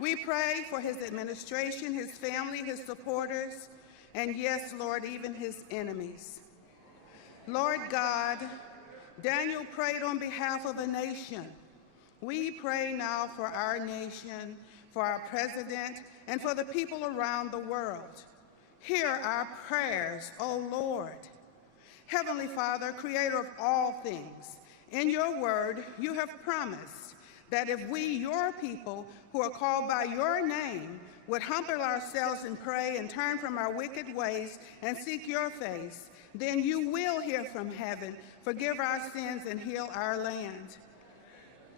We pray for his administration, his family, his supporters, and yes, Lord, even his enemies. Lord God, Daniel prayed on behalf of a nation. We pray now for our nation, for our president, and for the people around the world. Hear our prayers, O Lord. Heavenly Father, creator of all things, in your word, you have promised that if we, your people, who are called by your name, would humble ourselves and pray and turn from our wicked ways and seek your face, then you will hear from heaven, forgive our sins, and heal our land.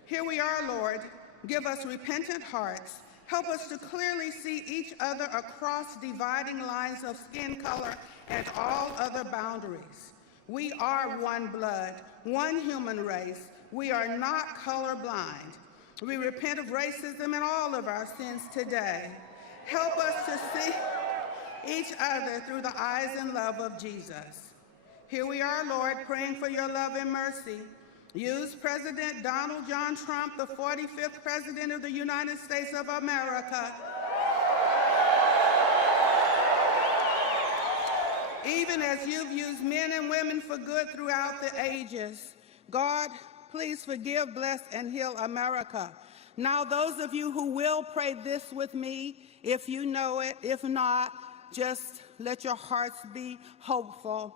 Here we are, Lord. Give us repentant hearts. Help us to clearly see each other across dividing lines of skin color and all other boundaries. We are one blood, one human race. We are not colorblind. We repent of racism and all of our sins today. Help us to see each other through the eyes and love of Jesus. Here we are, Lord, praying for your love and mercy. Use President Donald John Trump, the 45th President of the United States of America, even as you've used men and women for good throughout the ages. God, please forgive, bless, and heal America. Now, those of you who will pray this with me, if you know it, if not, just let your hearts be hopeful.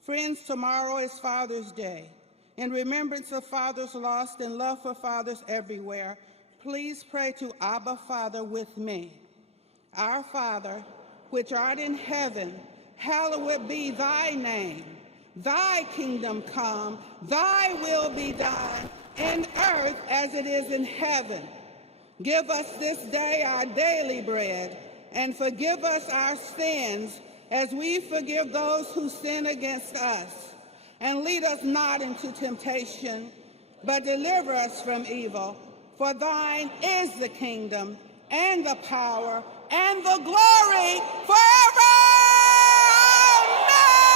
Friends, tomorrow is Father's Day. In remembrance of fathers lost and love for fathers everywhere, please pray to Abba Father with me. Our Father, which art in heaven, hallowed be thy name. Thy kingdom come, thy will be done, in earth as it is in heaven. Give us this day our daily bread, and forgive us our sins as we forgive those who sin against us. And lead us not into temptation, but deliver us from evil. For thine is the kingdom, and the power, and the glory forever. Amen.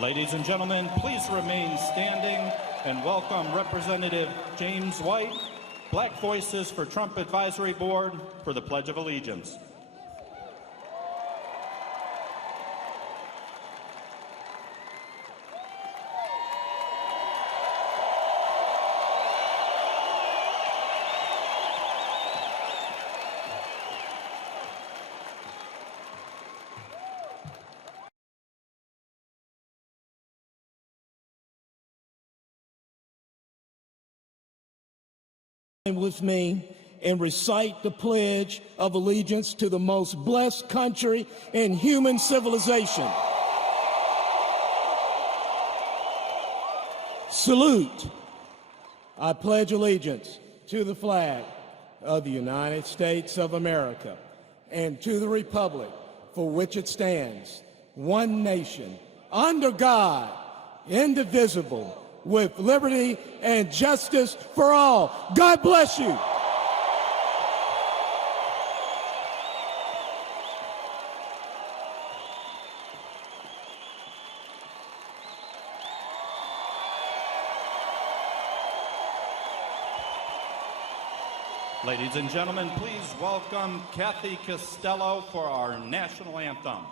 Ladies and gentlemen, please remain standing and welcome Representative James White, Black Voices for Trump Advisory Board, for the Pledge of Allegiance. With me and recite the Pledge of Allegiance to the most blessed country in human civilization. Salute. I pledge allegiance to the flag of the United States of America and to the republic for which it stands, one nation, under God, indivisible, with liberty and justice for all. God bless you. Ladies and gentlemen, please welcome Kathy Costello for our national anthem.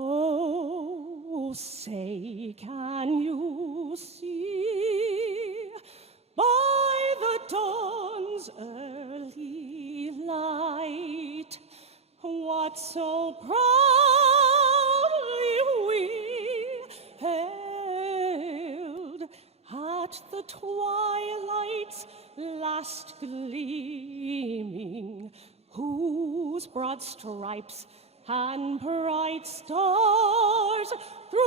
Oh, say, can you see by the dawn's early light what so proudly we hailed at the twilight's last gleaming, whose broad stripes and bright stars through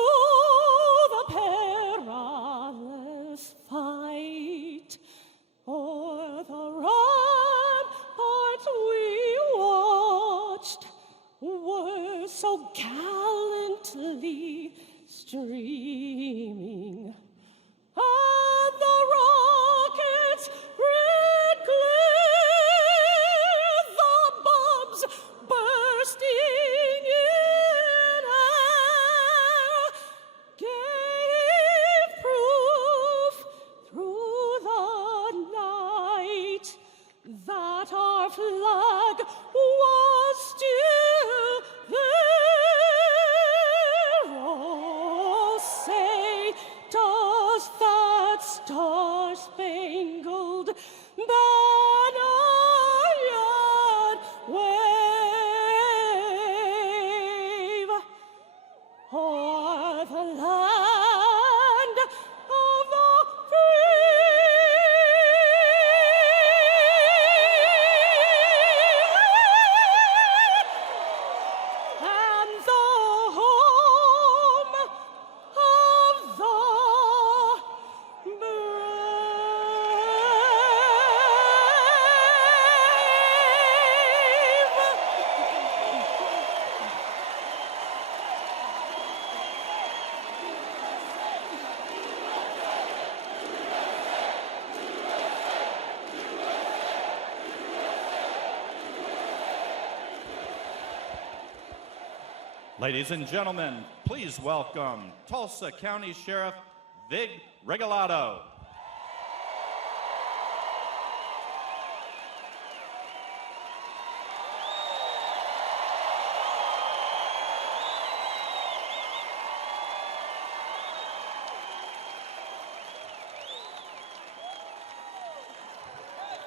the perilous fight. O'er the ramparts we watched were so gallantly streaming, and the rockets' red glare, the bombs bursting in air, gave proof through the night that our flag was still there. Oh, say, does that star-spangled banner yet wave o'er the land of the free and the home of the Ladies and gentlemen, please welcome Tulsa County Sheriff Vig Regalado.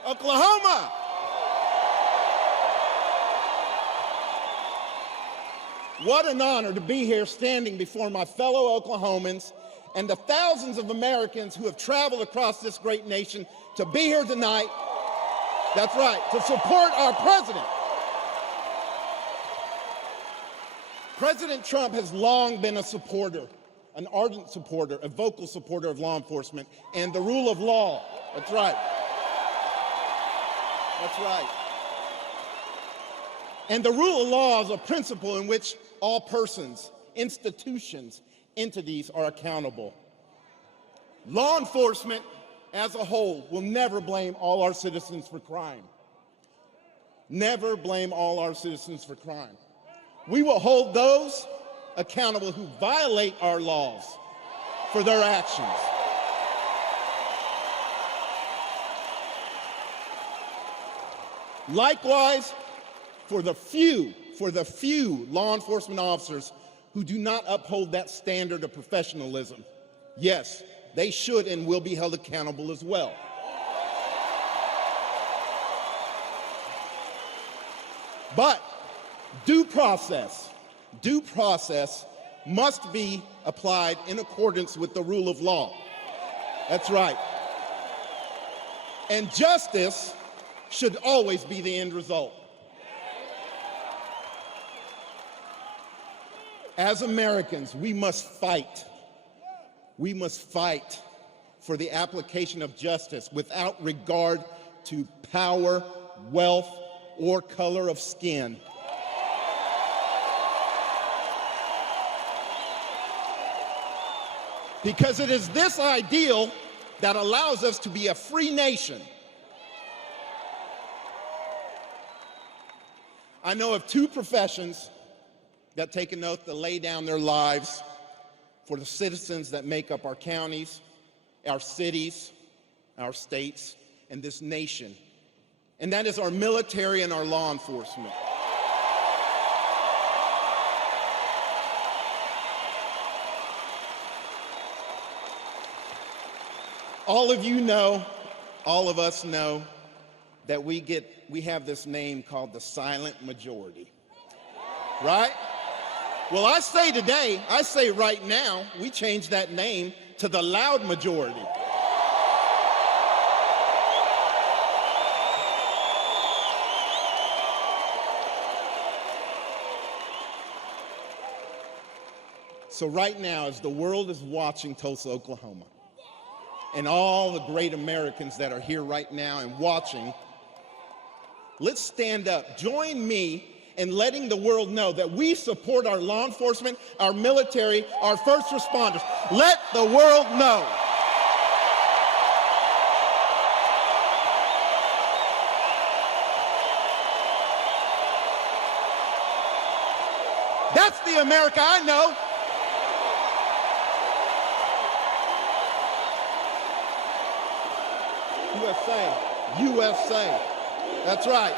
Oklahoma! What an honor to be here standing before my fellow Oklahomans and the thousands of Americans who have traveled across this great nation to be here tonight. That's right, to support our president. President Trump has long been a supporter, an ardent supporter, a vocal supporter of law enforcement and the rule of law. That's right. That's right. And the rule of law is a principle in which all persons, institutions, entities are accountable. Law enforcement as a whole will never blame all our citizens for crime. Never blame all our citizens for crime. We will hold those accountable who violate our laws for their actions. Likewise, for the few law enforcement officers who do not uphold that standard of professionalism, yes, they should and will be held accountable as well. But due process must be applied in accordance with the rule of law. That's right. And justice should always be the end result. As Americans, we must fight. We must fight for the application of justice without regard to power, wealth, or color of skin. Because it is this ideal that allows us to be a free nation. I know of two professions that take an oath to lay down their lives for the citizens that make up our counties, our cities, our states, and this nation. And that is our military and our law enforcement. All of you know, all of us know, that we have this name called the silent majority, right? Well, I say right now, we change that name to the loud majority. So right now, as the world is watching Tulsa, Oklahoma, and all the great Americans that are here right now and watching, let's stand up. Join me in letting the world know that we support our law enforcement, our military, our first responders. Let the world know. That's the America I know. USA, USA. That's right.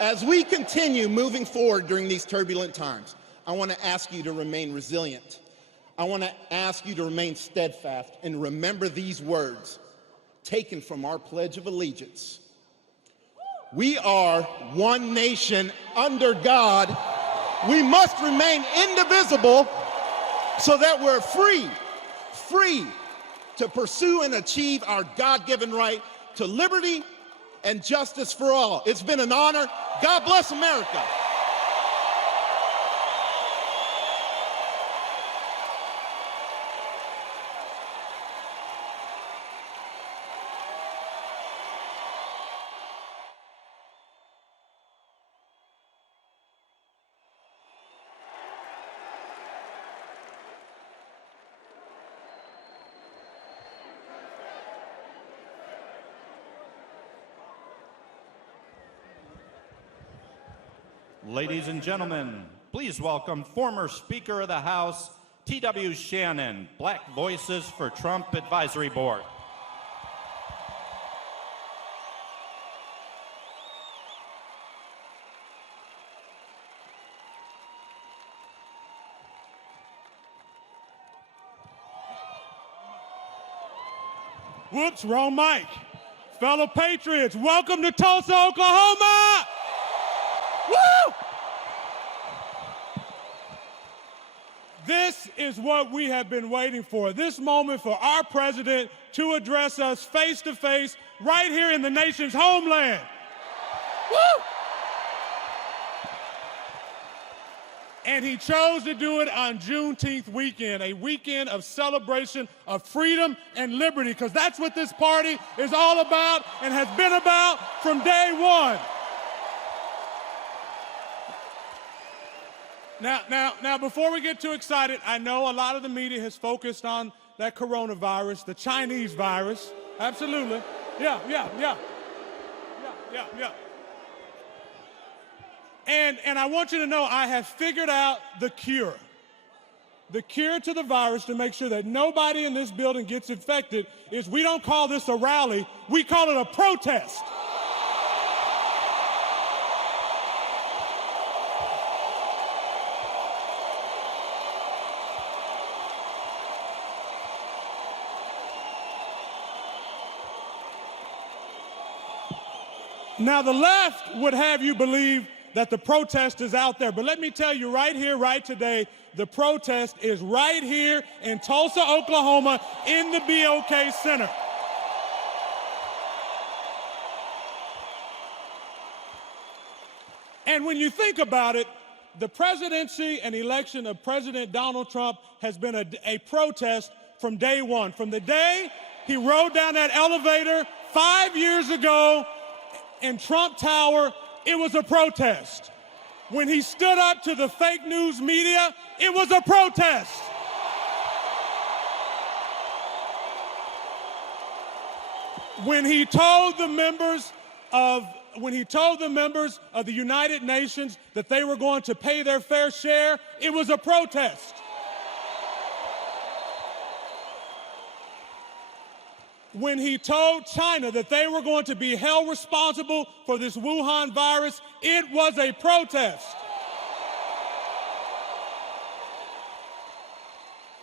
As we continue moving forward during these turbulent times, I want to ask you to remain resilient. I want to ask you to remain steadfast and remember these words taken from our Pledge of Allegiance. We are one nation under God. We must remain indivisible so that we're free to pursue and achieve our God-given right to liberty and justice for all. It's been an honor. God bless America. Ladies and gentlemen, please welcome former Speaker of the House, T.W. Shannon, Black Voices for Trump Advisory Board. Whoops, wrong mic. Fellow patriots, welcome to Tulsa, Oklahoma! Woo! This is what we have been waiting for, this moment for our president to address us face to face right here in the nation's homeland. Woo! And he chose to do it on Juneteenth weekend, a weekend of celebration of freedom and liberty, because that's what this party is all about and has been about from day one. Now, before we get too excited, I know a lot of the media has focused on that coronavirus, the Chinese virus. Absolutely. Yeah. And I want you to know I have figured out the cure. The cure to the virus to make sure that nobody in this building gets infected is we don't call this a rally, we call it a protest. Now, the left would have you believe that the protest is out there, but let me tell you right here, right today, the protest is right here in Tulsa, Oklahoma, in the BOK Center. And when you think about it, the presidency and election of President Donald Trump has been a protest from day one. From the day he rode down that elevator 5 years ago in Trump Tower, it was a protest. When he stood up to the fake news media, it was a protest. When he told the members of the United Nations that they were going to pay their fair share, it was a protest. When he told China that they were going to be held responsible for this Wuhan virus, it was a protest.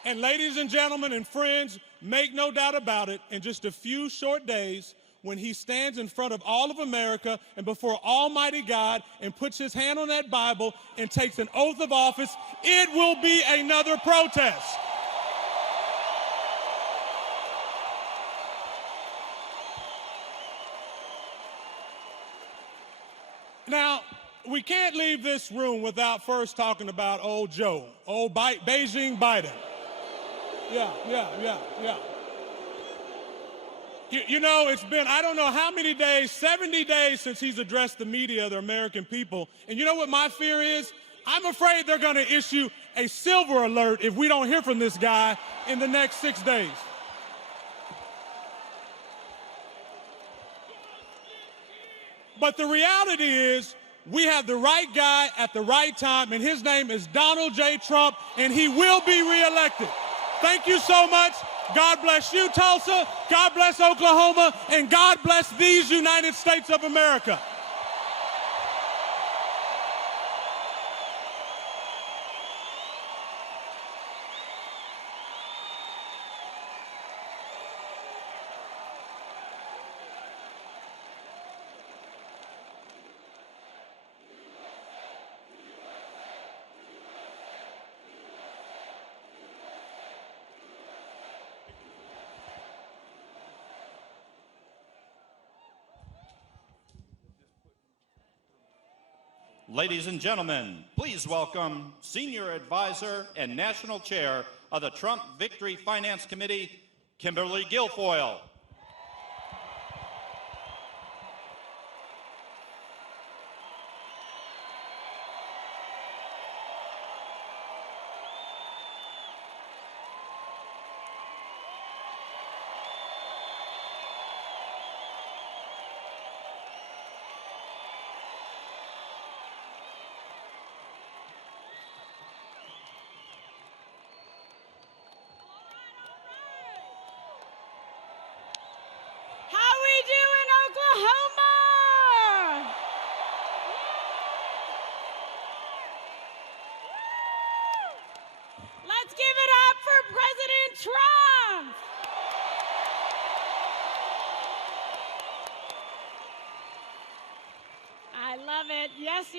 And ladies and gentlemen and friends, make no doubt about it, in just a few short days, when he stands in front of all of America and before Almighty God and puts his hand on that Bible and takes an oath of office, it will be another protest. Now, we can't leave this room without first talking about old Joe, old Beijing Biden. Yeah. You know, it's been, I don't know how many days, 70 days since he's addressed the media, the American people. And you know what my fear is? I'm afraid they're going to issue a silver alert if we don't hear from this guy in the next 6 days. But the reality is, we have the right guy at the right time, and his name is Donald J. Trump, and he will be reelected. Thank you so much. God bless you, Tulsa. God bless Oklahoma, and God bless these United States of America. Ladies and gentlemen, please welcome Senior Advisor and National Chair of the Trump Victory Finance Committee, Kimberly Guilfoyle. Oklahoma! Let's give it up for President Trump! I love it. Yes.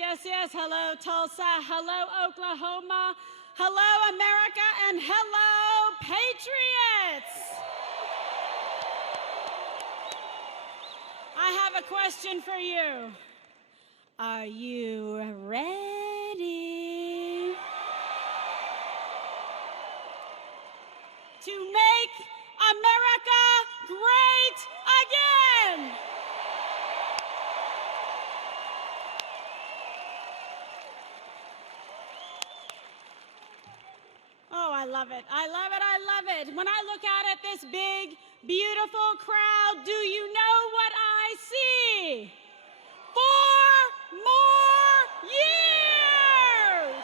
Hello, Tulsa. Hello, Oklahoma. Hello, America. And hello, Patriots! I have a question for you. Are you ready to make America great again? Oh, I love it. I love it. When I look out at this big, beautiful crowd, do you know what I see? 4 more years!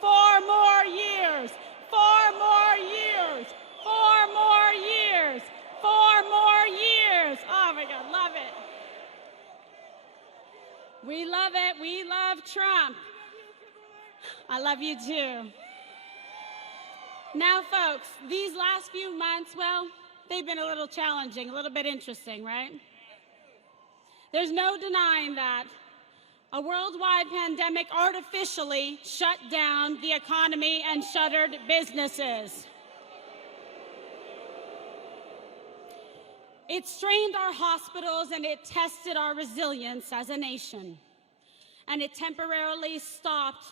4 more years! 4 more years! 4 more years! 4 more years! Oh my God, love it. We love it. We love Trump. I love you too. Now, folks, these last few months, well, they've been a little challenging, a little bit interesting, right? There's no denying that a worldwide pandemic artificially shut down the economy and shuttered businesses. It strained our hospitals and it tested our resilience as a nation. And it temporarily stopped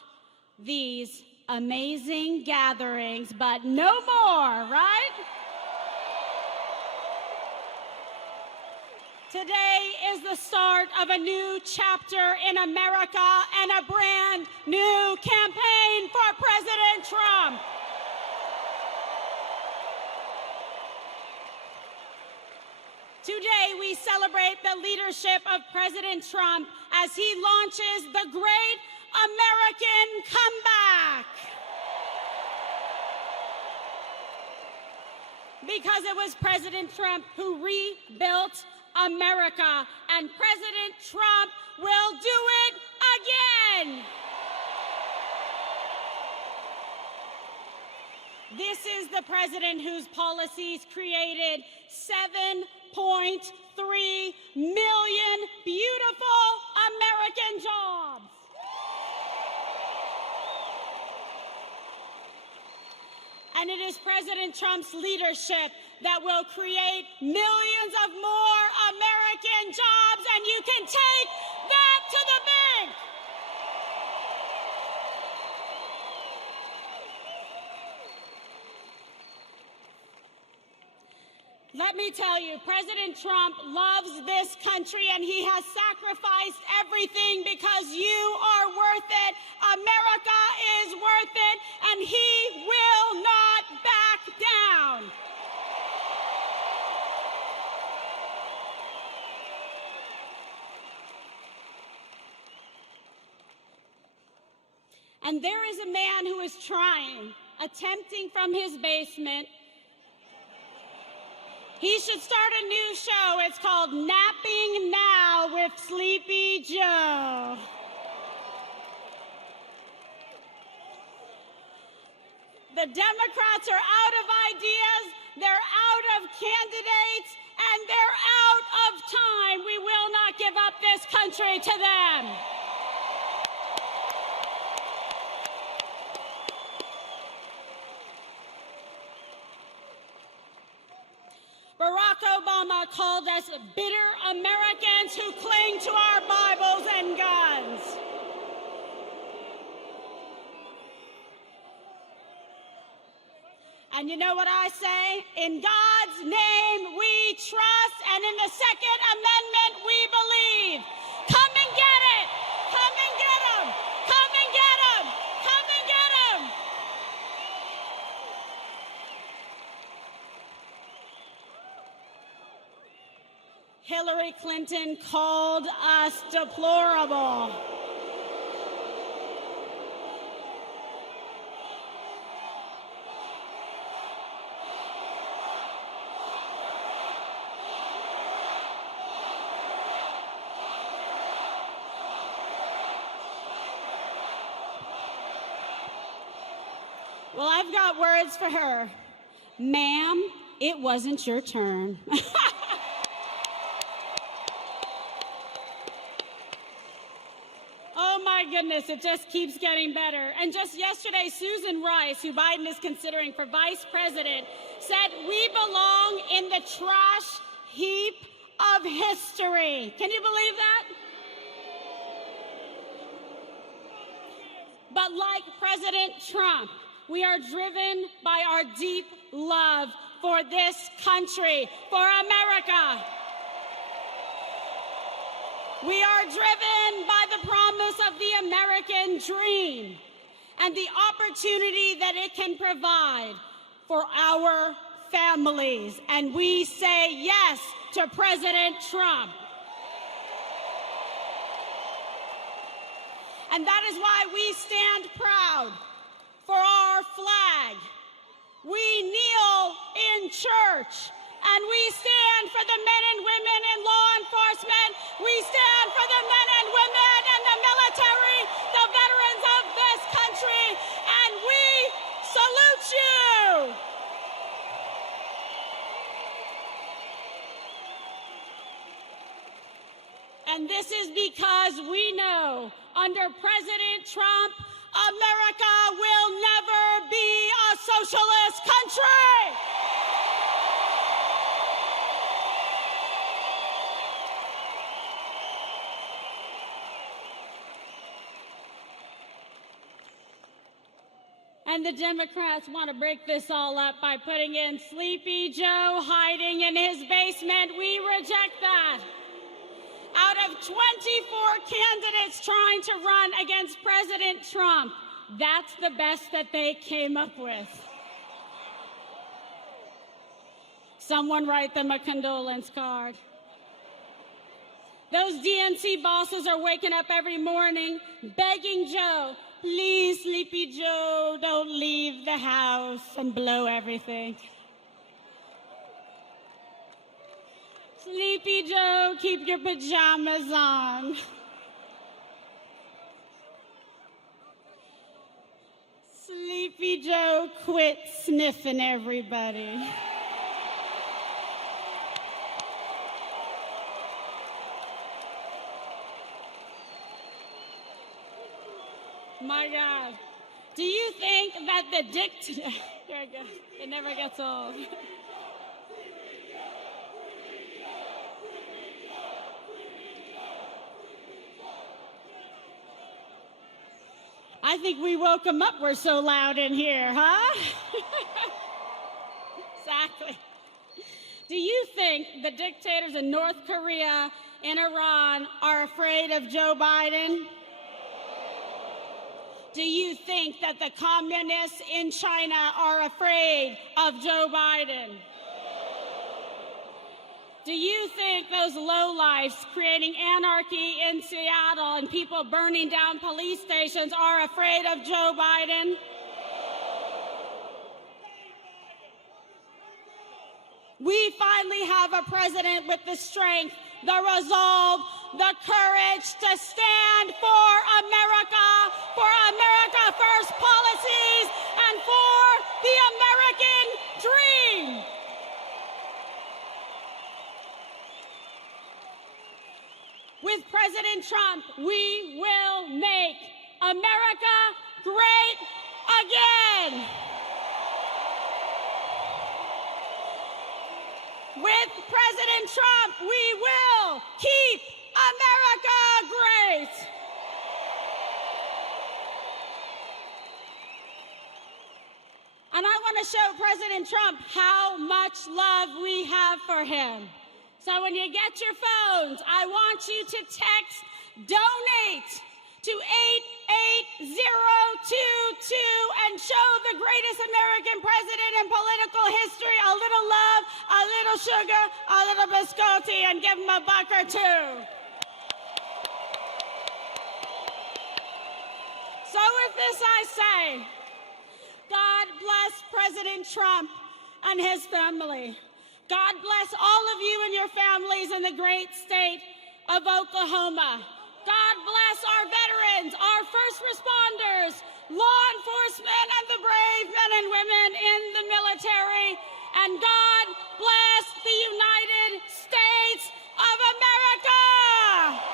these amazing gatherings, but no more, right? Today is the start of a new chapter in America and a brand new campaign for President Trump. Today, we celebrate the leadership of President Trump as he launches the Great American Comeback. Because it was President Trump who rebuilt America, and President Trump will do it again. This is the president whose policies created 7.3 million beautiful American jobs. And it is President Trump's leadership that will create millions of more American jobs, and you can take that to the bank. Let me tell you, President Trump loves this country and he has sacrificed everything because you are worth it. America is worth it, and he will not back down. And there is a man who is attempting from his basement. He should start a new show. It's called Napping Now with Sleepy Joe. The Democrats are out of ideas, they're out of candidates, and they're out of time. We will not give up this country to them. Barack Obama called us bitter Americans who cling to our Bibles and guns. And you know what I say? In God's name we trust, and in the Second Amendment we believe. Come and get it! Come and get them! Come and get them! Come and get them! Hillary Clinton called us deplorable. Well, I've got words for her. Ma'am, it wasn't your turn. Oh my goodness, it just keeps getting better. And just yesterday, Susan Rice, who Biden is considering for vice president, said we belong in the trash heap of history. Can you believe that? But like President Trump, we are driven by our deep love for this country, for America. We are driven by the promise of the American dream and the opportunity that it can provide for our families. And we say yes to President Trump. And that is why we stand proud for our flag. We kneel in church, and we stand for the men and women in law enforcement. We stand for the men and women in the military, the veterans of this country, and we salute you. And this is because we know under President Trump, America will never be a socialist country. And the Democrats want to break this all up by putting in Sleepy Joe hiding in his basement. We reject that. Out of 24 candidates trying to run against President Trump, that's the best that they came up with. Someone write them a condolence card. Those DNC bosses are waking up every morning begging Joe, please, Sleepy Joe, don't leave the house and blow everything. Sleepy Joe, keep your pajamas on. Sleepy Joe, quit sniffing everybody. My God. Do you think that the dictator Very good. It never gets old. I think we woke them up. We're so loud in here, huh? Exactly. Do you think the dictators in North Korea and Iran are afraid of Joe Biden? Do you think that the communists in China are afraid of Joe Biden? Do you think those lowlifes creating anarchy in Seattle and people burning down police stations are afraid of Joe Biden? We finally have a president with the strength, the resolve, the courage to stand for America First policies, and for the American dream. With President Trump, we will make America great again. With President Trump, we will keep America great. And I want to show President Trump how much love we have for him. So when you get your phones, I want you to text DONATE to 88022 and show the greatest American president in political history a little love, a little sugar, a little biscotti, and give him a buck or two. So with this I say, God bless President Trump and his family. God bless all of you and your families in the great state of Oklahoma. God bless our veterans, our first responders, law enforcement, and the brave men and women in the military. And God bless the United States of America.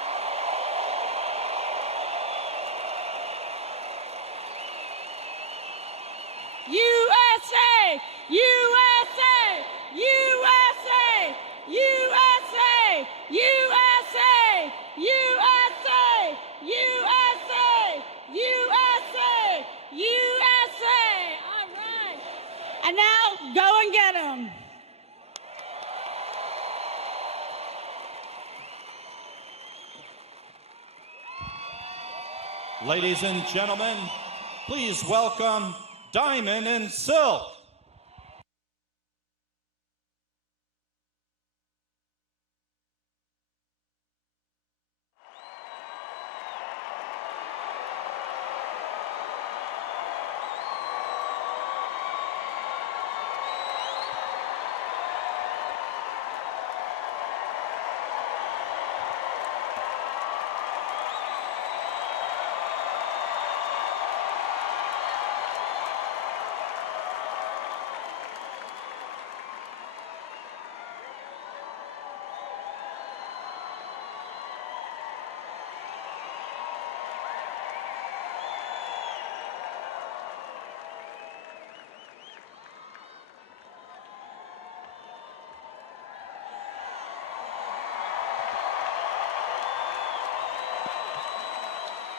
USA, USA, USA, USA, USA, USA, USA, USA, USA. All right. And now go and get them. Ladies and gentlemen, please welcome Diamond and Silk.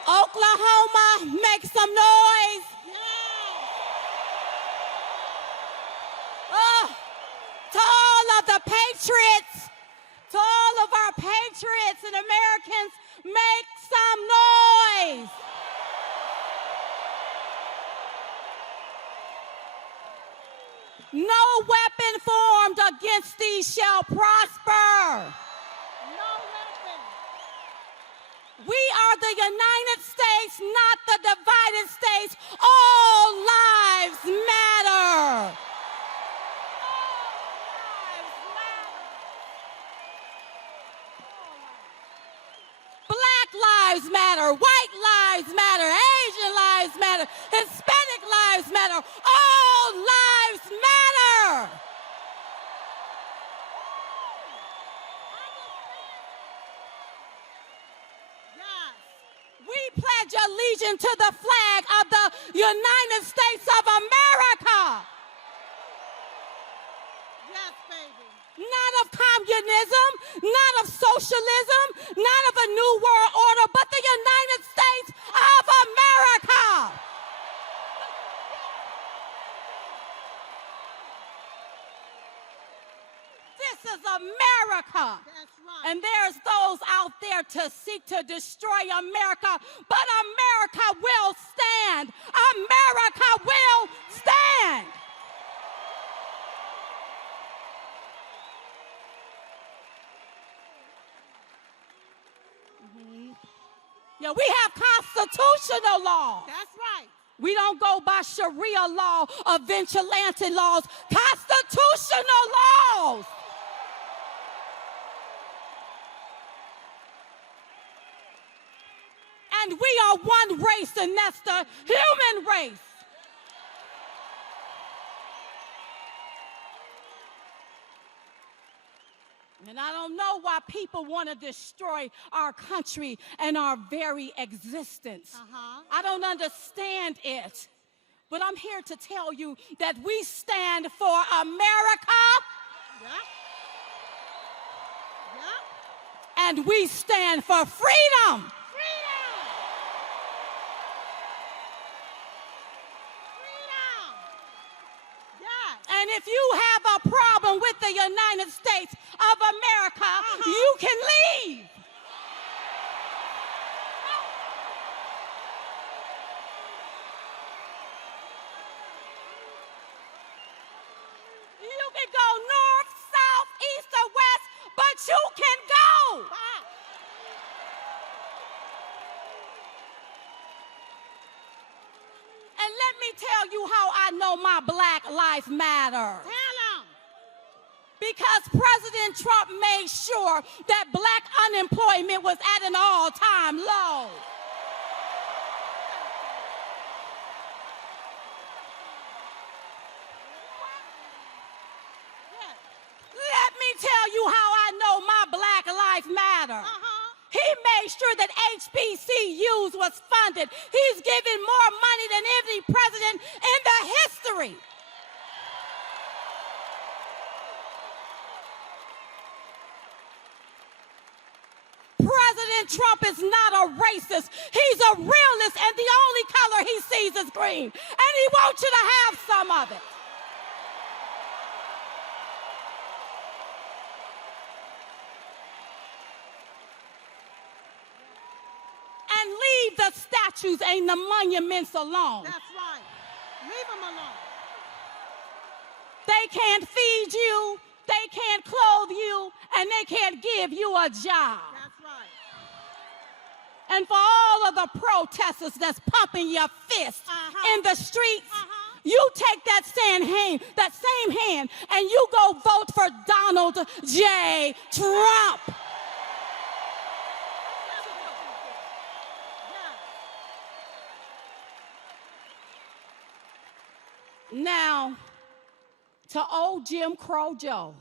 Oklahoma, make some noise. Oh, to all of the patriots, to all of our patriots and Americans, make some noise. No weapon formed against these shall prosper. We are the United States, not the divided states. All lives matter. Black lives matter. White lives matter. Asian lives matter. Hispanic lives matter. All lives matter. We pledge allegiance to the flag of the United States of America not of communism, not of socialism, not of a new world order, but the United States of America. This is America. That's right. And there's those out there to seek to destroy America, but America will stand. America will stand. Yeah, we have constitutional law. That's right. We don't go by Sharia law or vigilante laws, constitutional laws. And we are one race, and that's the human race. And I don't know why people want to destroy our country and our very existence. I don't understand it. But I'm here to tell you that we stand for America. And we stand for freedom. And if you have a problem with the United States of America, you can leave. You can go north, south, east, or west, but you can go. And let me tell you how I know my Black Lives Matter. Tell them. Because President Trump made sure that black unemployment was at an all-time low. Let me tell you how I know my Black Lives Matter. He made sure that HBCUs was funded. He's given more money than any president in the history. President Trump is not a racist. He's a realist, and the only color he sees is green. And he wants you to have some of it. And leave the statues and the monuments alone. That's right. Leave them alone. They can't feed you, they can't clothe you, and they can't give you a job. That's right. And for all of the protesters that's pumping your fist in the streets, you take that same hand, and you go vote for Donald J. Trump. Now, to old Jim Crow Joe,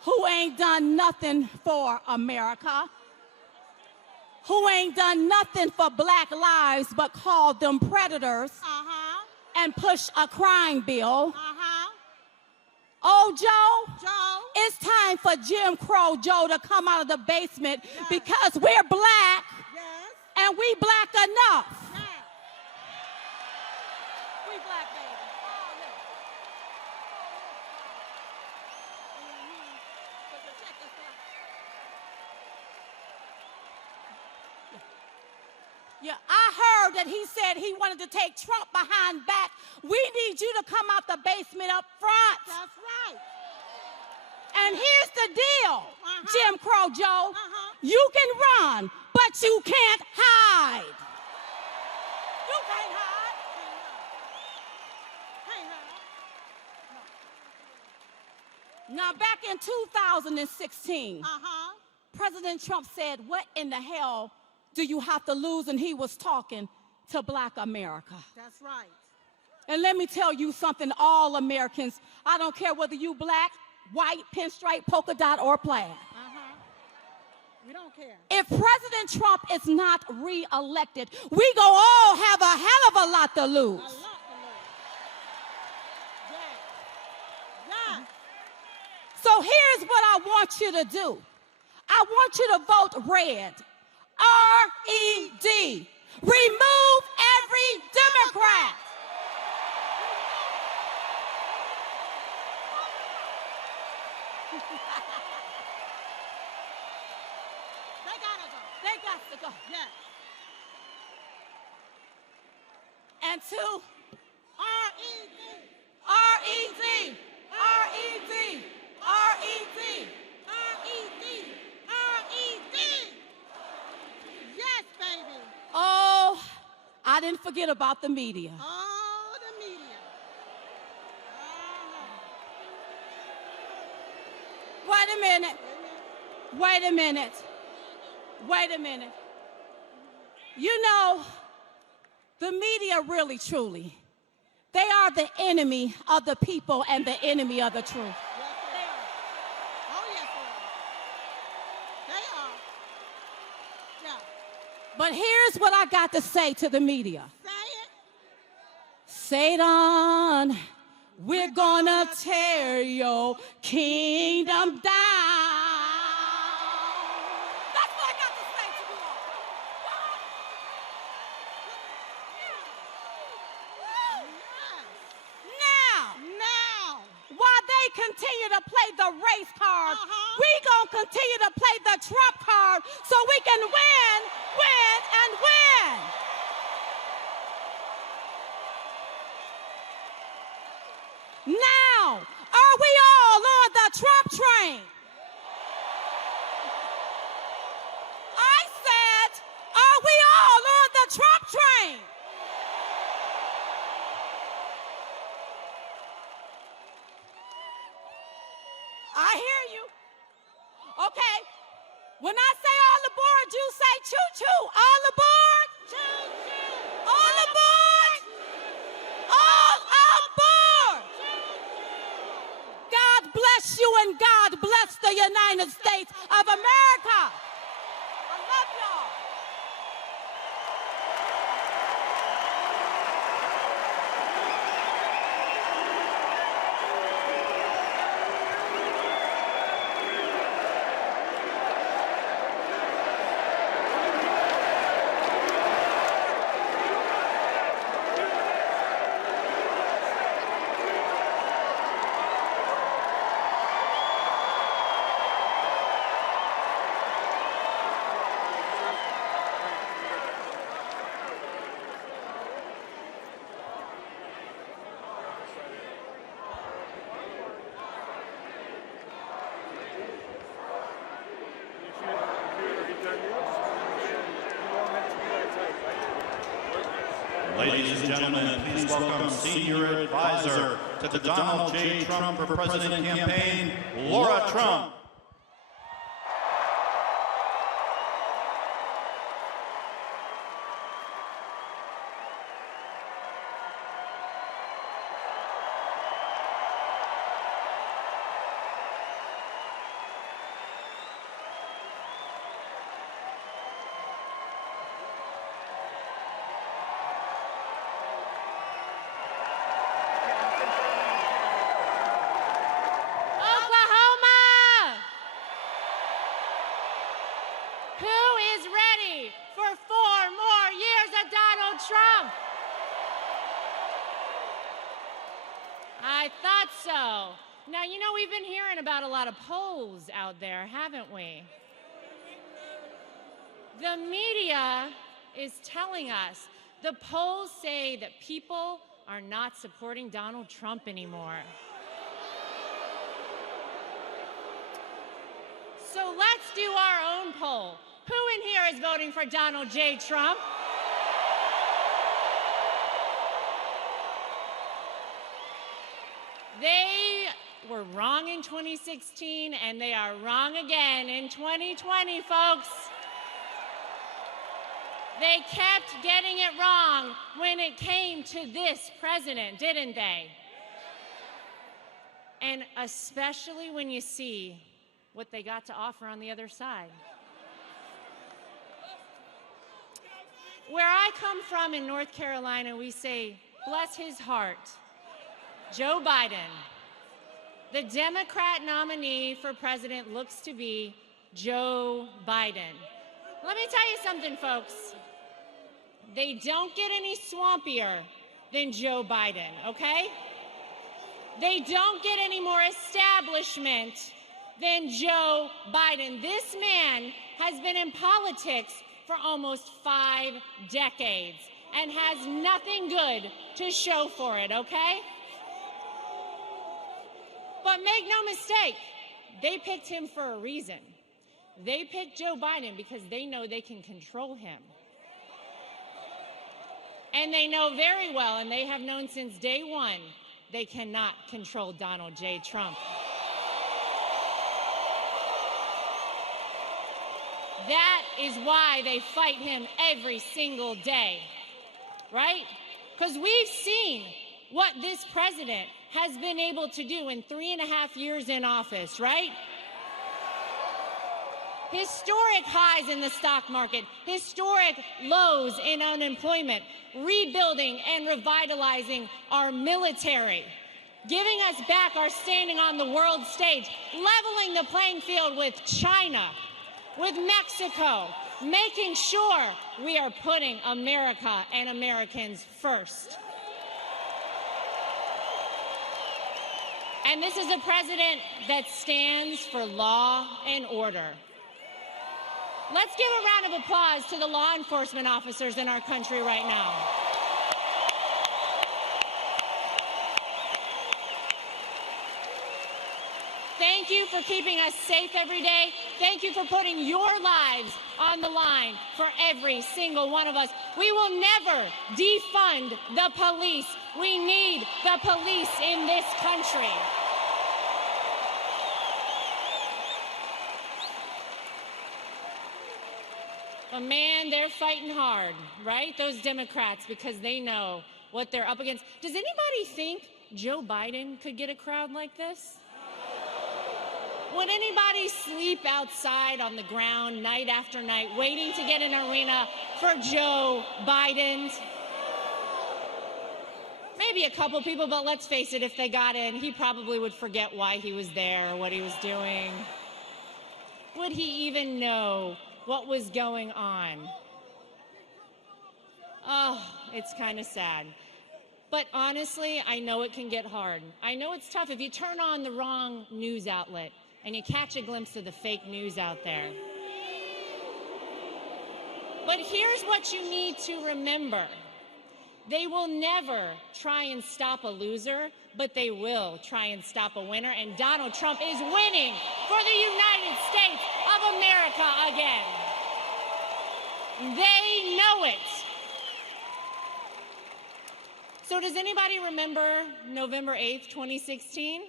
who ain't done nothing for America, who ain't done nothing for black lives but called them predators and pushed a crime bill. Old Joe, it's time for Jim Crow Joe to come out of the basement because we're black and we black enough. We black, baby. Yeah, I heard that he said he wanted to take Trump behind back. We need you to come out the basement up front. That's right. And here's the deal, Jim Crow Joe. You can run, but you can't hide. You can't hide. Now, back in 2016, President Trump said, "What in the hell do you have to lose?" And he was talking to black America. That's right. And let me tell you something, all Americans, I don't care whether you black, white, pinstripe, polka dot, or plaid. We don't care. If President Trump is not re-elected, we go all have a hell of a lot to lose. A lot to lose. So here's what I want you to do. I want you to vote red. R-E-D. Remove every Democrat. They gotta go. They got to go. Yes. And two, R-E-D. R-E-D. R-E-D. R-E-D. R-E-D. R-E-D. Yes, baby. Oh, I didn't forget about the media. Oh, the media. Wait a minute. Wait a minute. Wait a minute. You know, the media really, truly, they are the enemy of the people and the enemy of the truth. Yes, they are. Oh, yes, they are. They are. Yeah. But here's what I got to say to the media. Say it. Satan, we're gonna tear your kingdom down. That's what I got to say to you all. Now, while they continue to play the race card, we gonna continue to play the Trump card so we can win, win, and win. Now, are we all on the Trump train? I said, are we all on the Trump train? I hear you. Okay. When I say all aboard, you say choo-choo. All aboard? Choo-choo. All aboard? All aboard. God bless you and God bless the United States of America. I love y'all. Ladies and gentlemen, please welcome Senior Advisor to the Donald J. Trump for President campaign, Laura Trump. Oklahoma! Who is ready for 4 more years of Donald Trump? I thought so. Now, you know, we've been hearing about a lot of polls out there, haven't we? The media is telling us, the polls say that people are not supporting Donald Trump anymore. So let's do our own poll. Who in here is voting for Donald J. Trump? They were wrong in 2016, and they are wrong again in 2020, folks. They kept getting it wrong when it came to this president, didn't they? And especially when you see what they got to offer on the other side. Where I come from in North Carolina, we say, bless his heart, Joe Biden. The Democrat nominee for president looks to be Joe Biden. Let me tell you something, folks. They don't get any swampier than Joe Biden, okay? They don't get any more establishment than Joe Biden. This man has been in politics for almost 5 decades and has nothing good to show for it, okay? But make no mistake, they picked him for a reason. They picked Joe Biden because they know they can control him. And they know very well, and they have known since day one, they cannot control Donald J. Trump. That is why they fight him every single day, right? Because we've seen what this president has been able to do in 3.5 years in office, right? Historic highs in the stock market, historic lows in unemployment, rebuilding and revitalizing our military, giving us back our standing on the world stage, leveling the playing field with China, with Mexico, making sure we are putting America and Americans first. And this is a president that stands for law and order. Let's give a round of applause to the law enforcement officers in our country right now. Thank you for keeping us safe every day. Thank you for putting your lives on the line for every single one of us. We will never defund the police. We need the police in this country. But man, they're fighting hard, right? Those Democrats, because they know what they're up against. Does anybody think Joe Biden could get a crowd like this? Would anybody sleep outside on the ground night after night waiting to get an arena for Joe Biden? Maybe a couple people, but let's face it, if they got in, he probably would forget why he was there or what he was doing. Would he even know what was going on? Oh, it's kind of sad. But honestly, I know it can get hard. I know it's tough if you turn on the wrong news outlet and you catch a glimpse of the fake news out there. But here's what you need to remember. They will never try and stop a loser, but they will try and stop a winner. And Donald Trump is winning for the United States of America again. They know it. So does anybody remember November 8th, 2016?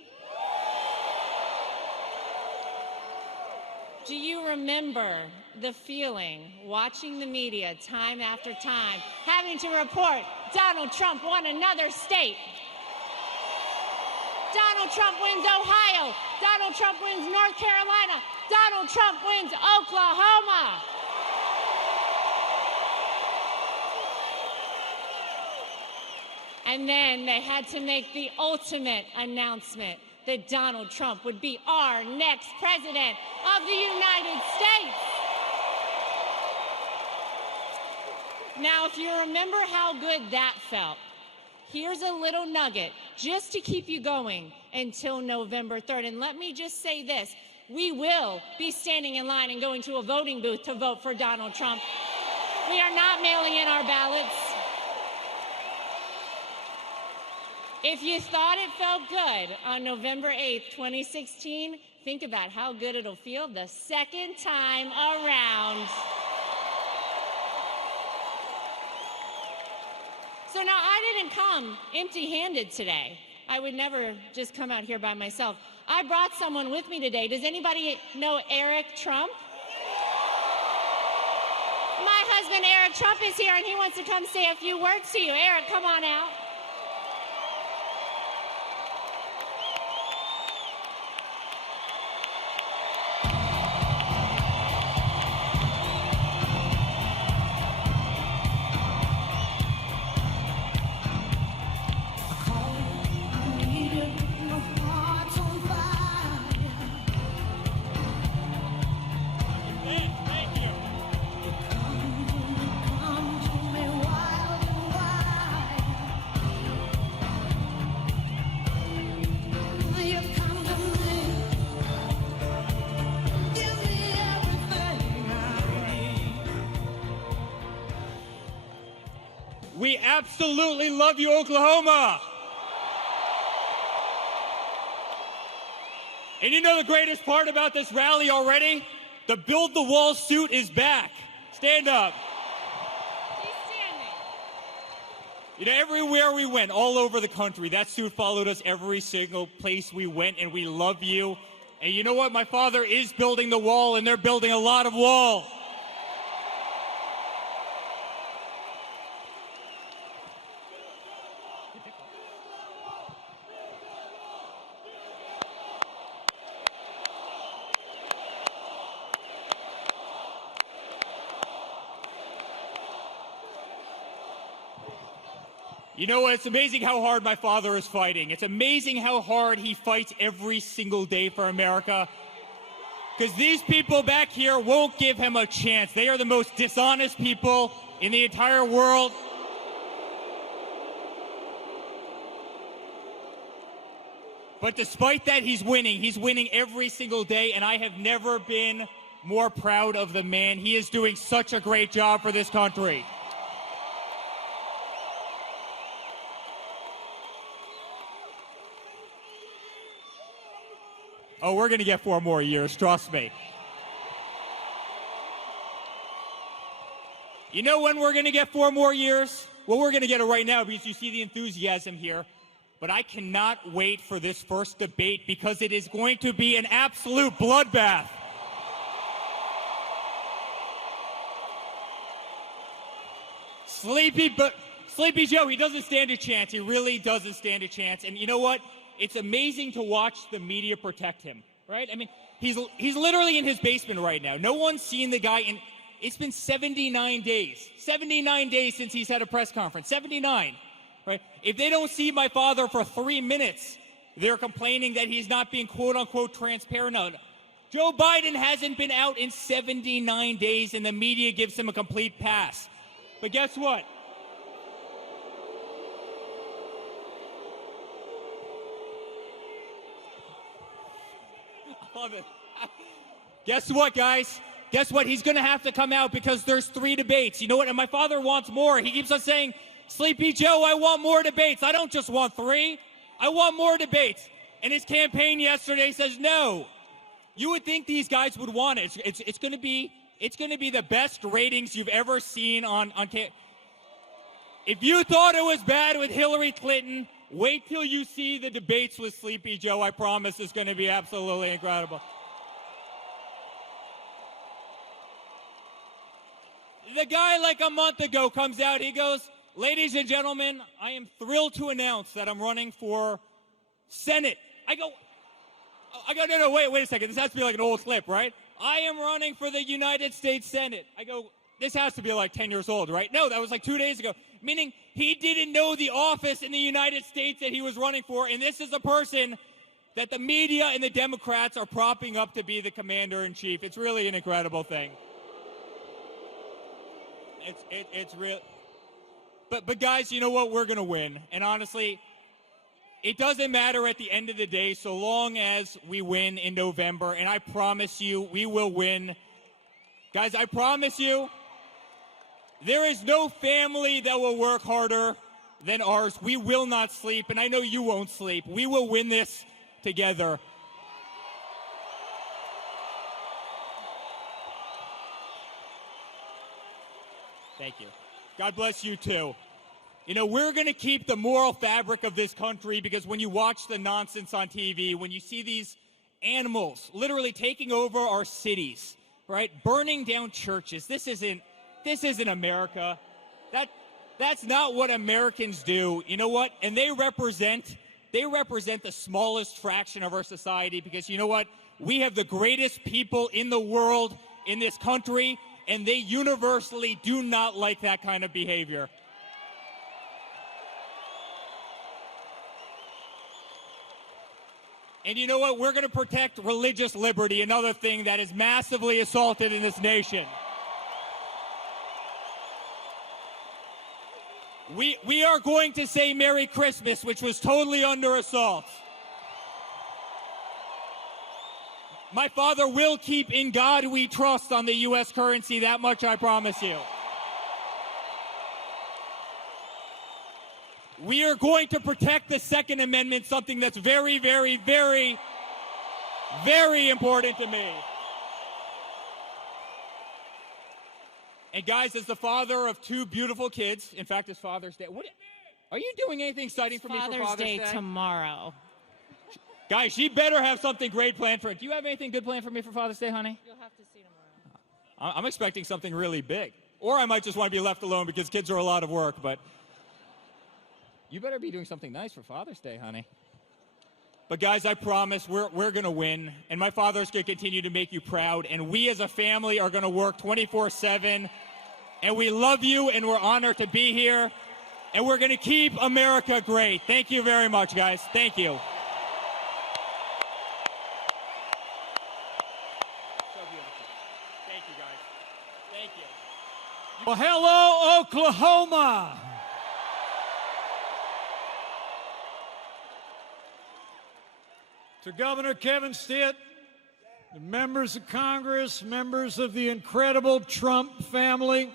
Do you remember the feeling watching the media time after time, having to report Donald Trump won another state? Donald Trump wins Ohio. Donald Trump wins North Carolina. Donald Trump wins Oklahoma. And then they had to make the ultimate announcement that Donald Trump would be our next president of the United States. Now, if you remember how good that felt, here's a little nugget just to keep you going until November 3rd. And let me just say this. We will be standing in line and going to a voting booth to vote for Donald Trump. We are not mailing in our ballots. If you thought it felt good on November 8th, 2016, think about how good it'll feel the second time around. So now I didn't come empty-handed today. I would never just come out here by myself. I brought someone with me today. Does anybody know Eric Trump? My husband, Eric Trump, is here, and he wants to come say a few words to you. Eric, come on out. My heart's on fire. We absolutely love you, Oklahoma. And you know the greatest part about this rally already? The Build the Wall suit is back. Stand up. He's standing. You know, everywhere we went, all over the country, that suit followed us every single place we went, and we love you. And you know what? My father is building the wall, and they're building a lot of wall. You know what? It's amazing how hard my father is fighting. It's amazing how hard he fights every single day for America. Because these people back here won't give him a chance. They are the most dishonest people in the entire world. But despite that, he's winning. He's winning every single day, and I have never been more proud of the man. He is doing such a great job for this country. Oh, we're going to get 4 more years, trust me. You know when we're going to get 4 more years? Well, we're going to get it right now because you see the enthusiasm here. But I cannot wait for this first debate because it is going to be an absolute bloodbath. Sleepy Joe, he doesn't stand a chance. He really doesn't stand a chance. And you know what? It's amazing to watch the media protect him, right? I mean, he's literally in his basement right now. No one's seen the guy in, it's been 79 days. 79 days since he's had a press conference. 79, right? If they don't see my father for 3 minutes, they're complaining that he's not being quote-unquote transparent. No. Joe Biden hasn't been out in 79 days, and the media gives him a complete pass. But guess what? Love it. Guess what, guys? Guess what? He's going to have to come out because there's 3 debates. You know what? And my father wants more. He keeps on saying, Sleepy Joe, I want more debates. I don't just want 3. I want more debates. And his campaign yesterday says no. You would think these guys would want it. It's going to be the best ratings you've ever seen on If you thought it was bad with Hillary Clinton, wait till you see the debates with Sleepy Joe. I promise it's going to be absolutely incredible. The guy like a month ago comes out, he goes, ladies and gentlemen, I am thrilled to announce that I'm running for Senate. I go, no, wait a second. This has to be like an old clip, right? I am running for the United States Senate. I go, this has to be like 10 years old, right? No, that was like 2 days ago. Meaning he didn't know the office in the United States that he was running for, and this is a person that the media and the Democrats are propping up to be the commander-in-chief. It's really an incredible thing. It's real. But guys, you know what? We're going to win. And honestly, it doesn't matter at the end of the day so long as we win in November, and I promise you we will win. Guys, I promise you, there is no family that will work harder than ours. We will not sleep, and I know you won't sleep. We will win this together. Thank you. God bless you, too. You know, we're going to keep the moral fabric of this country because when you watch the nonsense on TV, when you see these animals literally taking over our cities, right, burning down churches, this isn't America. That's not what Americans do. You know what? And they represent the smallest fraction of our society because you know what? We have the greatest people in the world in this country, and they universally do not like that kind of behavior. And you know what? We're going to protect religious liberty, another thing that is massively assaulted in this nation. We are going to say Merry Christmas, which was totally under assault. My father will keep "In God We Trust" on the U.S. currency. That much I promise you. We are going to protect the Second Amendment, something that's very, very, very, very important to me. And guys, as the father of two beautiful kids, in fact, it's Father's Day. What, are you doing anything exciting for me for Father's Day? Tomorrow. Guys, she better have something great planned for it. Do you have anything good planned for me for Father's Day, honey? You'll have to see tomorrow. I'm expecting something really big. Or I might just want to be left alone because kids are a lot of work, but you better be doing something nice for Father's Day, honey. But guys, I promise we're going to win, and my father's going to continue to make you proud, and we as a family are going to work 24/7, and we love you, and we're honored to be here, and we're going to keep America great. Thank you very much, guys. Thank you. Well, hello, Oklahoma. To Governor Kevin Stitt, the members of Congress, members of the incredible Trump family,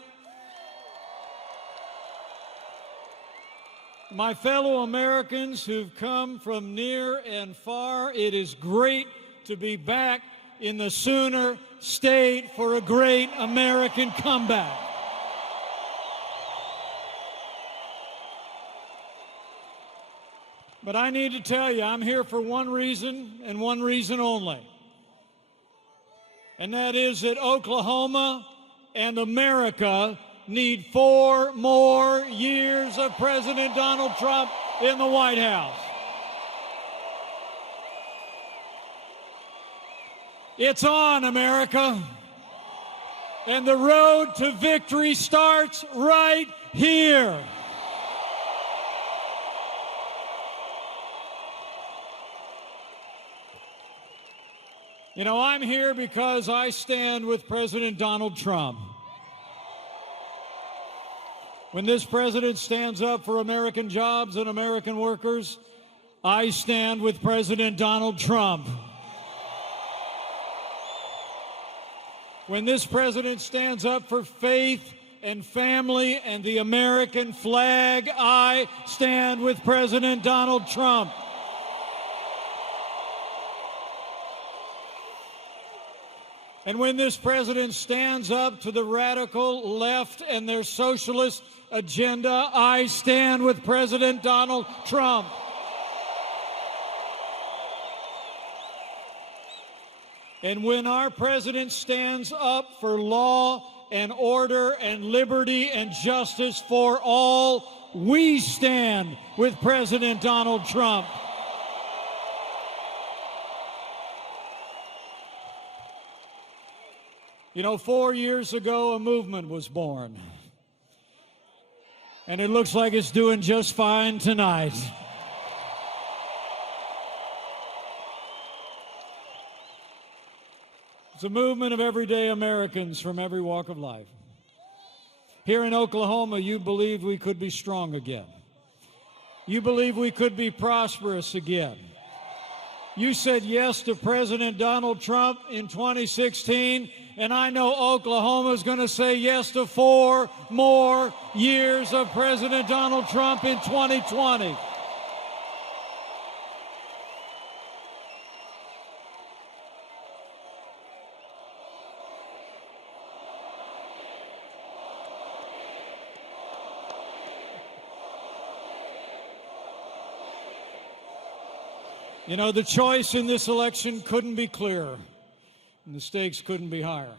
my fellow Americans who've come from near and far, it is great to be back in the Sooner State for a great American comeback. But I need to tell you, I'm here for one reason and one reason only. And that is that Oklahoma and America need 4 more years of President Donald Trump in the White House. It's on, America. And the road to victory starts right here. You know, I'm here because I stand with President Donald Trump. When this president stands up for American jobs and American workers, I stand with President Donald Trump. When this president stands up for faith and family and the American flag, I stand with President Donald Trump. And when this president stands up to the radical left and their socialist agenda, I stand with President Donald Trump. And when our president stands up for law and order and liberty and justice for all, we stand with President Donald Trump. You know, 4 years ago, a movement was born. And it looks like it's doing just fine tonight. It's a movement of everyday Americans from every walk of life. Here in Oklahoma, you believed we could be strong again. You believed we could be prosperous again. You said yes to President Donald Trump in 2016, and I know Oklahoma is going to say yes to 4 more years of President Donald Trump in 2020. You know, the choice in this election couldn't be clearer, and the stakes couldn't be higher.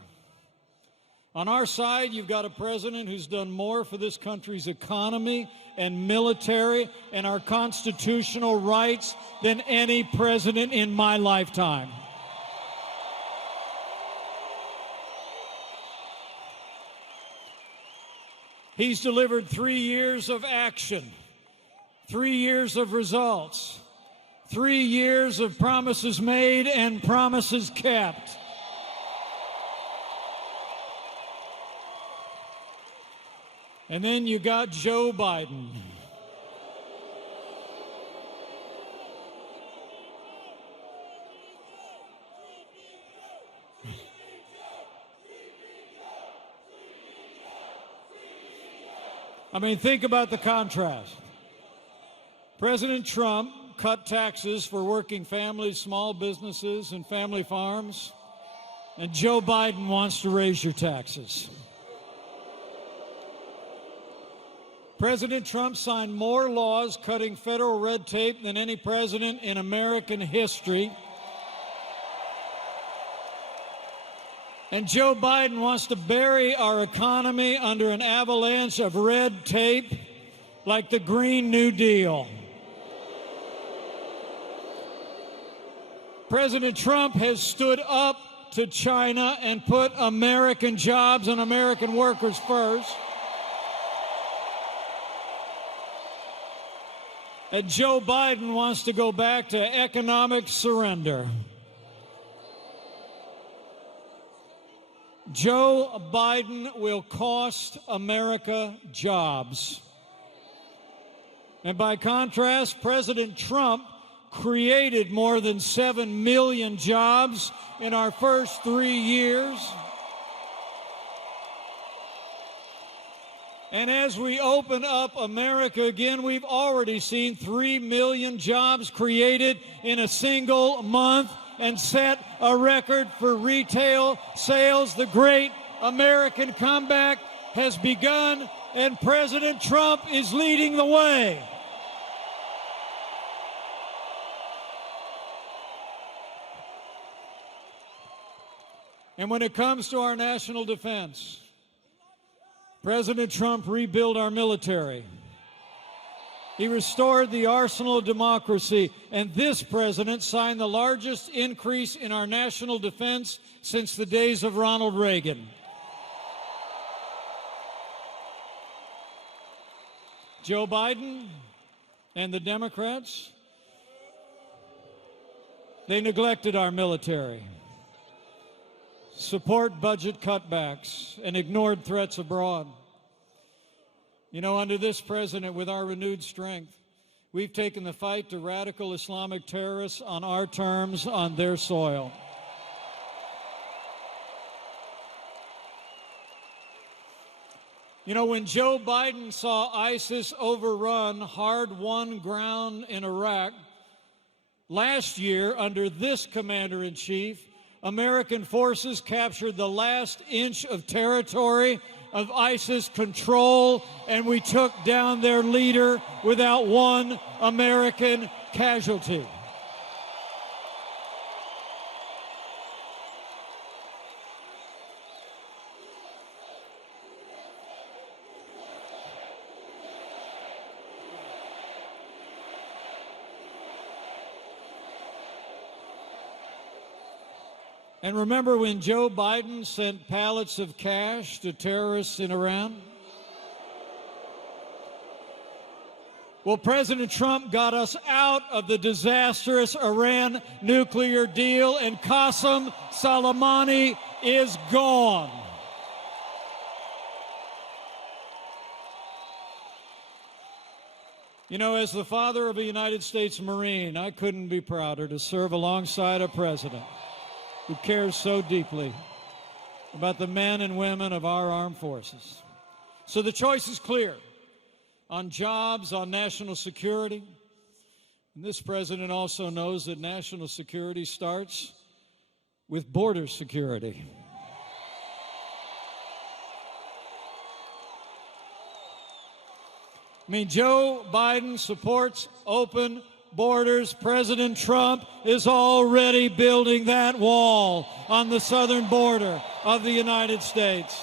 On our side, you've got a president who's done more for this country's economy and military and our constitutional rights than any president in my lifetime. He's delivered 3 years of action, 3 years of results, 3 years of promises made and promises kept. And then you got Joe Biden. I mean, think about the contrast. President Trump cut taxes for working families, small businesses, and family farms, and Joe Biden wants to raise your taxes. President Trump signed more laws cutting federal red tape than any president in American history. And Joe Biden wants to bury our economy under an avalanche of red tape like the Green New Deal. President Trump has stood up to China and put American jobs and American workers first. And Joe Biden wants to go back to economic surrender. Joe Biden will cost America jobs. And by contrast, President Trump created more than 7 million jobs in our first 3 years. And as we open up America again, we've already seen 3 million jobs created in a single month and set a record for retail sales. The great American comeback has begun, and President Trump is leading the way. And when it comes to our national defense, President Trump rebuilt our military. He restored the arsenal of democracy, and this president signed the largest increase in our national defense since the days of Ronald Reagan. Joe Biden and the Democrats, they neglected our military, support budget cutbacks, and ignored threats abroad. You know, under this president, with our renewed strength, we've taken the fight to radical Islamic terrorists on our terms, on their soil. You know, when Joe Biden saw ISIS overrun hard-won ground in Iraq, last year, under this commander-in-chief, American forces captured the last inch of territory of ISIS control, and we took down their leader without one American casualty. And remember when Joe Biden sent pallets of cash to terrorists in Iran? Well, President Trump got us out of the disastrous Iran nuclear deal, and Qasem Soleimani is gone. You know, as the father of a United States Marine, I couldn't be prouder to serve alongside a president who cares so deeply about the men and women of our armed forces. So the choice is clear on jobs, on national security. And this president also knows that national security starts with border security. I mean, Joe Biden supports open borders. President Trump is already building that wall on the southern border of the United States.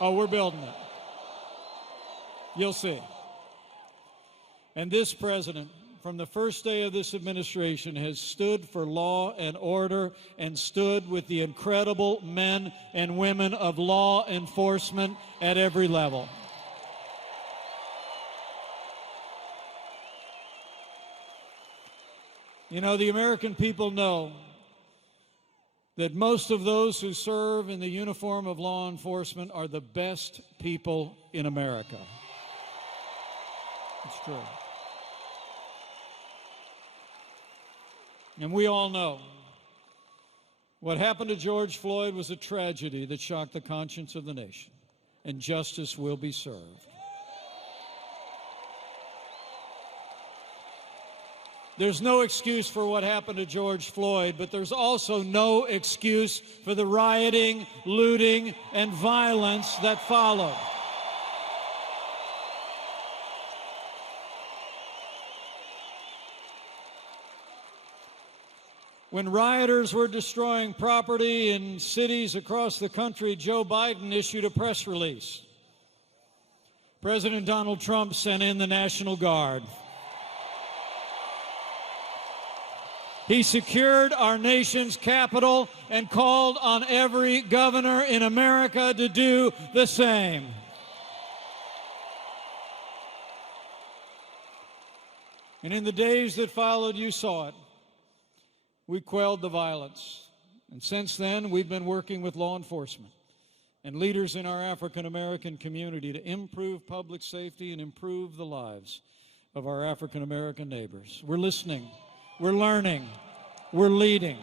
Oh, we're building it. You'll see. And this president, from the first day of this administration, has stood for law and order and stood with the incredible men and women of law enforcement at every level. You know, the American people know that most of those who serve in the uniform of law enforcement are the best people in America. It's true. And we all know what happened to George Floyd was a tragedy that shocked the conscience of the nation, and justice will be served. There's no excuse for what happened to George Floyd, but there's also no excuse for the rioting, looting, and violence that followed. When rioters were destroying property in cities across the country, Joe Biden issued a press release. President Donald Trump sent in the National Guard. He secured our nation's capital and called on every governor in America to do the same. And in the days that followed, you saw it. We quelled the violence. And since then, we've been working with law enforcement and leaders in our African American community to improve public safety and improve the lives of our African American neighbors. We're listening. We're learning. We're leading.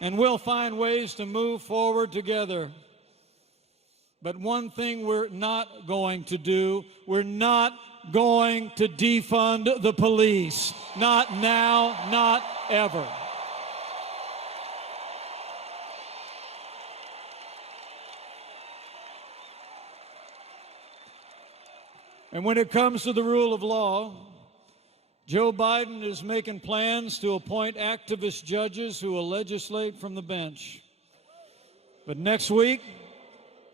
And we'll find ways to move forward together. But one thing we're not going to do, we're not going to defund the police. Not now, not ever. And when it comes to the rule of law, Joe Biden is making plans to appoint activist judges who will legislate from the bench. But next week,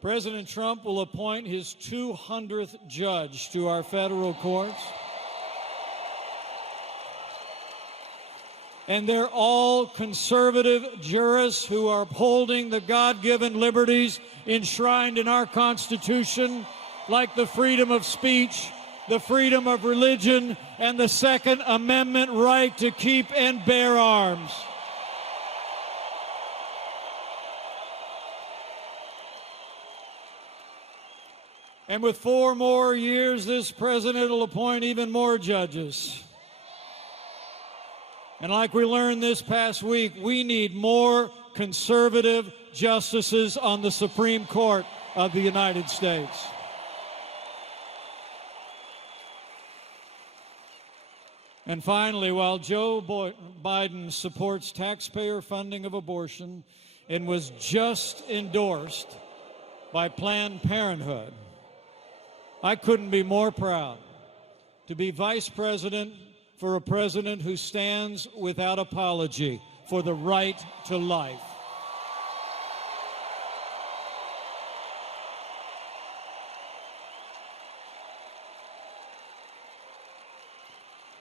President Trump will appoint his 200th judge to our federal courts. And they're all conservative jurists who are upholding the God-given liberties enshrined in our Constitution, like the freedom of speech, the freedom of religion, and the Second Amendment right to keep and bear arms. And with 4 more years, this president will appoint even more judges. And like we learned this past week, we need more conservative justices on the Supreme Court of the United States. And finally, while Joe Biden supports taxpayer funding of abortion and was just endorsed by Planned Parenthood, I couldn't be more proud to be vice president for a president who stands without apology for the right to life.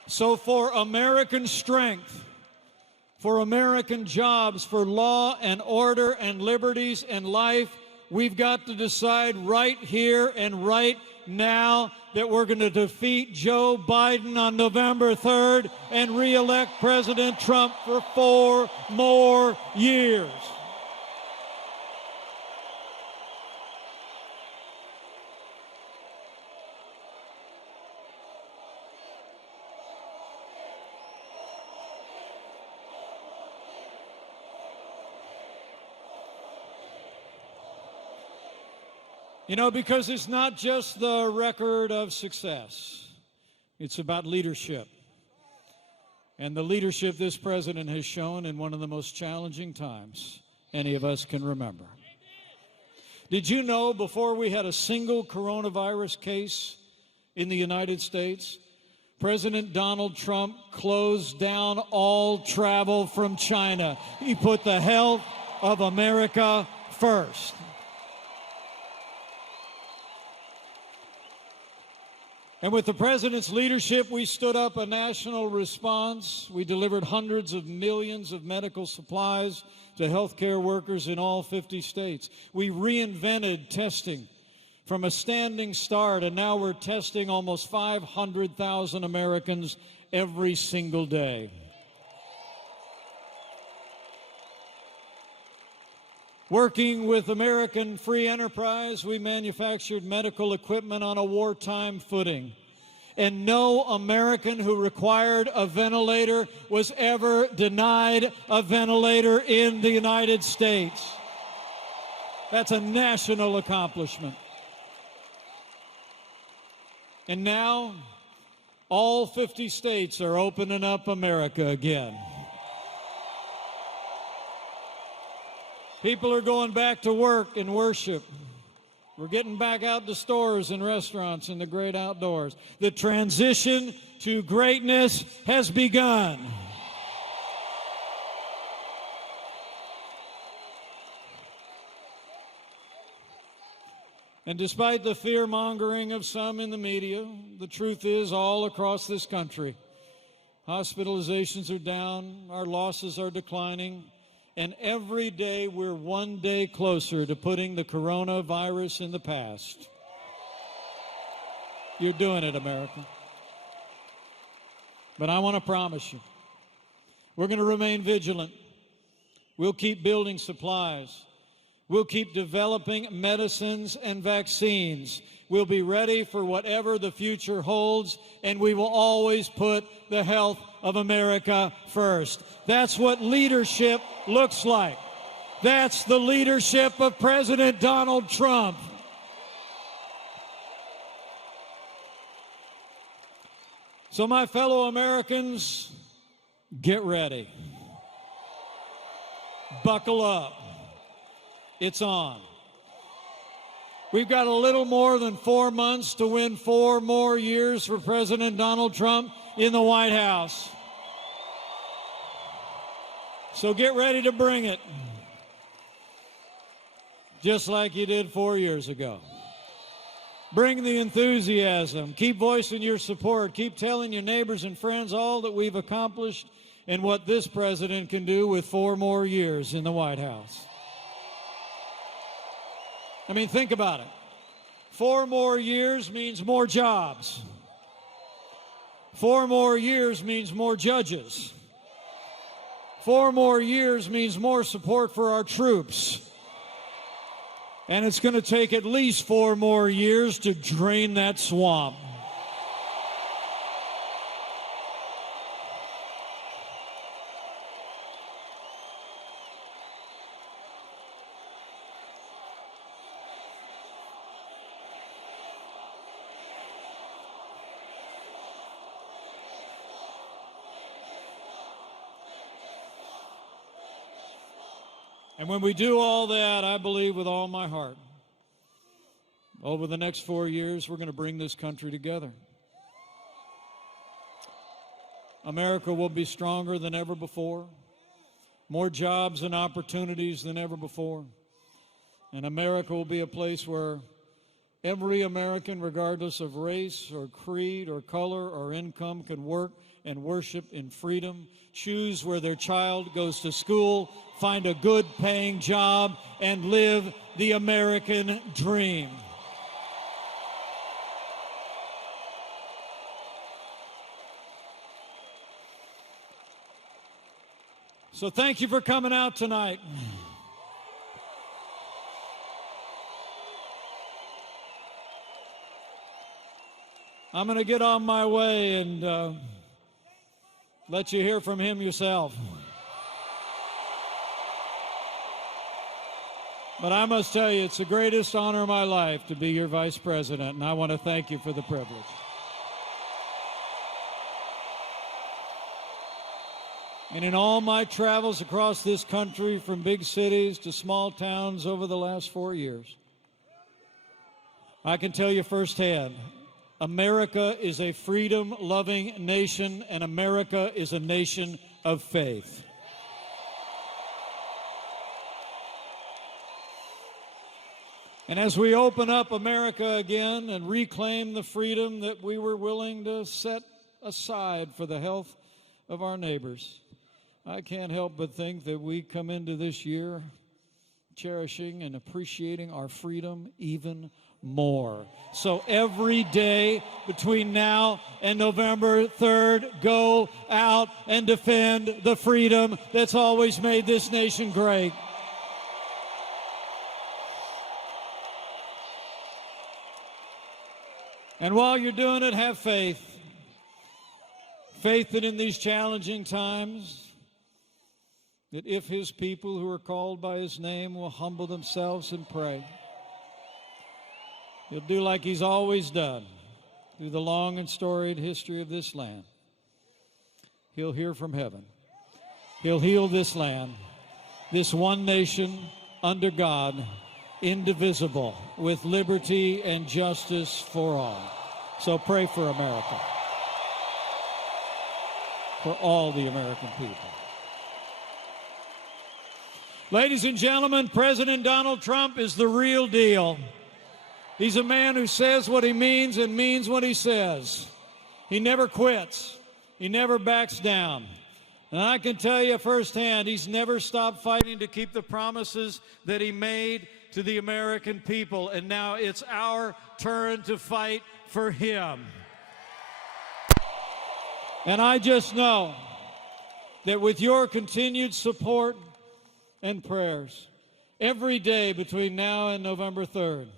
So for American strength, for American jobs, for law and order and liberties and life, we've got to decide right here and right now that we're going to defeat Joe Biden on November 3rd and re-elect President Trump for 4 more years. You know, because it's not just the record of success. It's about leadership. And the leadership this president has shown in one of the most challenging times any of us can remember. Did you know before we had a single coronavirus case in the United States, President Donald Trump closed down all travel from China? He put the health of America first. And with the president's leadership, we stood up a national response. We delivered hundreds of millions of medical supplies to healthcare workers in all 50 states. We reinvented testing from a standing start, and now we're testing almost 500,000 Americans every single day. Working with American Free Enterprise, we manufactured medical equipment on a wartime footing. And no American who required a ventilator was ever denied a ventilator in the United States. That's a national accomplishment. And now, all 50 states are opening up America again. People are going back to work and worship. We're getting back out to stores and restaurants and the great outdoors. The transition to greatness has begun. And despite the fear-mongering of some in the media, the truth is all across this country, hospitalizations are down, our losses are declining, and every day we're one day closer to putting the coronavirus in the past. You're doing it, America. But I want to promise you, we're going to remain vigilant. We'll keep building supplies. We'll keep developing medicines and vaccines. We'll be ready for whatever the future holds, and we will always put the health of America first. That's what leadership looks like. That's the leadership of President Donald Trump. So, my fellow Americans, get ready. Buckle up. It's on. We've got a little more than 4 months to win 4 more years for President Donald Trump in the White House. So get ready to bring it, just like you did 4 years ago. Bring the enthusiasm. Keep voicing your support. Keep telling your neighbors and friends all that we've accomplished and what this president can do with 4 more years in the White House. I mean, think about it. 4 more years means more jobs. 4 more years means more judges. 4 more years means more support for our troops. And it's going to take at least 4 more years to drain that swamp. And when we do all that, I believe with all my heart, over the next 4 years, we're going to bring this country together. America will be stronger than ever before, more jobs and opportunities than ever before. And America will be a place where every American, regardless of race or creed or color or income, can work and worship in freedom, choose where their child goes to school, find a good paying job, and live the American dream. So thank you for coming out tonight. I'm going to get on my way and let you hear from him yourself. But I must tell you, it's the greatest honor of my life to be your vice president, and I want to thank you for the privilege. And in all my travels across this country, from big cities to small towns over the last 4 years, I can tell you firsthand, America is a freedom-loving nation, and America is a nation of faith. And as we open up America again and reclaim the freedom that we were willing to set aside for the health of our neighbors, I can't help but think that we come into this year cherishing and appreciating our freedom even more. So every day between now and November 3rd, go out and defend the freedom that's always made this nation great. And while you're doing it, have faith. Faith that in these challenging times, that if his people who are called by his name will humble themselves and pray, he'll do like he's always done through the long and storied history of this land. He'll hear from heaven. He'll heal this land, this one nation under God, indivisible, with liberty and justice for all. So pray for America, for all the American people. Ladies and gentlemen, President Donald Trump is the real deal. He's a man who says what he means and means what he says. He never quits. He never backs down. And I can tell you firsthand, he's never stopped fighting to keep the promises that he made to the American people. And now it's our turn to fight for him. And I just know that with your continued support and prayers, every day between now and November 3rd,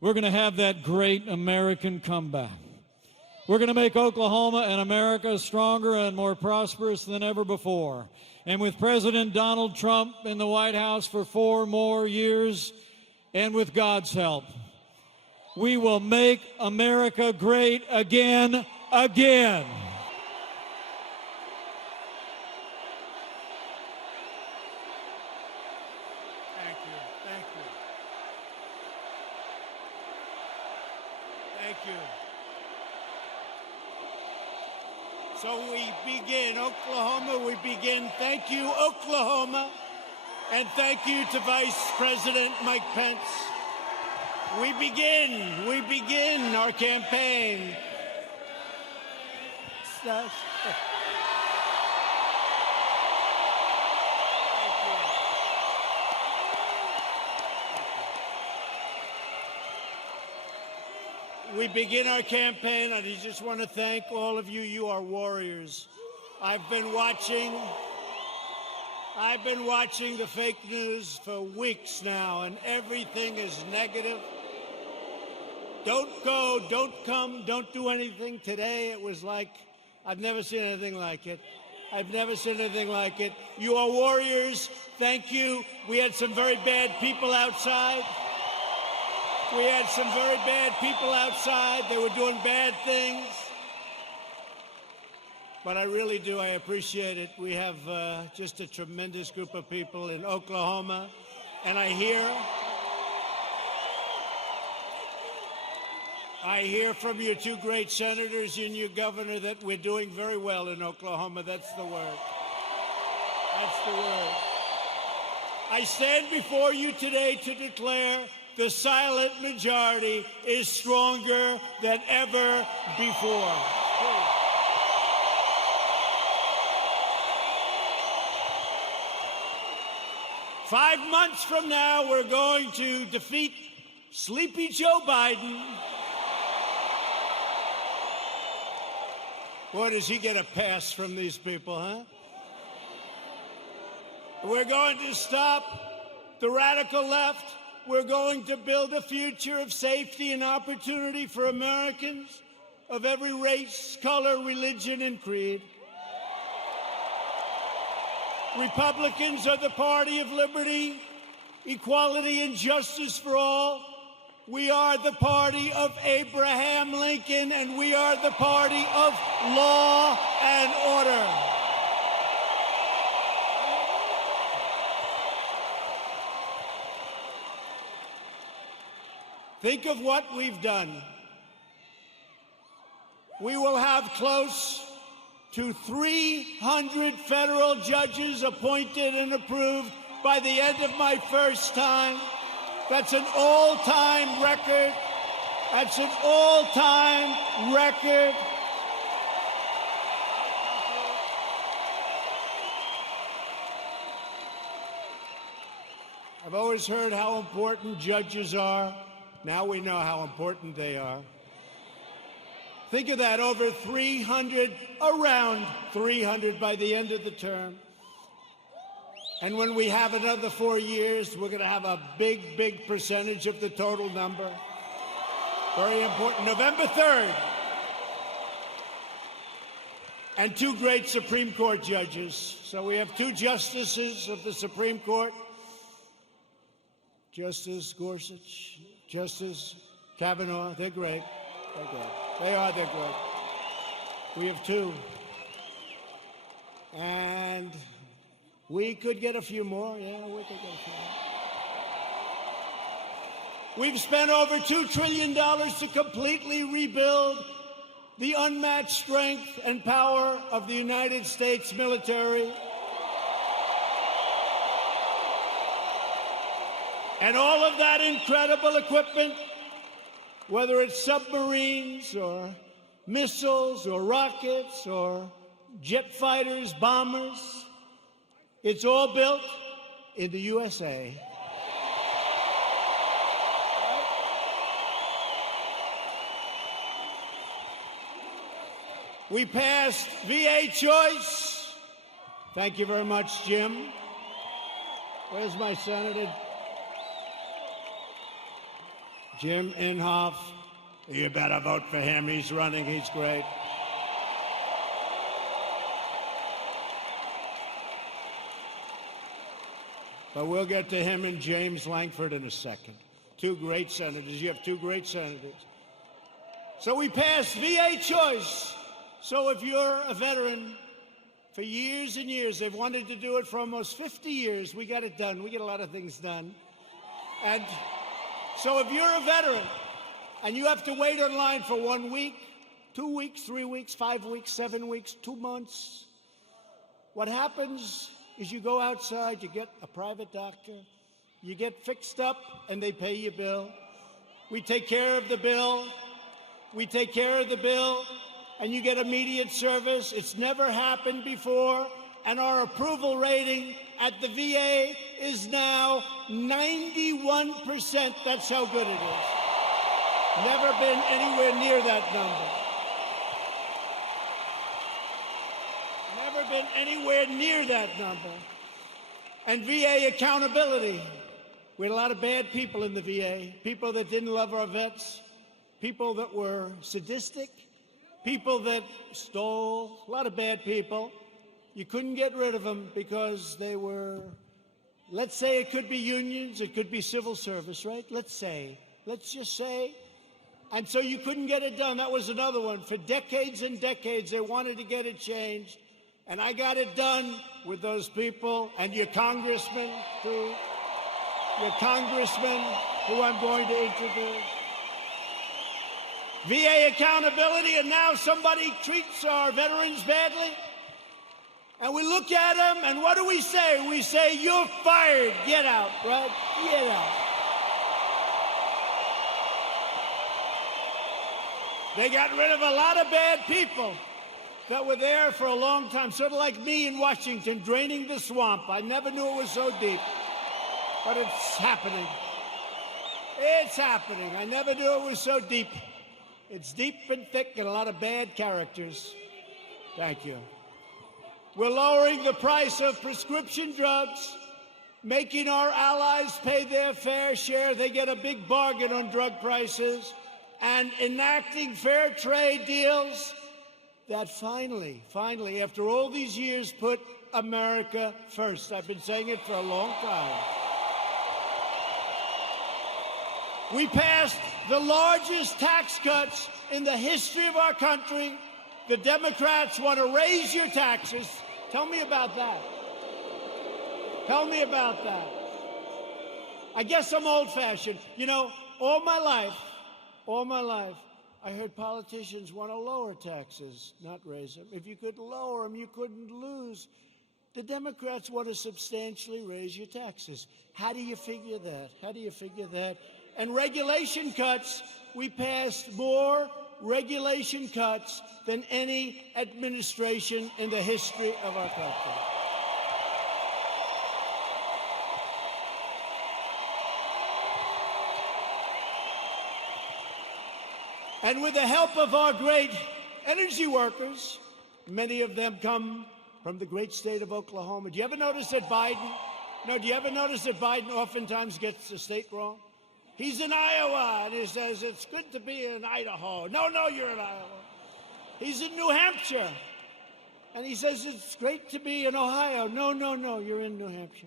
we're going to have that great American comeback. We're going to make Oklahoma and America stronger and more prosperous than ever before. And with President Donald Trump in the White House for 4 more years, and with God's help, we will make America great again, again. Thank you. Thank you. Thank you. So we begin, Oklahoma, we begin. Thank you, Oklahoma. And thank you to Vice President Mike Pence. We begin our campaign. We begin our campaign, and I just want to thank all of you. You are warriors. I've been watching the fake news for weeks now, and everything is negative. Don't go, don't come, don't do anything. Today it was like, I've never seen anything like it. I've never seen anything like it. You are warriors. Thank you. We had some very bad people outside. They were doing bad things. But I really do. I appreciate it. We have just a tremendous group of people in Oklahoma. And I hear from your 2 great senators and your governor that we're doing very well in Oklahoma. That's the word. That's the word. I stand before you today to declare the silent majority is stronger than ever before. 5 months from now, we're going to defeat sleepy Joe Biden. Boy, does he get a pass from these people, huh? We're going to stop the radical left. We're going to build a future of safety and opportunity for Americans of every race, color, religion, and creed. Republicans are the party of liberty, equality, and justice for all. We are the party of Abraham Lincoln, and we are the party of law and order. Think of what we've done. We will have close to 300 federal judges appointed and approved by the end of my first time. That's an all-time record. That's an all-time record. I've always heard how important judges are. Now we know how important they are. Think of that, over 300, around 300 by the end of the term. And when we have another 4 years, we're going to have a big, big percentage of the total number. Very important. November 3rd. And 2 great Supreme Court judges. So we have 2 justices of the Supreme Court. Justice Gorsuch, Justice Kavanaugh. They're great. They're great. They're great. We have 2. And we could get a few more. Yeah, we could get a few more. We've spent over $2 trillion to completely rebuild the unmatched strength and power of the United States military. And all of that incredible equipment, whether it's submarines or missiles or rockets or jet fighters, bombers, it's all built in the USA. We passed VA choice. Thank you very much, Jim. Where's my senator? Jim Inhofe. You better vote for him. He's running. He's great. But we'll get to him and James Lankford in a second. 2 great senators. You have 2 great senators. So we passed VA choice. So if you're a veteran, for years and years, they've wanted to do it for almost 50 years. We got it done. We get a lot of things done. And so if you're a veteran and you have to wait in line for 1 week, 2 weeks, 3 weeks, 5 weeks, 7 weeks, 2 months, what happens is you go outside, you get a private doctor, you get fixed up, and they pay your bill. We take care of the bill. We take care of the bill. And you get immediate service. It's never happened before. And our approval rating at the VA is now 91%. That's how good it is. Never been anywhere near that number. Never been anywhere near that number. And VA accountability. We had a lot of bad people in the VA, people that didn't love our vets, people that were sadistic, people that stole, a lot of bad people. You couldn't get rid of them because they were, let's say it could be unions, it could be civil service, right? Let's just say. And so you couldn't get it done. That was another one. For decades and decades, they wanted to get it changed. And I got it done with those people and your congressman, too. Your congressman, who I'm going to introduce. VA accountability, and now somebody treats our veterans badly. And we look at them, and what do we say? We say, you're fired. Get out, right? Get out. They got rid of a lot of bad people that were there for a long time, sort of like me in Washington, draining the swamp. I never knew it was so deep, but it's happening. It's happening. I never knew it was so deep. It's deep and thick and a lot of bad characters. Thank you. We're lowering the price of prescription drugs, making our allies pay their fair share. They get a big bargain on drug prices, and enacting fair trade deals that finally, after all these years, put America first. I've been saying it for a long time. We passed the largest tax cuts in the history of our country. The Democrats want to raise your taxes. Tell me about that. Tell me about that. I guess I'm old-fashioned. You know, all my life, I heard politicians want to lower taxes, not raise them. If you could lower them, you couldn't lose. The Democrats want to substantially raise your taxes. How do you figure that? How do you figure that? And regulation cuts, we passed more regulation cuts than any administration in the history of our country. And with the help of our great energy workers, many of them come from the great state of Oklahoma. Do you ever notice that Biden oftentimes gets the state wrong? He's in Iowa, and he says, it's good to be in Idaho. No, you're in Iowa. He's in New Hampshire, and he says, it's great to be in Ohio. No, you're in New Hampshire.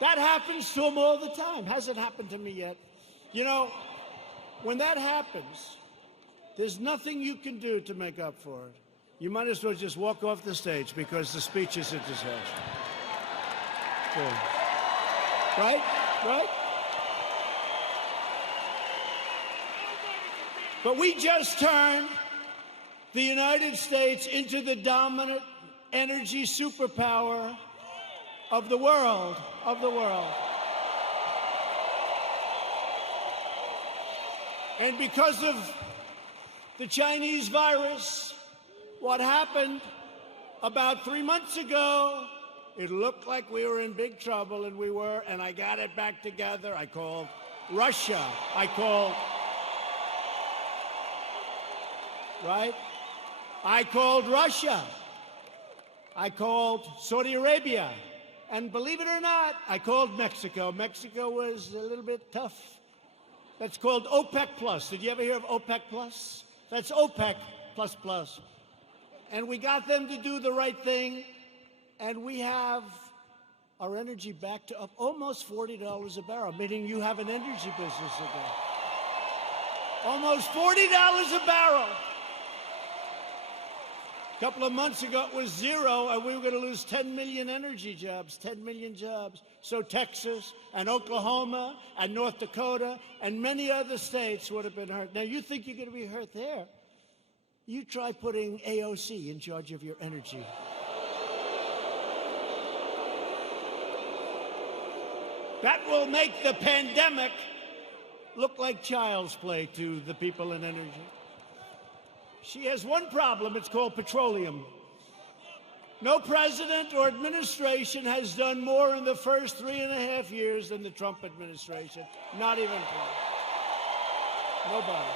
That happens to him all the time. Hasn't happened to me yet. You know, when that happens, there's nothing you can do to make up for it. You might as well just walk off the stage because the speech is a disaster. Good. Right? But we just turned the United States into the dominant energy superpower of the world. And because of the Chinese virus, what happened about 3 months ago, it looked like we were in big trouble, and we were, and I got it back together. I called Russia. I called Russia. I called Saudi Arabia. And believe it or not, I called Mexico. Mexico was a little bit tough. That's called OPEC Plus. Did you ever hear of OPEC Plus? That's OPEC plus plus. And we got them to do the right thing, and we have our energy back to up almost $40 a barrel, meaning you have an energy business again. Almost $40 a barrel. A couple of months ago, it was zero, and we were going to lose 10 million energy jobs, 10 million jobs. So Texas and Oklahoma and North Dakota and many other states would have been hurt. Now, you think you're going to be hurt there? You try putting AOC in charge of your energy. That will make the pandemic look like child's play to the people in energy. She has one problem. It's called petroleum. No president or administration has done more in the first 3.5 years than the Trump administration. Not even close. Nobody.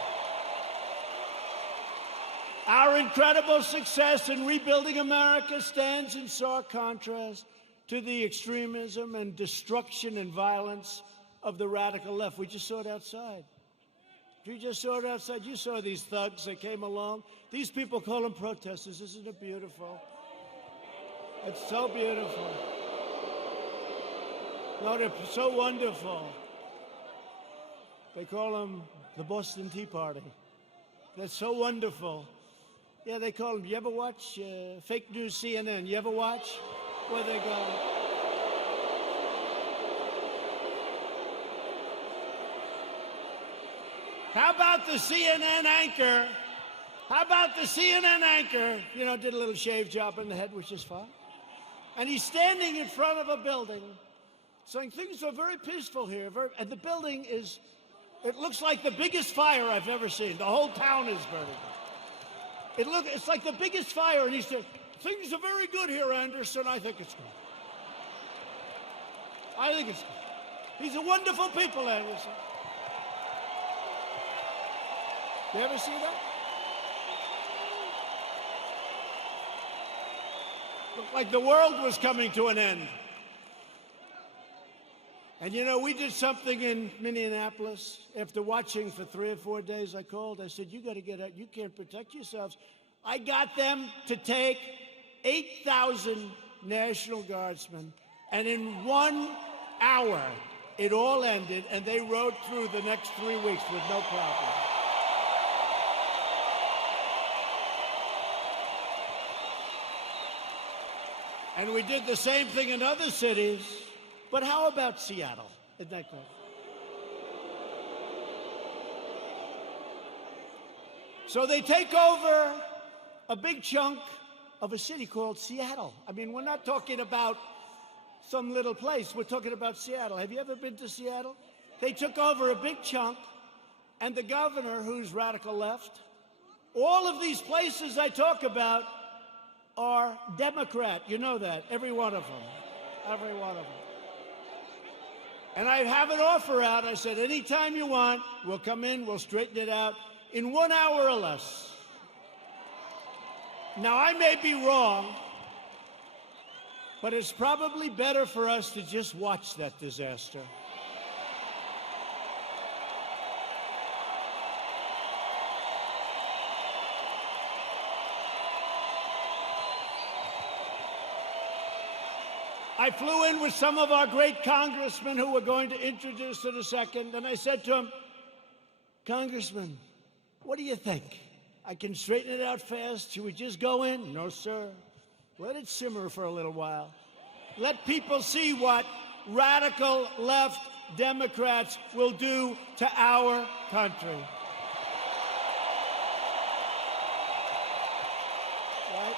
Our incredible success in rebuilding America stands in stark contrast to the extremism and destruction and violence of the radical left. We just saw it outside. You saw these thugs that came along. These people call them protesters. Isn't it beautiful? It's so beautiful. No, they're so wonderful. They call them the Boston Tea Party. They're so wonderful. Yeah, they call them. You ever watch fake news CNN? You ever watch where they go? How about the CNN anchor? You know, did a little shave job in the head, which is fine. And he's standing in front of a building saying things are very peaceful here. And the building is, it looks like the biggest fire I've ever seen. The whole town is burning. It's like the biggest fire. And he said, things are very good here, Anderson. I think it's good. These are wonderful people, Anderson. You ever see that? Looked like the world was coming to an end. And you know, we did something in Minneapolis. After watching for 3 or 4 days, I called. I said, you got to get out. You can't protect yourselves. I got them to take 8,000 National Guardsmen. And in 1 hour, it all ended. And they rode through the next 3 weeks with no problem. And we did the same thing in other cities. But how about Seattle? Isn't that good? So they take over a big chunk of a city called Seattle. I mean, we're not talking about some little place. We're talking about Seattle. Have you ever been to Seattle? They took over a big chunk, and the governor, who's radical left, all of these places I talk about are Democrat. You know that. Every one of them. Every one of them. And I have an offer out. I said, anytime you want, we'll come in, we'll straighten it out in 1 hour or less. Now, I may be wrong, but it's probably better for us to just watch that disaster. I flew in with some of our great congressmen who we're going to introduce in a second, and I said to him, Congressman, what do you think? I can straighten it out fast. Should we just go in? No, sir. Let it simmer for a little while. Let people see what radical left Democrats will do to our country. Right?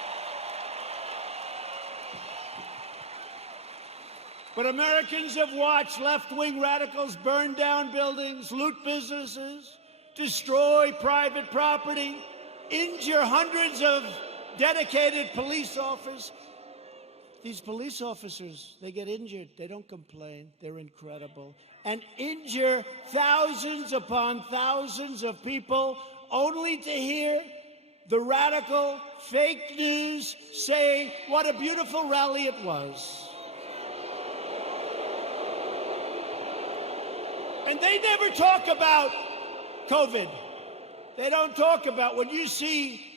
But Americans have watched left-wing radicals burn down buildings, loot businesses, destroy private property, injure hundreds of dedicated police officers. These police officers, they get injured. They don't complain. They're incredible. And injure thousands upon thousands of people only to hear the radical fake news say what a beautiful rally it was. And they never talk about COVID. They don't talk about when you see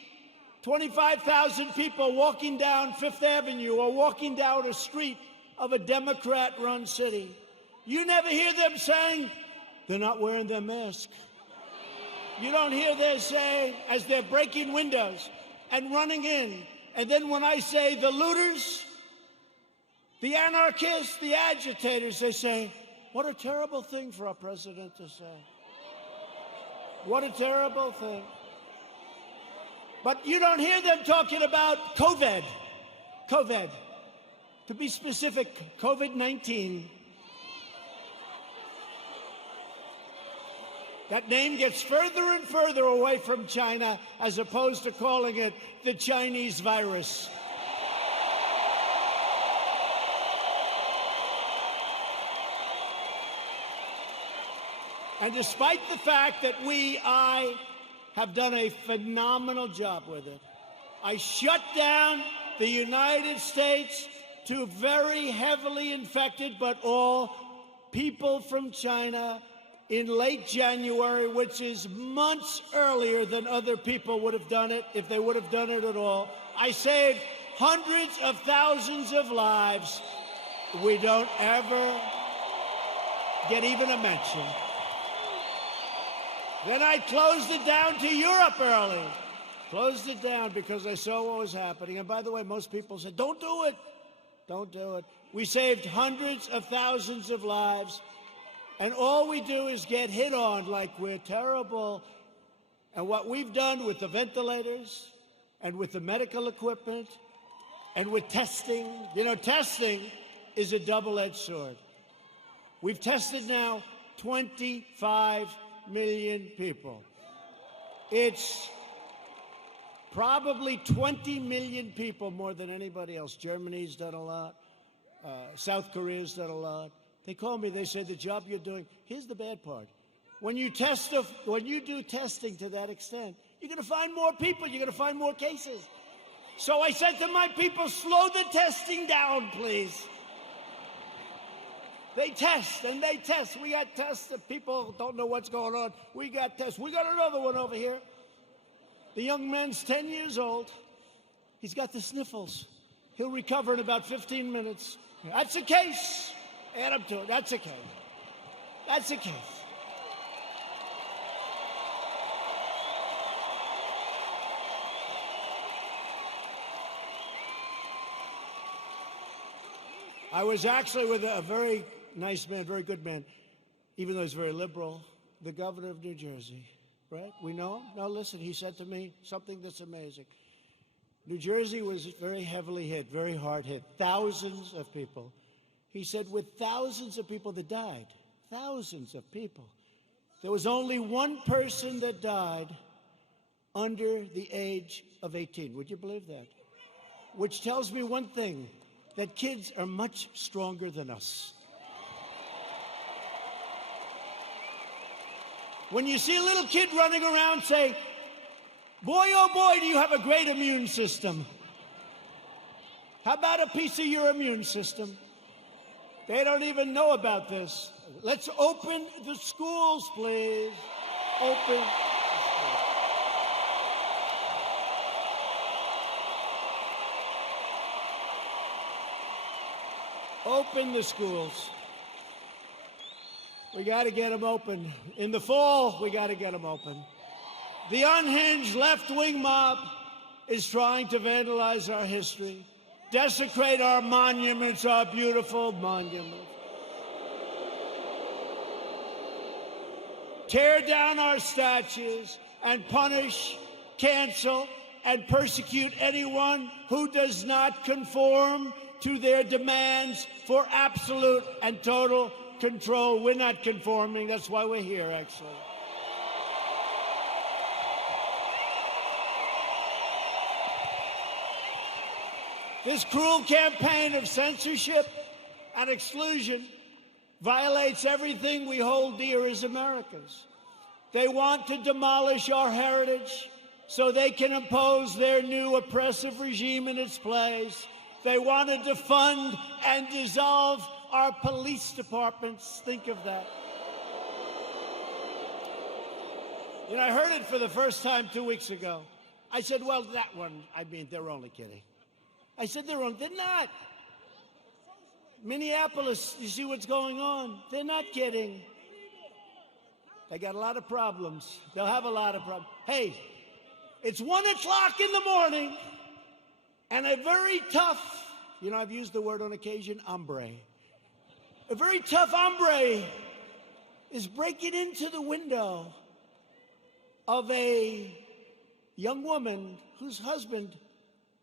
25,000 people walking down Fifth Avenue or walking down a street of a Democrat-run city. You never hear them saying, they're not wearing their mask. You don't hear them saying, as they're breaking windows and running in. And then when I say the looters, the anarchists, the agitators, they say, what a terrible thing for our president to say. What a terrible thing. But you don't hear them talking about COVID. COVID. To be specific, COVID-19. That name gets further and further away from China as opposed to calling it the Chinese virus. And despite the fact that I have done a phenomenal job with it, I shut down the United States to very heavily infected, but all people from China in late January, which is months earlier than other people would have done it if they would have done it at all. I saved hundreds of thousands of lives. We don't ever get even a mention. Then I closed it down to Europe early. Closed it down because I saw what was happening. And by the way, most people said, don't do it. Don't do it. We saved hundreds of thousands of lives. And all we do is get hit on like we're terrible. And what we've done with the ventilators and with the medical equipment and with testing, you know, testing is a double-edged sword. We've tested now 25 million people. It's probably 20 million people more than anybody else. Germany's done a lot. South Korea's done a lot. They call me, they say, the job you're doing, here's the bad part. When you do testing to that extent, you're going to find more people, you're going to find more cases. So I said to my people, slow the testing down, please. They test and they test. We got tests that people don't know what's going on. We got tests. We got another one over here. The young man's 10 years old. He's got the sniffles. He'll recover in about 15 minutes. That's a case. Add up to it. That's a case. That's a case. I was actually with a very nice man, very good man, even though he's very liberal, the governor of New Jersey, right? We know him? Now listen, he said to me something that's amazing. New Jersey was very heavily hit, very hard hit, thousands of people. He said with thousands of people that died, thousands of people, there was only one person that died under the age of 18. Would you believe that? Which tells me one thing, that kids are much stronger than us. When you see a little kid running around, say, boy, oh boy, do you have a great immune system. How about a piece of your immune system? They don't even know about this. Let's open the schools, please. Open. Open the schools. We got to get them open. In the fall, we got to get them open. The unhinged left-wing mob is trying to vandalize our history, desecrate our monuments, our beautiful monuments, tear down our statues, and punish, cancel, and persecute anyone who does not conform to their demands for absolute and total control. We're not conforming. That's why we're here, actually. This cruel campaign of censorship and exclusion violates everything we hold dear as Americans. They want to demolish our heritage so they can impose their new oppressive regime in its place. They want to defund and dissolve our police departments. Think of that. When I heard it for the first time 2 weeks ago, I said, well, that one, I mean, they're only kidding. I said, they're not. Minneapolis, you see what's going on? They're not kidding. They got a lot of problems. They'll have a lot of problems. Hey, it's 1 o'clock in the morning, and a very tough, you know, I've used the word on occasion, hombre. A very tough hombre is breaking into the window of a young woman whose husband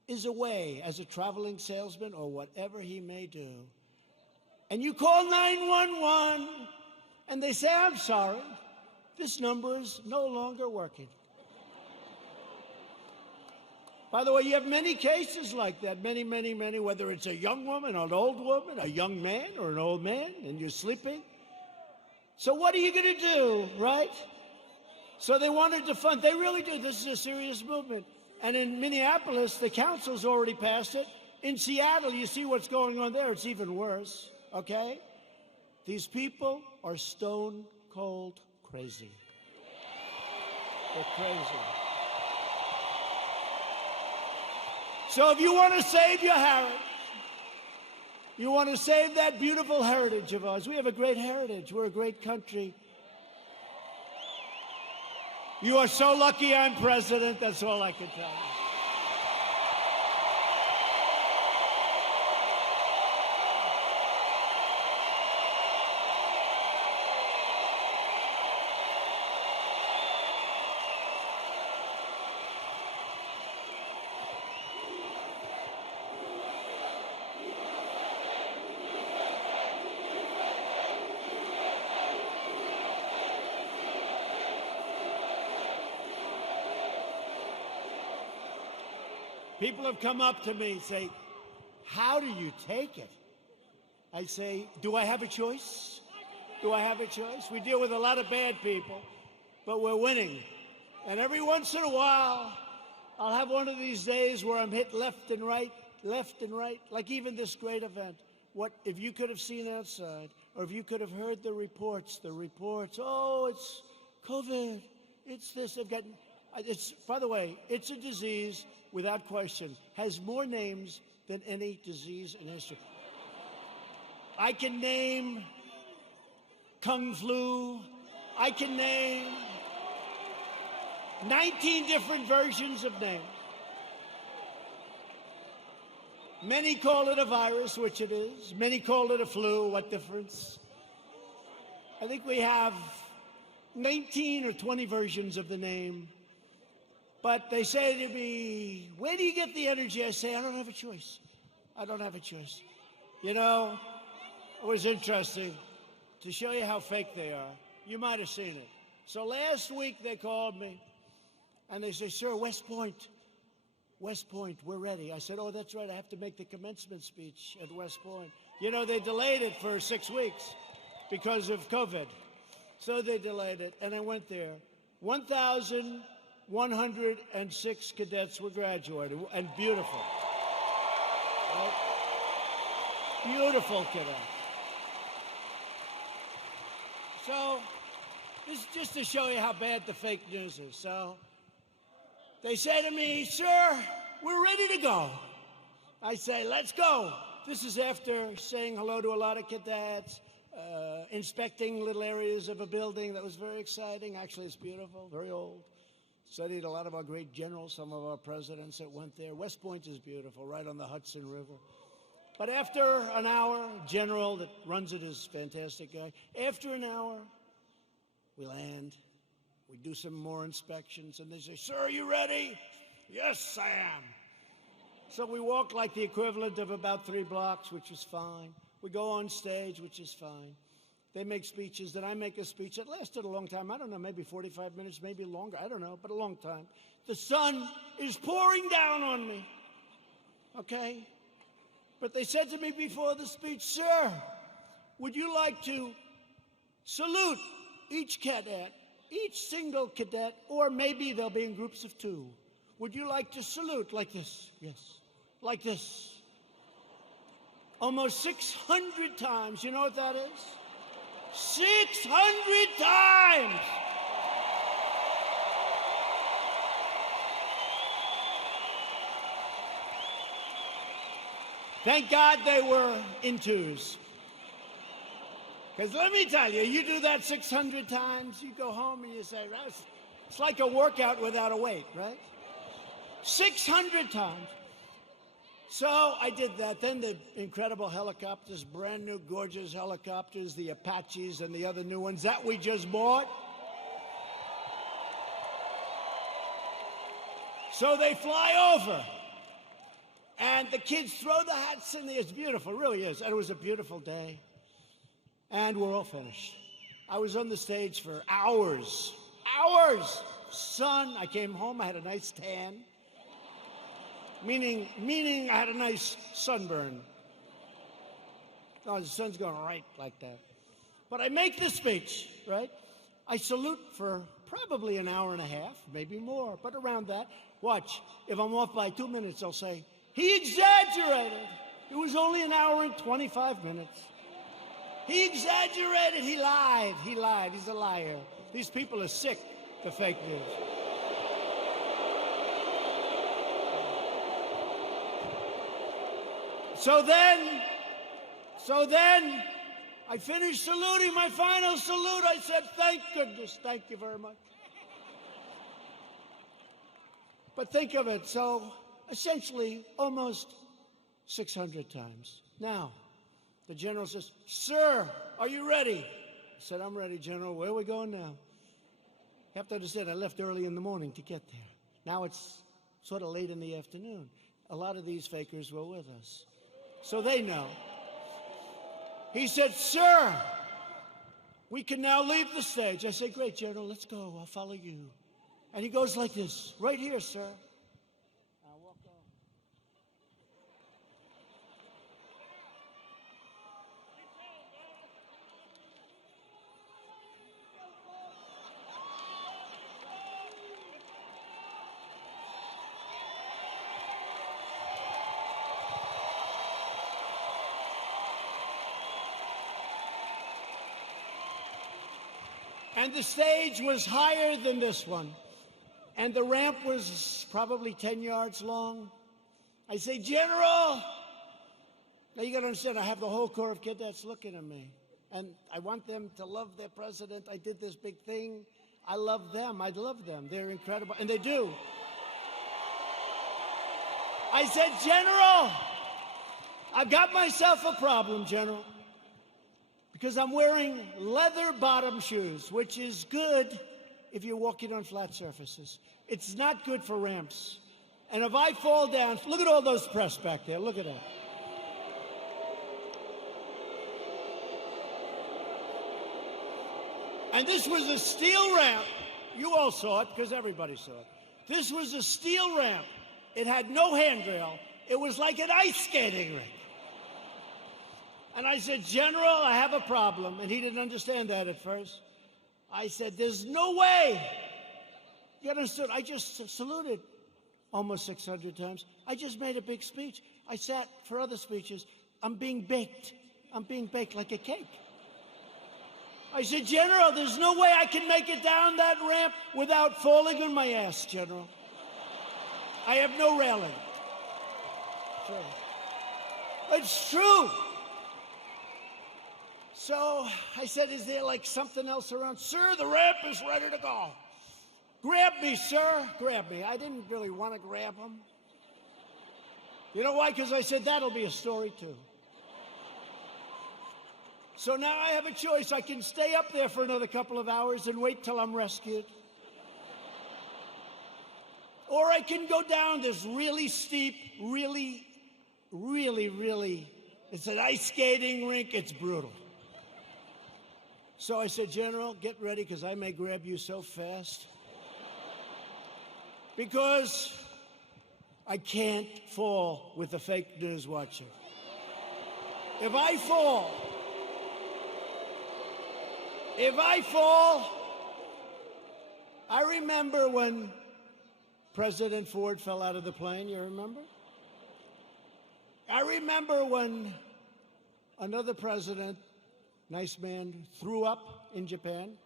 is away as a traveling salesman or whatever he may do. And you call 911, and they say, I'm sorry, this number is no longer working. By the way, you have many cases like that, many, whether it's a young woman, an old woman, a young man, or an old man, and you're sleeping. So what are you going to do, right? So they wanted to fund, they really do. This is a serious movement. And in Minneapolis, the council's already passed it. In Seattle, you see what's going on there. It's even worse, okay? These people are stone cold crazy. They're crazy. So if you want to save your heritage, you want to save that beautiful heritage of ours. We have a great heritage. We're a great country. You are so lucky I'm president. That's all I can tell you. People have come up to me and say, how do you take it? I say, do I have a choice? Do I have a choice? We deal with a lot of bad people, but we're winning. And every once in a while, I'll have one of these days where I'm hit left and right, like even this great event. What, if you could have seen outside, or if you could have heard the reports, oh, it's COVID, it's this, by the way, it's a disease, without question, has more names than any disease in history. I can name Kung Flu. I can name 19 different versions of names. Many call it a virus, which it is. Many call it a flu. What difference? I think we have 19 or 20 versions of the name. But they say to me, where do you get the energy? I say, I don't have a choice. I don't have a choice. You know, it was interesting to show you how fake they are. You might have seen it. So last week they called me and they say, sir, West Point, we're ready. I said, oh, that's right. I have to make the commencement speech at West Point. You know, they delayed it for 6 weeks because of COVID. So they delayed it. And I went there. 1,106 cadets were graduated, and beautiful. Right? Beautiful cadets. So, this is just to show you how bad the fake news is. So, they say to me, sir, we're ready to go. I say, let's go. this is after saying hello to a lot of cadets, inspecting little areas of a building that was very exciting. Actually, it's beautiful, very old. Studied a lot of our great generals, some of our presidents that went there. West Point is beautiful, right on the Hudson River. But after an hour, general that runs it is a fantastic guy. After an hour, we land. We do some more inspections, and they say, "Sir, are you ready?" "Yes, I am." So we walk like the equivalent of about 3 blocks, which is fine. We go on stage, which is fine. They make speeches. Then I make a speech that lasted a long time. I don't know, maybe 45 minutes, maybe longer. I don't know, but a long time. The sun is pouring down on me. Okay? But they said to me before the speech, "Sir, would you like to salute each cadet, each single cadet, or maybe they'll be in groups of 2. Would you like to salute like this?" "Yes." "Like this." Almost 600 times. You know what that is? 600 times! Thank God they were in 2s. Because let me tell you, you do that 600 times, you go home and you say, it's like a workout without a weight, right? 600 times. So I did that. Then the incredible helicopters, brand new, gorgeous helicopters, the Apaches and the other new ones that we just bought. So they fly over. And the kids throw the hats in the air. It's beautiful, it really is. And it was a beautiful day. And we're all finished. I was on the stage for hours. Hours! Sun, I came home, I had a nice tan. Meaning I had a nice sunburn. No, the sun's going right like that. But I make this speech, right? I salute for probably an hour and a half, maybe more, but around that. Watch, if I'm off by 2 minutes, I'll say, "He exaggerated. It was only an hour and 25 minutes. He exaggerated. He lied. He lied. He's a liar." These people are sick, the fake news. So then, I finished saluting, my final salute. I said, "Thank goodness, thank you very much." But think of it, so essentially almost 600 times. Now, the general says, "Sir, are you ready?" I said, "I'm ready, General. Where are we going now?" You have to understand, I left early in the morning to get there. Now it's sort of late in the afternoon. A lot of these fakers were with us, so they know. He said, "Sir, we can now leave the stage." I said, "Great, General, let's go. I'll follow you." And he goes like this, "Right here, sir." I'll walk on. And the stage was higher than this one. And the ramp was probably 10 yards long. I say, "General!" Now you got to understand, I have the whole Corps of Cadets looking at me. And I want them to love their president. I did this big thing. I love them. I love them. They're incredible. And they do. I said, "General, I've got myself a problem, General. Because I'm wearing leather bottom shoes, which is good if you're walking on flat surfaces. It's not good for ramps. And if I fall down, look at all those press back there. Look at that. And this was a steel ramp. You all saw it because everybody saw it. This was a steel ramp. It had no handrail. It was like an ice skating rink. And I said, "General, I have a problem." And he didn't understand that at first. I said, "There's no way." You understood? I just saluted almost 600 times. I just made a big speech. I sat for other speeches. I'm being baked. I'm being baked like a cake. I said, "General, there's no way I can make it down that ramp without falling on my ass, General. I have no railing." Sure. It's true. So I said, is there like something else around? Sir, the ramp is ready to go. Grab me, sir. Grab me. I didn't really want to grab him. You know why? Because I said, that'll be a story too. So now I have a choice. I can stay up there for another couple of hours and wait till I'm rescued. Or I can go down this really steep, really, it's an ice skating rink. It's brutal. So I said, General, get ready because I may grab you so fast. Because I can't fall with the fake news watching. If I fall, I remember when President Ford fell out of the plane, you remember? I remember when another president, nice man, threw up in Japan,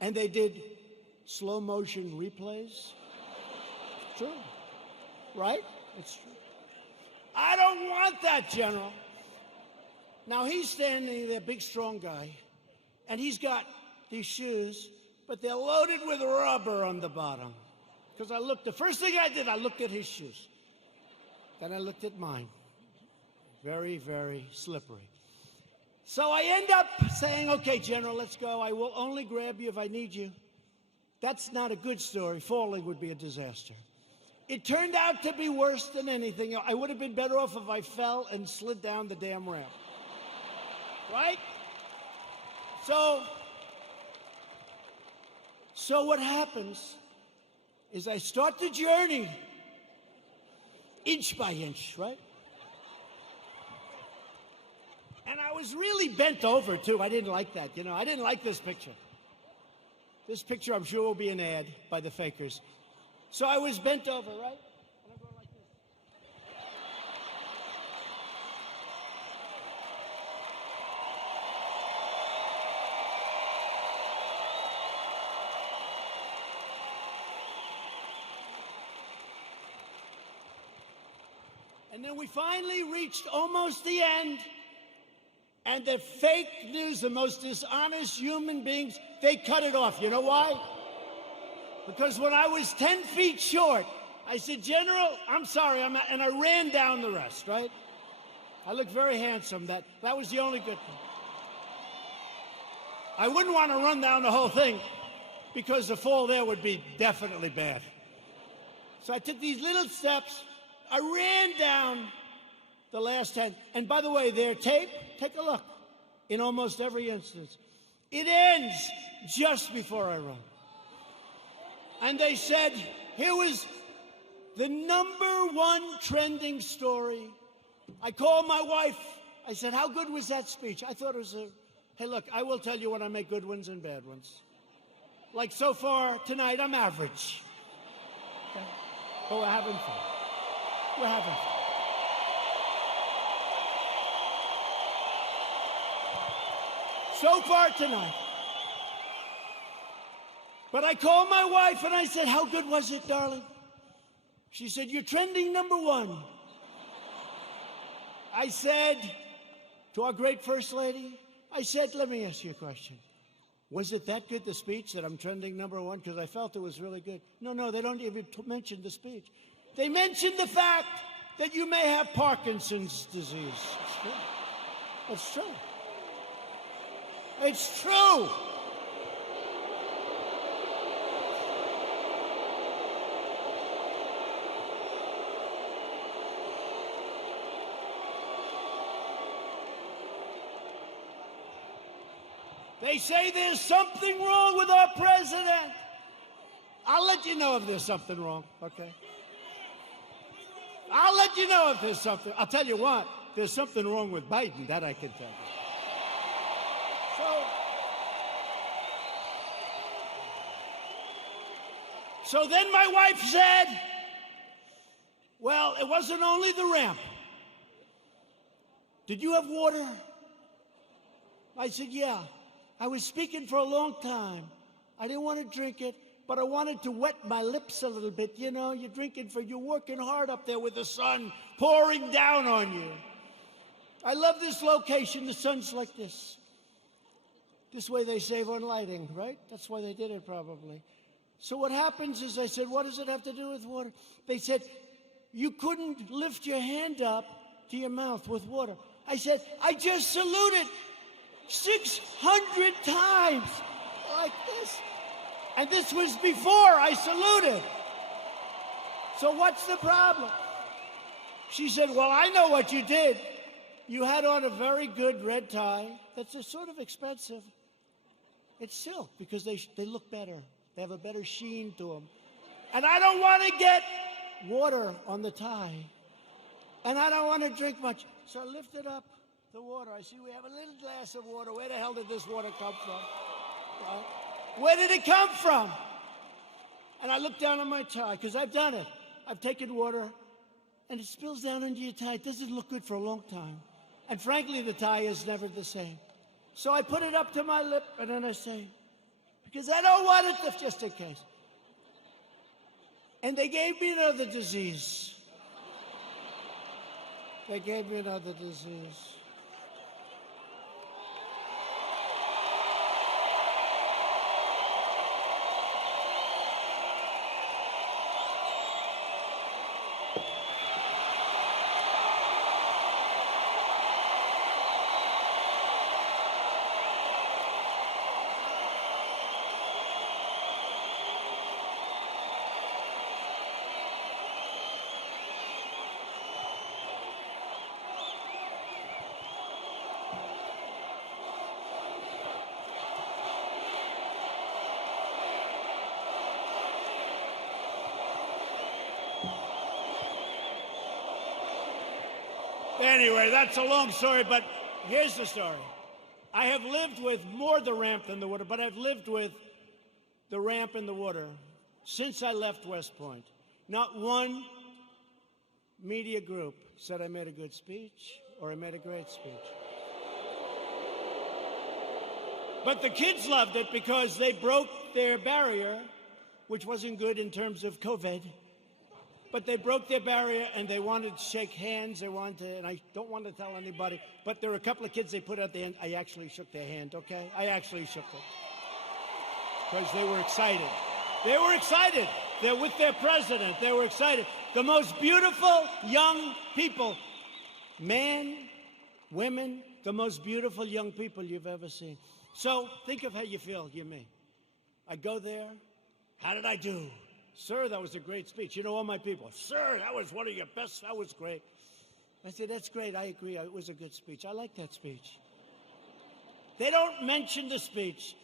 and they did slow motion replays. It's true, right? It's true. I don't want that, General. Now he's standing there, big, strong guy, and he's got these shoes, but they're loaded with rubber on the bottom. Because the first thing I did, I looked at his shoes. Then I looked at mine. Very, very slippery. So I end up saying, okay, General, let's go. I will only grab you if I need you. That's not a good story. Falling would be a disaster. It turned out to be worse than anything. I would have been better off if I fell and slid down the damn ramp. Right? So what happens is I start the journey inch by inch, right? And I was really bent over, too. I didn't like that, I didn't like this picture. This picture, I'm sure, will be an ad by the fakers. So I was bent over, right? And I go like this. And then we finally reached almost the end. And the fake news, the most dishonest human beings, they cut it off. You know why? Because when I was 10 feet short, I said, General, I'm sorry, and I ran down the rest, right? I looked very handsome. That was the only good thing. I wouldn't want to run down the whole thing because the fall there would be definitely bad. So I took these little steps. I ran down the last 10. And by the way, their tape, take a look. In almost every instance, it ends just before I run. And they said, here was the #1 trending story. I called my wife. I said, how good was that speech? I thought it was hey, look, I will tell you when I make good ones and bad ones. Like so far tonight, I'm average. Okay? But we're having fun. We're having fun. So far tonight. But I called my wife and I said, how good was it, darling? She said, you're trending #1. I said to our great First Lady, I said, let me ask you a question. Was it that good, the speech, that I'm trending #1? Because I felt it was really good. No, they don't even mention the speech. They mentioned the fact that you may have Parkinson's disease. It's true. It's true. They say there's something wrong with our president. I'll let you know if there's something wrong, okay? I'll let you know if there's something. I'll tell you what, there's something wrong with Biden, that I can tell you. So then my wife said, well, it wasn't only the ramp. Did you have water? I said, yeah. I was speaking for a long time. I didn't want to drink it, but I wanted to wet my lips a little bit. You know, you're working hard up there with the sun pouring down on you. I love this location. The sun's like this. This way they save on lighting, right? That's why they did it probably. So what happens is I said, what does it have to do with water? They said, you couldn't lift your hand up to your mouth with water. I said, I just saluted 600 times like this. And this was before I saluted. So what's the problem? She said, well, I know what you did. You had on a very good red tie that's a sort of expensive. It's silk because they look better. They have a better sheen to them. And I don't want to get water on the tie. And I don't want to drink much. So I lifted up the water. I see we have a little glass of water. Where the hell did this water come from? Right? Where did it come from? And I looked down on my tie, because I've done it. I've taken water, and it spills down into your tie. It doesn't look good for a long time. And frankly, the tie is never the same. So I put it up to my lip, and then I say, because I don't want it to, just in case. And they gave me another disease. They gave me another disease. Anyway, that's a long story, but here's the story. I have lived with more the ramp than the water, but I've lived with the ramp and the water since I left West Point. Not one media group said I made a good speech or I made a great speech. But the kids loved it because they broke their barrier, which wasn't good in terms of COVID. But they broke their barrier, and they wanted to shake hands. They wanted to, and I don't want to tell anybody, but there were a couple of kids they put at the end. I actually shook their hand, okay? I actually shook it. Because they were excited. They were excited. They're with their president. They were excited. The most beautiful young people, men, women, the most beautiful young people you've ever seen. So think of how you feel, you me. I go there. How did I do? Sir, that was a great speech. You know, all my people, sir, that was one of your best. That was great. I said, that's great. I agree. It was a good speech. I like that speech. They don't mention the speech,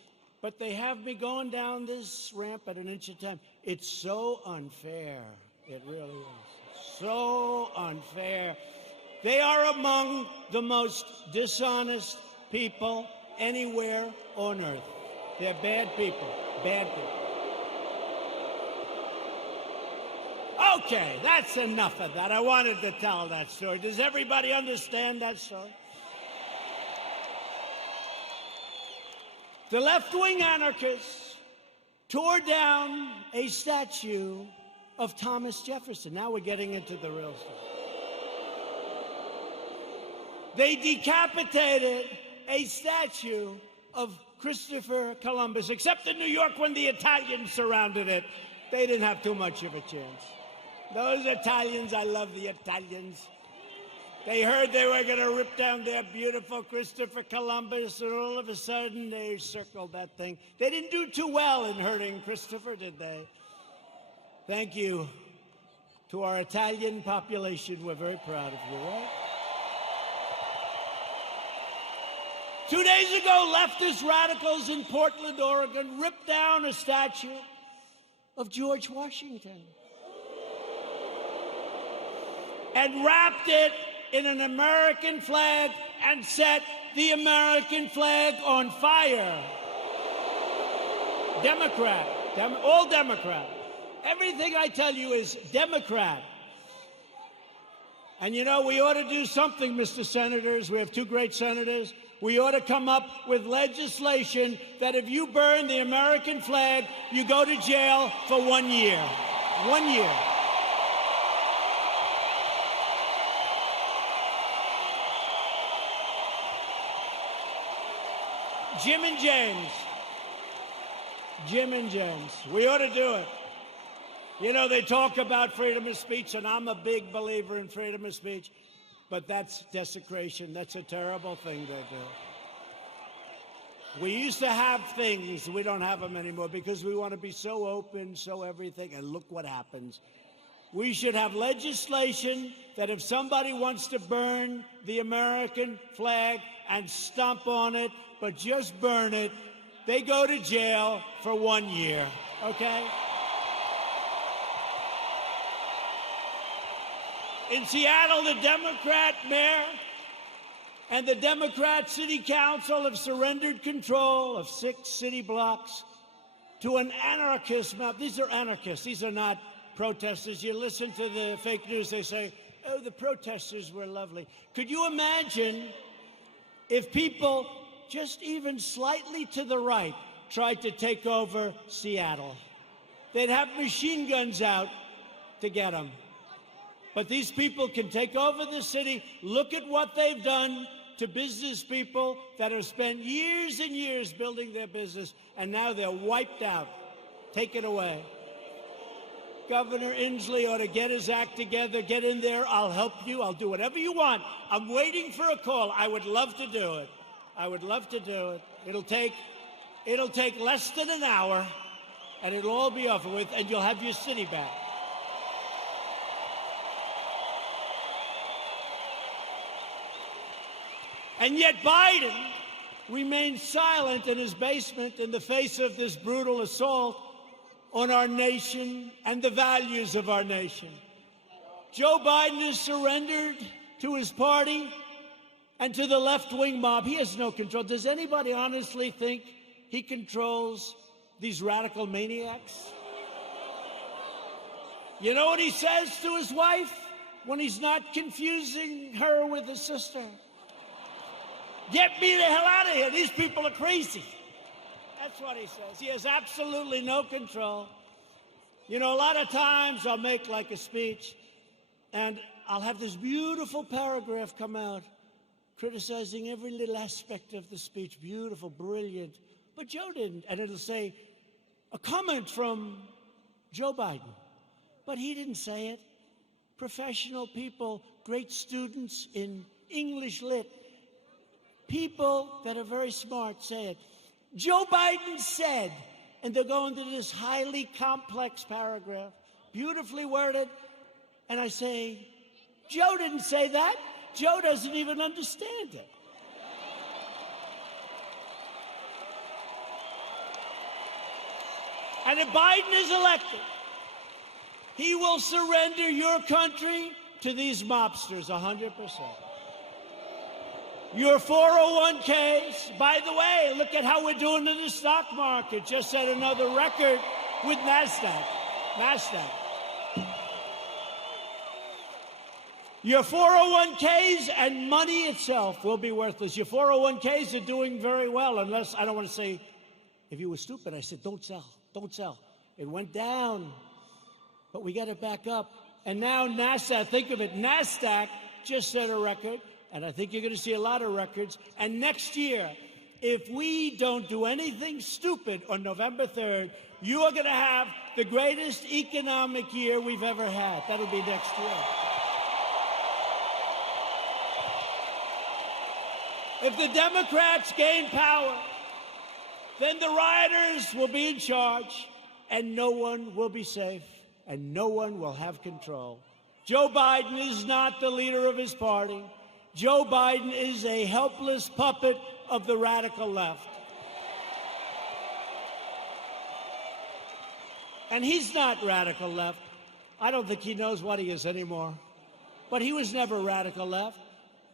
but they have me going down this ramp at an inch at a time. It's so unfair. It really is. So unfair. They are among the most dishonest people anywhere on earth. They're bad people. Bad people. Okay, that's enough of that. I wanted to tell that story. Does everybody understand that story? The left-wing anarchists tore down a statue of Thomas Jefferson. Now we're getting into the real stuff. They decapitated a statue of Christopher Columbus, except in New York when the Italians surrounded it. They didn't have too much of a chance. Those Italians, I love the Italians. They heard they were going to rip down their beautiful Christopher Columbus, and all of a sudden they circled that thing. They didn't do too well in hurting Christopher, did they? Thank you to our Italian population. We're very proud of you, right? 2 days ago, leftist radicals in Portland, Oregon, ripped down a statue of George Washington and wrapped it in an American flag and set the American flag on fire. Democrat, all Democrat. Everything I tell you is Democrat. And you know, we ought to do something, Mr. Senators. We have two great senators. We ought to come up with legislation that if you burn the American flag, you go to jail for 1 year. 1 year. Jim and James. Jim and James. We ought to do it. You know, they talk about freedom of speech, and I'm a big believer in freedom of speech, but that's desecration. That's a terrible thing to do. We used to have things. We don't have them anymore because we want to be so open, so everything, and look what happens. We should have legislation that if somebody wants to burn the American flag and stomp on it, but just burn it, they go to jail for 1 year, okay? In Seattle, the Democrat mayor and the Democrat city council have surrendered control of 6 city blocks to an anarchist mob. These are anarchists. These are not protesters. You listen to the fake news, they say, oh, the protesters were lovely. Could you imagine if people just even slightly to the right tried to take over Seattle? They'd have machine guns out to get them. But these people can take over the city. Look at what they've done to business people that have spent years and years building their business, and now they're wiped out. Take it away. Governor Inslee ought to get his act together, get in there. I'll help you. I'll do whatever you want. I'm waiting for a call. I would love to do it. I would love to do it. It'll take less than an hour, and it'll all be over with, and you'll have your city back. And yet Biden remains silent in his basement in the face of this brutal assault on our nation and the values of our nation. Joe Biden has surrendered to his party and to the left-wing mob. He has no control. Does anybody honestly think he controls these radical maniacs? You know what he says to his wife when he's not confusing her with his sister? Get me the hell out of here. These people are crazy. That's what he says. He has absolutely no control. You know, a lot of times I'll make like a speech, and I'll have this beautiful paragraph come out criticizing every little aspect of the speech. Beautiful, brilliant. But Joe didn't. And it'll say, a comment from Joe Biden. But he didn't say it. Professional people, great students in English lit, people that are very smart say it. Joe Biden said, and they'll go into this highly complex paragraph, beautifully worded, and I say, Joe didn't say that. Joe doesn't even understand it. And if Biden is elected, he will surrender your country to these mobsters 100%. Your 401ks, by the way, look at how we're doing in the stock market. Just set another record with NASDAQ. Your 401ks and money itself will be worthless. Your 401ks are doing very well, unless, I don't want to say, if you were stupid, I said, don't sell, don't sell. It went down, but we got it back up. And now NASDAQ, think of it, NASDAQ just set a record. And I think you're going to see a lot of records. And next year, if we don't do anything stupid on November 3rd, you are going to have the greatest economic year we've ever had. That'll be next year. If the Democrats gain power, then the rioters will be in charge, and no one will be safe, and no one will have control. Joe Biden is not the leader of his party. Joe Biden is a helpless puppet of the radical left. And he's not radical left. I don't think he knows what he is anymore. But he was never radical left.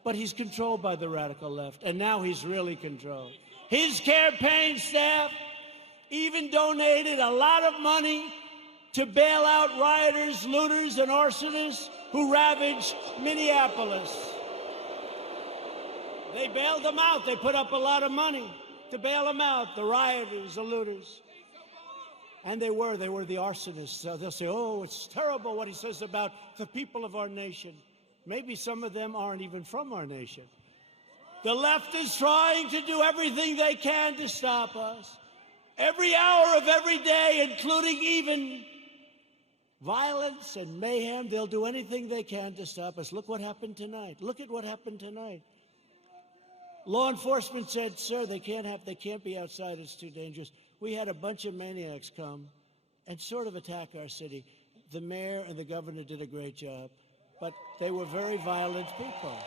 But he's controlled by the radical left. And now he's really controlled. His campaign staff even donated a lot of money to bail out rioters, looters, and arsonists who ravaged Minneapolis. They bailed them out. They put up a lot of money to bail them out, the rioters, the looters. And they were the arsonists. So they'll say, oh, it's terrible what he says about the people of our nation. Maybe some of them aren't even from our nation. The left is trying to do everything they can to stop us. Every hour of every day, including even violence and mayhem, they'll do anything they can to stop us. Look what happened tonight. Look at what happened tonight. Law enforcement said, sir, they can't be outside. It's too dangerous. We had a bunch of maniacs come and sort of attack our city. The mayor and the governor did a great job, but they were very violent people.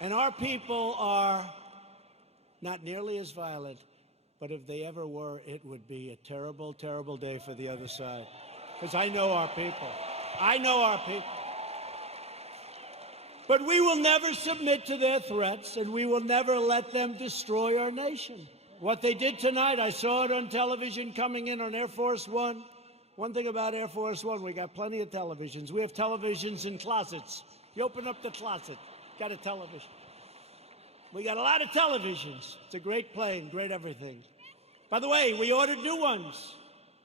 And our people are not nearly as violent, but if they ever were, it would be a terrible, terrible day for the other side. Because I know our people. I know our people. But we will never submit to their threats, and we will never let them destroy our nation. What they did tonight, I saw it on television coming in on Air Force One. One thing about Air Force One, we got plenty of televisions. We have televisions in closets. You open up the closet, got a television. We got a lot of televisions. It's a great plane, great everything. By the way, we ordered new ones.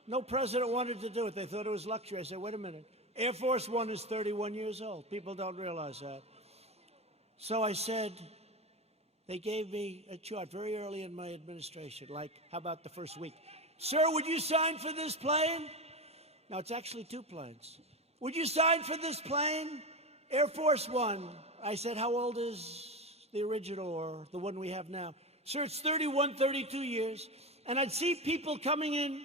No president wanted to do it. They thought it was luxury. I said, wait a minute. Air Force One is 31 years old. People don't realize that. So I said, they gave me a chart very early in my administration, like, how about the first week? Sir, would you sign for this plane? Now, it's actually two planes. Would you sign for this plane? Air Force One. I said, how old is the original or the one we have now? Sir, it's 31, 32 years. And I'd see people coming in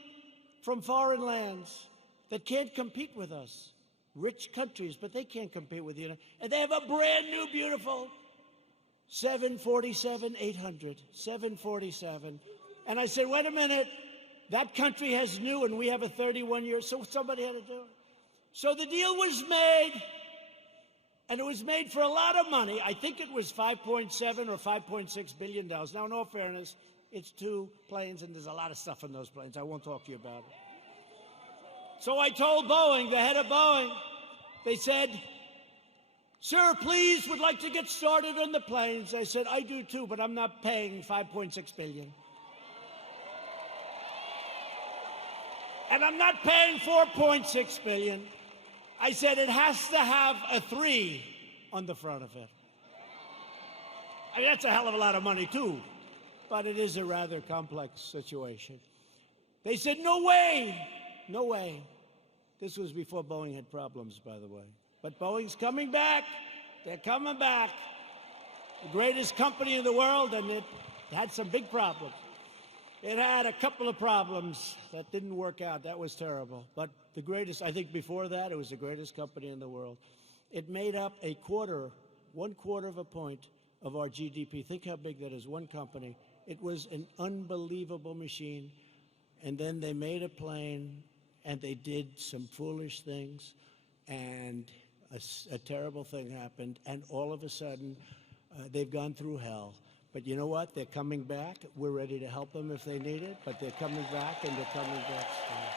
from foreign lands that can't compete with us. Rich countries, but they can't compete with you. And they have a brand new, beautiful 747-800, 747. And I said, wait a minute, that country has new and we have a 31-year, so somebody had to do it. So the deal was made, and it was made for a lot of money. I think it was $5.7 or $5.6 billion. Now, in all fairness, it's two planes, and there's a lot of stuff in those planes. I won't talk to you about it. So I told Boeing, the head of Boeing, they said, sir, please, would like to get started on the planes. I said, I do too, but I'm not paying $5.6 billion. And I'm not paying $4.6 billion. I said, it has to have a 3 on the front of it. I mean, that's a hell of a lot of money too, but it is a rather complex situation. They said, no way. No way. This was before Boeing had problems, by the way. But Boeing's coming back. They're coming back. The greatest company in the world, and it had some big problems. It had a couple of problems that didn't work out. That was terrible. But the greatest, I think before that, it was the greatest company in the world. It made up 1/4 of a point of our GDP. Think how big that is, one company. It was an unbelievable machine. And then they made a plane, and they did some foolish things, and a terrible thing happened, and all of a sudden, they've gone through hell. But you know what? They're coming back. We're ready to help them if they need it, but they're coming back, and they're coming back strong.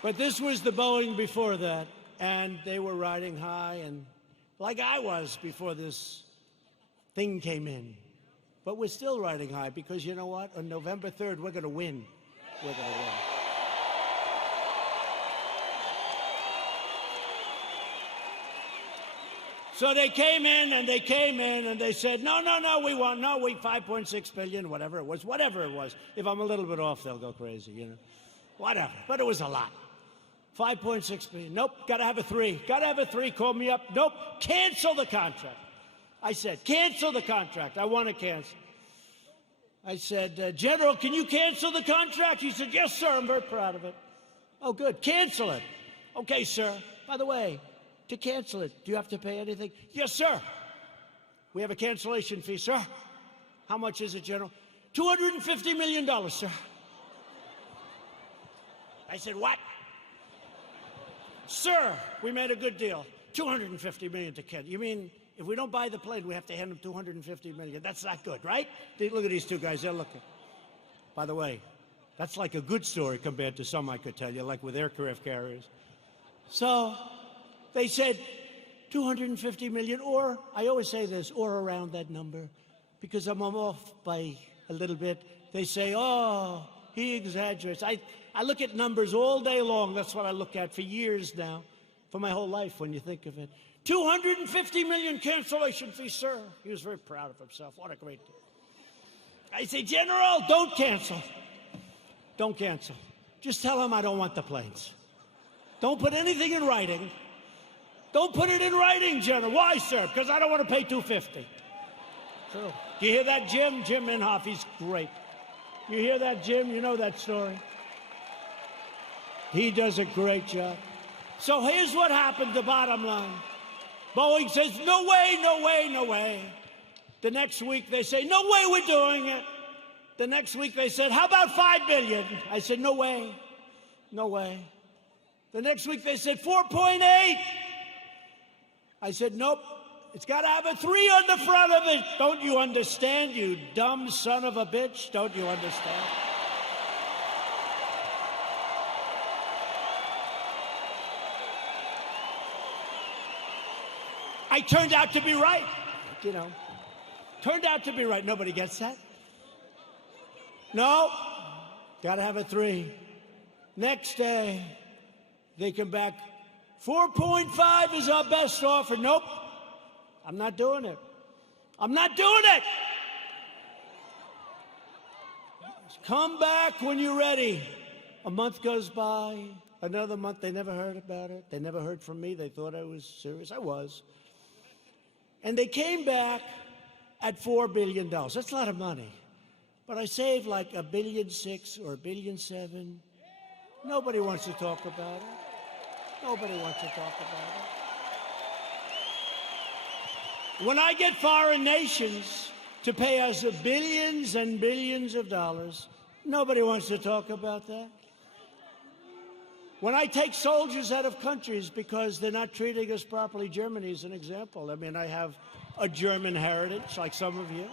But this was the Boeing before that, and they were riding high, and like I was before this thing came in. But we're still riding high because you know what? On November 3rd, we're going to win. We're going to win. So they came in and they said, no, we want, 5.6 billion, whatever it was. If I'm a little bit off, they'll go crazy, you know. Whatever. But it was a lot. 5.6 billion. Nope, got to have a 3. Got to have a 3. Call me up. Nope, cancel the contract. I said, cancel the contract. I want to cancel. I said, General, can you cancel the contract? He said, yes, sir. I'm very proud of it. Oh, good. Cancel it. Okay, sir. By the way, to cancel it, do you have to pay anything? Yes, sir. We have a cancellation fee, sir. How much is it, General? $250 million, sir. I said, what? Sir, we made a good deal. $250 million to cancel. You mean if we don't buy the plane, we have to hand them $250 million? That's not good, right? Look at these two guys. They're looking. By the way, That's like a good story compared to some I could tell you, like with aircraft carriers. So they said 250 million, or I always say this, or around that number, because I'm off by a little bit. They say, oh, he exaggerates. I look at numbers all day long. That's what I look at for years now, for my whole life when you think of it. 250 million cancellation fee, sir. He was very proud of himself. What a great deal. I say, General, don't cancel. Don't cancel. Just tell him I don't want the planes. Don't put anything in writing. Don't put it in writing, General. Why, sir? Because I don't want to pay $250. True. Do you hear that, Jim? Jim Inhofe, he's great. You hear that, Jim? You know that story. He does a great job. So here's what happened, the bottom line. Boeing says, no way, no way, no way. The next week they say, no way we're doing it. The next week they said, how about $5 billion? I said, no way, no way. The next week they said 4.8. I said, nope, it's got to have a 3 on the front of it. Don't you understand, you dumb son of a bitch? Don't you understand? I turned out to be right, you know. Turned out to be right. Nobody gets that. No, got to have a 3. Next day, they come back. 4.5 is our best offer. Nope, I'm not doing it. I'm not doing it. Come back when you're ready. A month goes by, another month, they never heard about it. They never heard from me. They thought I was serious. I was. And they came back at $4 billion. That's a lot of money. But I saved like $1.6 billion or $1.7 billion. Nobody wants to talk about it. Nobody wants to talk about it. When I get foreign nations to pay us billions and billions of dollars, nobody wants to talk about that. When I take soldiers out of countries because they're not treating us properly, Germany is an example. I mean, I have a German heritage, like some of you.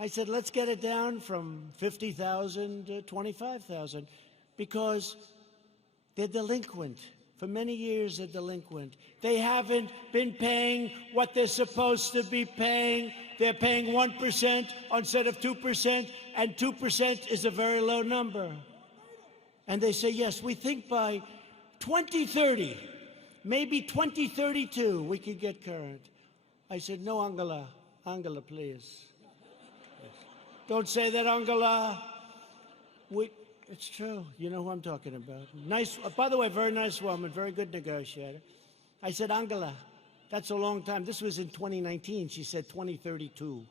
I said, let's get it down from 50,000 to 25,000 because they're delinquent. For many years, they're delinquent. They haven't been paying what they're supposed to be paying. They're paying 1% instead of 2%, and 2% is a very low number. And they say, yes, we think by 2030, maybe 2032, we could get current. I said, no, Angela. Angela, please. Don't say that, Angela. It's true. You know who I'm talking about. Nice, by the way, very nice woman, very good negotiator. I said, Angela, that's a long time. This was in 2019. She said 2032.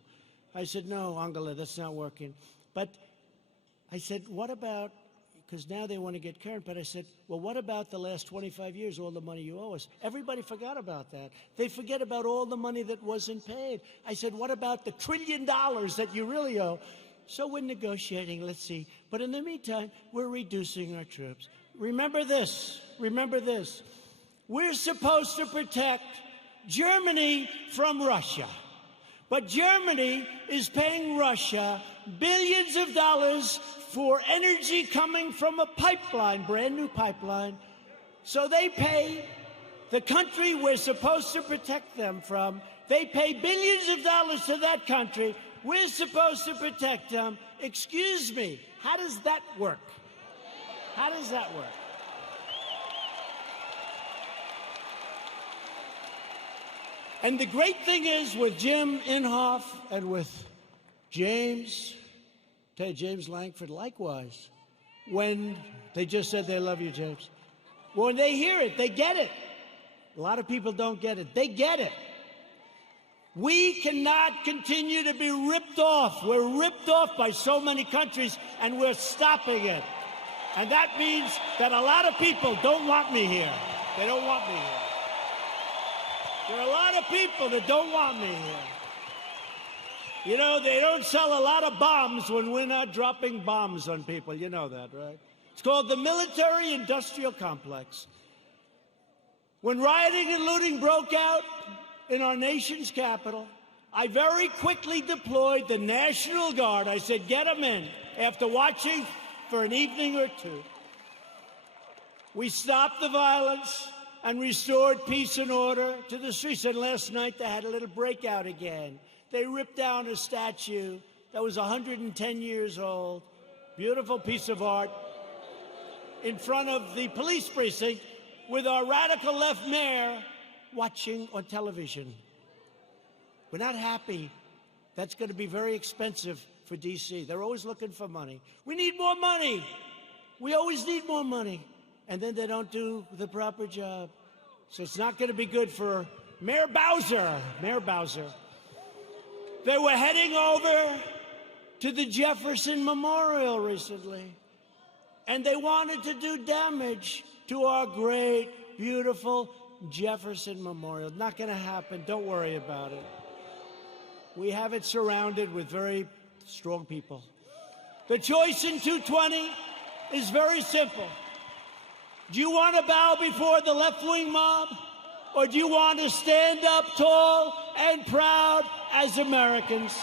I said, no, Angela, that's not working. But I said, what about, because now they want to get current, but I said, well, what about the last 25 years, all the money you owe us? Everybody forgot about that. They forget about all the money that wasn't paid. I said, what about the $1 trillion that you really owe? So we're negotiating, let's see. But in the meantime, we're reducing our troops. Remember this, remember this. We're supposed to protect Germany from Russia. But Germany is paying Russia billions of dollars for energy coming from a pipeline, brand new pipeline. So they pay the country we're supposed to protect them from. They pay billions of dollars to that country. We're supposed to protect them. Excuse me, how does that work? How does that work? And the great thing is with Jim Inhofe and with James Lankford, likewise, when they just said they love you, James. When they hear it, they get it. A lot of people don't get it. They get it. We cannot continue to be ripped off. We're ripped off by so many countries, and we're stopping it. And that means that a lot of people don't want me here. They don't want me here. There are a lot of people that don't want me here. You know, they don't sell a lot of bombs when we're not dropping bombs on people. You know that, right? It's called the military-industrial complex. When rioting and looting broke out in our nation's capital, I very quickly deployed the National Guard. I said, get them in. after watching for an evening or two. We stopped the violence and restored peace and order to the streets. And last night they had a little breakout again. They ripped down a statue that was 110 years old, beautiful piece of art, in front of the police precinct with our radical left mayor watching on television. We're not happy. That's going to be very expensive for D.C. They're always looking for money. We need more money. We always need more money. And then they don't do the proper job. So it's not going to be good for Mayor Bowser. Mayor Bowser. They were heading over to the Jefferson Memorial recently, and they wanted to do damage to our great, beautiful Jefferson Memorial. Not going to happen. Don't worry about it. We have it surrounded with very strong people. The choice in 220 is very simple. Do you want to bow before the left-wing mob, or do you want to stand up tall and proud as Americans?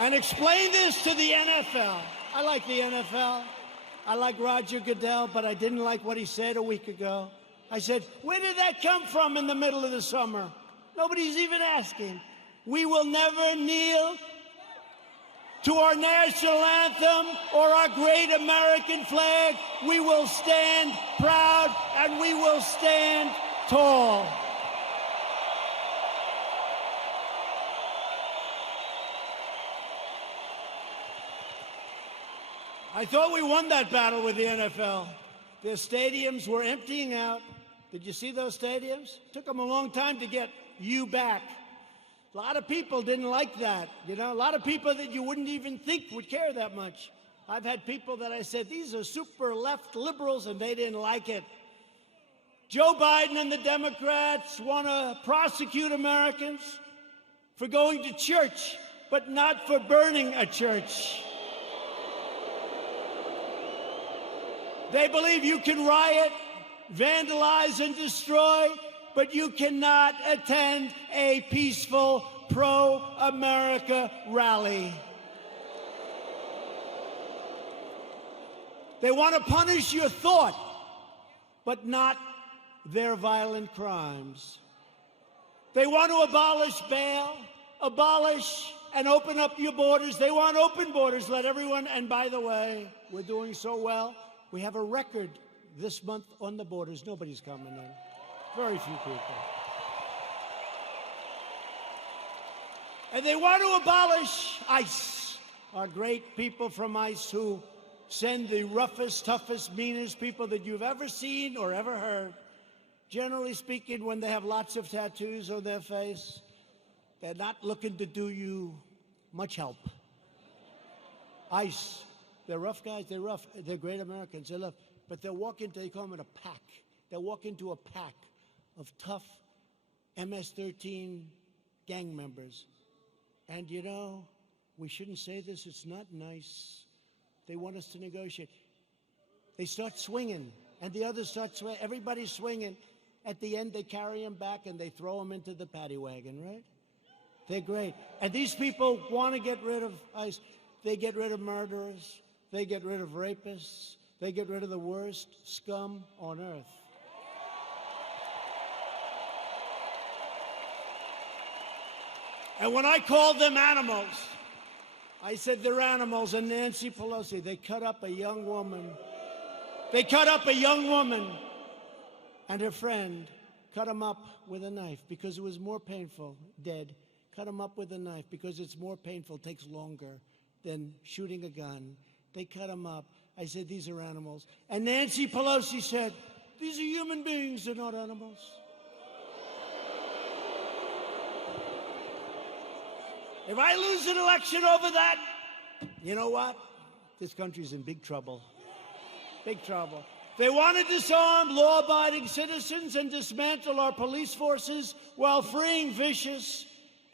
And explain this to the NFL. I like the NFL. I like Roger Goodell, but I didn't like what he said a week ago. I said, where did that come from in the middle of the summer? Nobody's even asking. We will never kneel to our national anthem or our great American flag. We will stand proud and we will stand tall. I thought we won that battle with the NFL. Their stadiums were emptying out. Did you see those stadiums? It took them a long time to get you back. A lot of people didn't like that, you know, a lot of people that you wouldn't even think would care that much. I've had people that I said, these are super left liberals, and they didn't like it. Joe Biden and the Democrats want to prosecute Americans for going to church, but not for burning a church. They believe you can riot, vandalize, and destroy, but you cannot attend a peaceful pro-America rally. They want to punish your thought, but not their violent crimes. They want to abolish bail, abolish and open up your borders. They want open borders, let everyone, and by the way, we're doing so well. We have a record this month on the borders. Nobody's coming in. Very few people. And they want to abolish ICE, our great people from ICE who send the roughest, toughest, meanest people that you've ever seen or ever heard. Generally speaking, when they have lots of tattoos on their face, they're not looking to do you much help. ICE, they're rough guys, they're rough, they're great Americans, they love, but they'll walk into, they call them a pack. They'll walk into a pack of tough MS-13 gang members. And you know, we shouldn't say this, it's not nice. They want us to negotiate. They start swinging, and the others start swinging. Everybody's swinging. At the end, they carry them back, and they throw them into the paddy wagon, right? They're great. And these people want to get rid of ICE. They get rid of murderers. They get rid of rapists. They get rid of the worst scum on earth. And when I called them animals, I said they're animals. And Nancy Pelosi, they cut up a young woman. They cut up a young woman, and her friend cut him up with a knife because it was more painful, dead. Cut him up with a knife because it's more painful, takes longer than shooting a gun. They cut him up. I said, these are animals. And Nancy Pelosi said, these are human beings, they're not animals. If I lose an election over that, you know what? This country's in big trouble. Big trouble. They want to disarm law-abiding citizens and dismantle our police forces while freeing vicious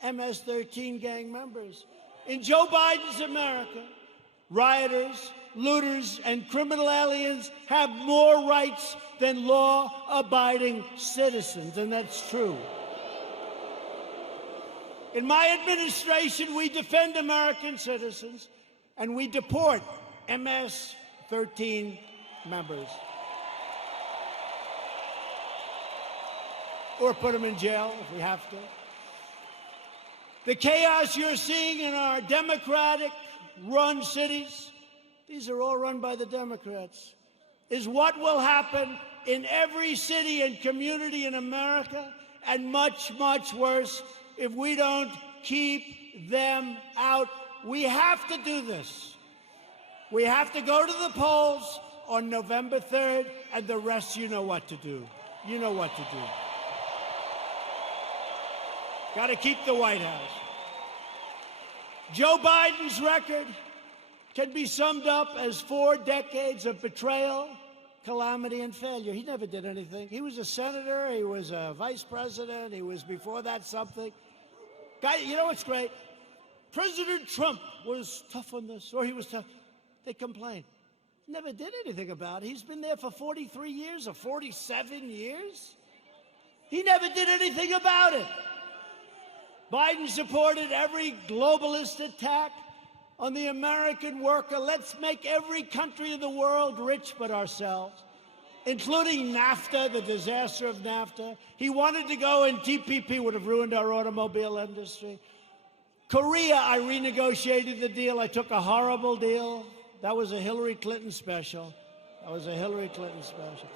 MS-13 gang members. In Joe Biden's America, rioters, looters, and criminal aliens have more rights than law-abiding citizens, and that's true. In my administration, we defend American citizens, and we deport MS-13 members. Or put them in jail if we have to. The chaos you're seeing in our Democratic-run cities, these are all run by the Democrats, is what will happen in every city and community in America, and much, much worse if we don't keep them out. We have to do this. We have to go to the polls on November 3rd, and the rest, you know what to do. You know what to do. Got to keep the White House. Joe Biden's record can be summed up as 4 decades of betrayal, calamity, and failure. He never did anything. He was a senator. He was a vice president. He was, before that, something. Guy, you know what's great? President Trump was tough on this, or he was tough. They complained. Never did anything about it. He's been there for 43 years or 47 years. He never did anything about it. Biden supported every globalist attack on the American worker. Let's make every country in the world rich but ourselves, including NAFTA, the disaster of NAFTA. He wanted to go, and TPP would have ruined our automobile industry. Korea, I renegotiated the deal. I took a horrible deal. That was a Hillary Clinton special. That was a Hillary Clinton special.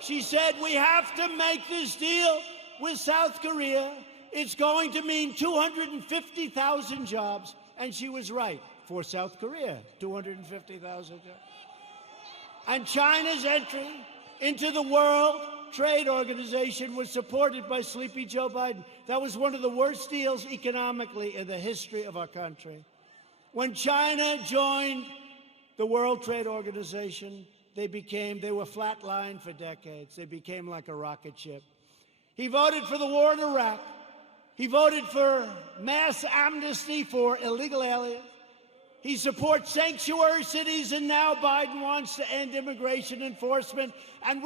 She said, we have to make this deal with South Korea. It's going to mean 250,000 jobs. And she was right. For South Korea, 250,000 jobs. And China's entry into the World Trade Organization was supported by Sleepy Joe Biden. That was one of the worst deals economically in the history of our country. When China joined the World Trade Organization, they were flatlined for decades. They became like a rocket ship. He voted for the war in Iraq. He voted for mass amnesty for illegal aliens. He supports sanctuary cities, and now Biden wants to end immigration enforcement and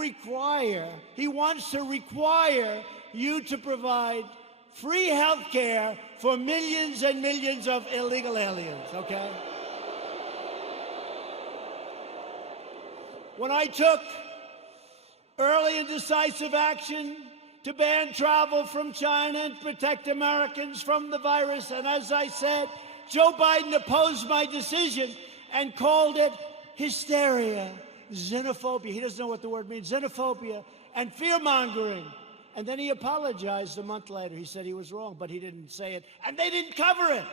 he wants to require you to provide free health care for millions and millions of illegal aliens, okay? When I took early and decisive action to ban travel from China and protect Americans from the virus, and as I said, Joe Biden opposed my decision and called it hysteria, xenophobia. He doesn't know what the word means, xenophobia, and fear-mongering. And then he apologized a month later. He said he was wrong, but he didn't say it. And they didn't cover it.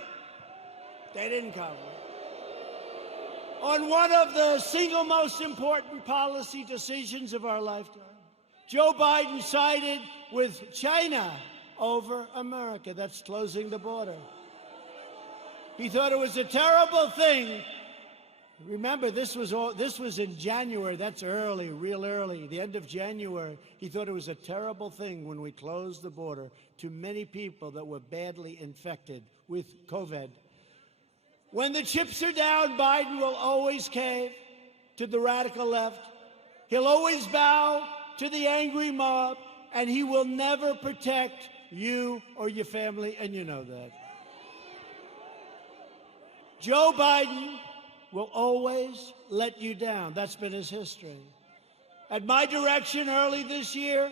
They didn't cover it. On one of the single most important policy decisions of our lifetime, Joe Biden sided with China over America. That's closing the border. He thought it was a terrible thing. Remember, this was in January. That's early, real early, the end of January. He thought it was a terrible thing when we closed the border to many people that were badly infected with COVID. When the chips are down, Biden will always cave to the radical left. He'll always bow to the angry mob, and he will never protect you or your family, and you know that. Joe Biden will always let you down. That's been his history. At my direction early this year,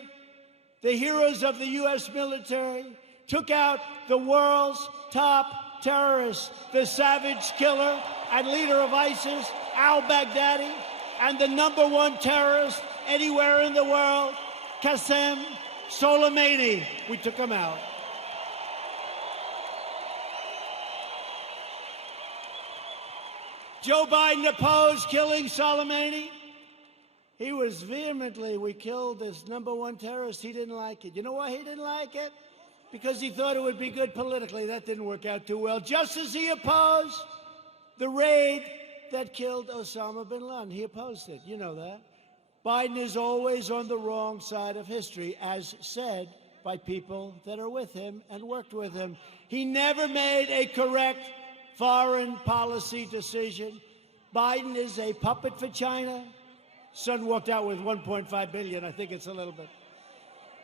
the heroes of the U.S. military took out the world's top terrorist, the savage killer and leader of ISIS, al-Baghdadi, and the #1 terrorist anywhere in the world, Qasem Soleimani. We took him out. Joe Biden opposed killing Soleimani. He was vehemently, we killed this #1 terrorist. He didn't like it. You know why he didn't like it? Because he thought it would be good politically. That didn't work out too well. Just as he opposed the raid that killed Osama bin Laden. He opposed it. You know that. Biden is always on the wrong side of history, as said by people that are with him and worked with him. He never made a correct foreign policy decision. Biden is a puppet for China. Son walked out with $1.5 billion. I think it's a little bit.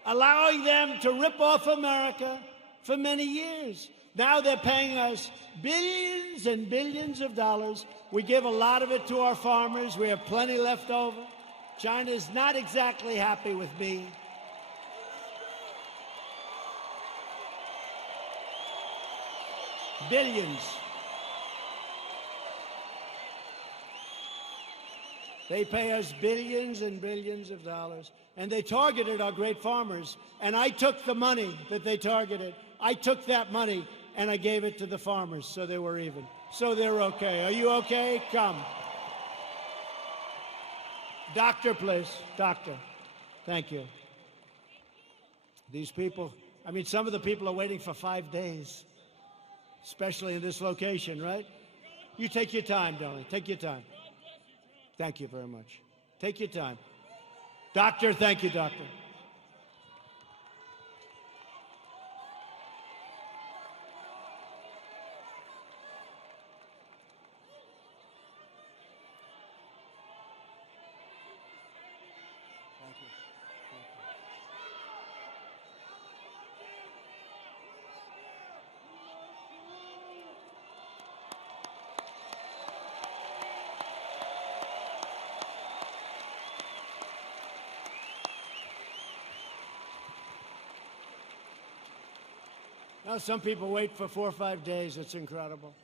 Allowing them to rip off America for many years. Now they're paying us billions and billions of dollars. We give a lot of it to our farmers. We have plenty left over. China is not exactly happy with me. Billions. They pay us billions and billions of dollars, and they targeted our great farmers. And I took the money that they targeted. I took that money and I gave it to the farmers, so they were even. So they're okay. Are you okay? Come. Doctor, please. Doctor. Thank you. These people, I mean, some of the people are waiting for 5 days, especially in this location, right? You take your time, darling. Take your time. Thank you very much. Take your time. Doctor, thank you, doctor. Thank you. Now, some people wait for 4 or 5 days. It's incredible.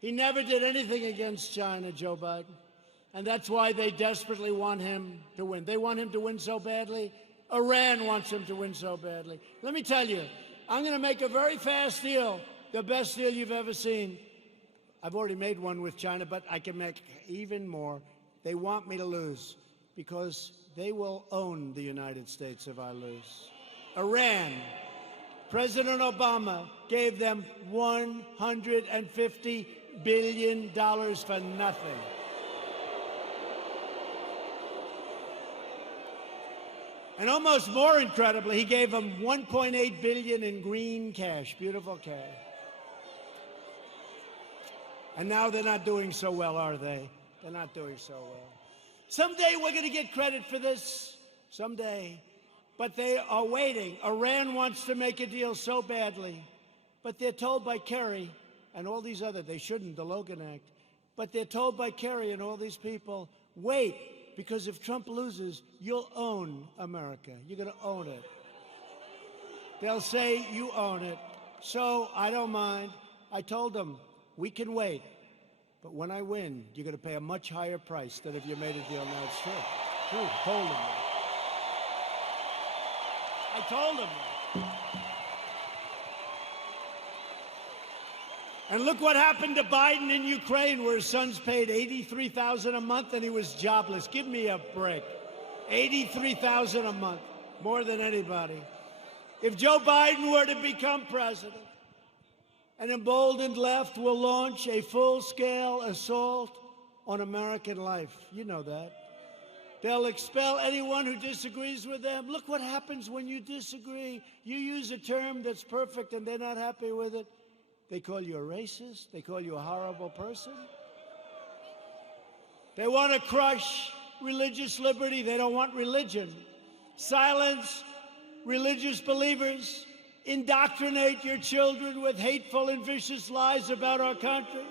He never did anything against China, Joe Biden. And that's why they desperately want him to win. They want him to win so badly. Iran wants him to win so badly. Let me tell you, I'm going to make a very fast deal, the best deal you've ever seen. I've already made one with China, but I can make even more. They want me to lose because they will own the United States if I lose. Iran. President Obama gave them $150 billion for nothing. And almost more incredibly, he gave them $1.8 billion in green cash, beautiful cash. And now they're not doing so well, are they? They're not doing so well. Someday we're going to get credit for this. Someday. But they are waiting. Iran wants to make a deal so badly. But they're told by Kerry and all these other, they shouldn't, the Logan Act. But they're told by Kerry and all these people, wait, because if Trump loses, you'll own America. You're going to own it. They'll say you own it. So I don't mind. I told them, we can wait. But when I win, you're going to pay a much higher price than if you made a deal. Now it's true. True. Told them. I told him. And look what happened to Biden in Ukraine, where his son's paid $83,000 a month and he was jobless. Give me a break. $83,000 a month, more than anybody. If Joe Biden were to become president, an emboldened left will launch a full-scale assault on American life. You know that. They'll expel anyone who disagrees with them. Look what happens when you disagree. You use a term that's perfect and they're not happy with it. They call you a racist. They call you a horrible person. They want to crush religious liberty. They don't want religion. Silence religious believers. Indoctrinate your children with hateful and vicious lies about our country.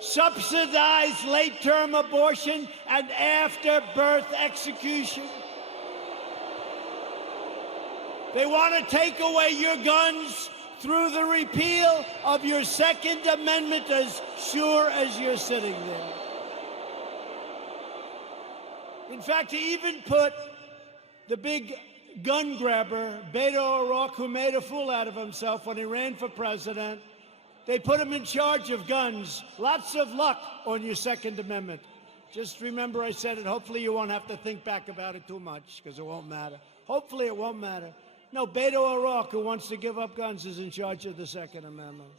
Subsidize late-term abortion and after-birth execution. They want to take away your guns through the repeal of your Second Amendment as sure as you're sitting there. In fact, he even put the big gun grabber, Beto O'Rourke, who made a fool out of himself when he ran for president, they put him in charge of guns. Lots of luck on your Second Amendment. Just remember I said it. Hopefully you won't have to think back about it too much, because it won't matter. Hopefully it won't matter. No, Beto O'Rourke, who wants to give up guns, is in charge of the Second Amendment.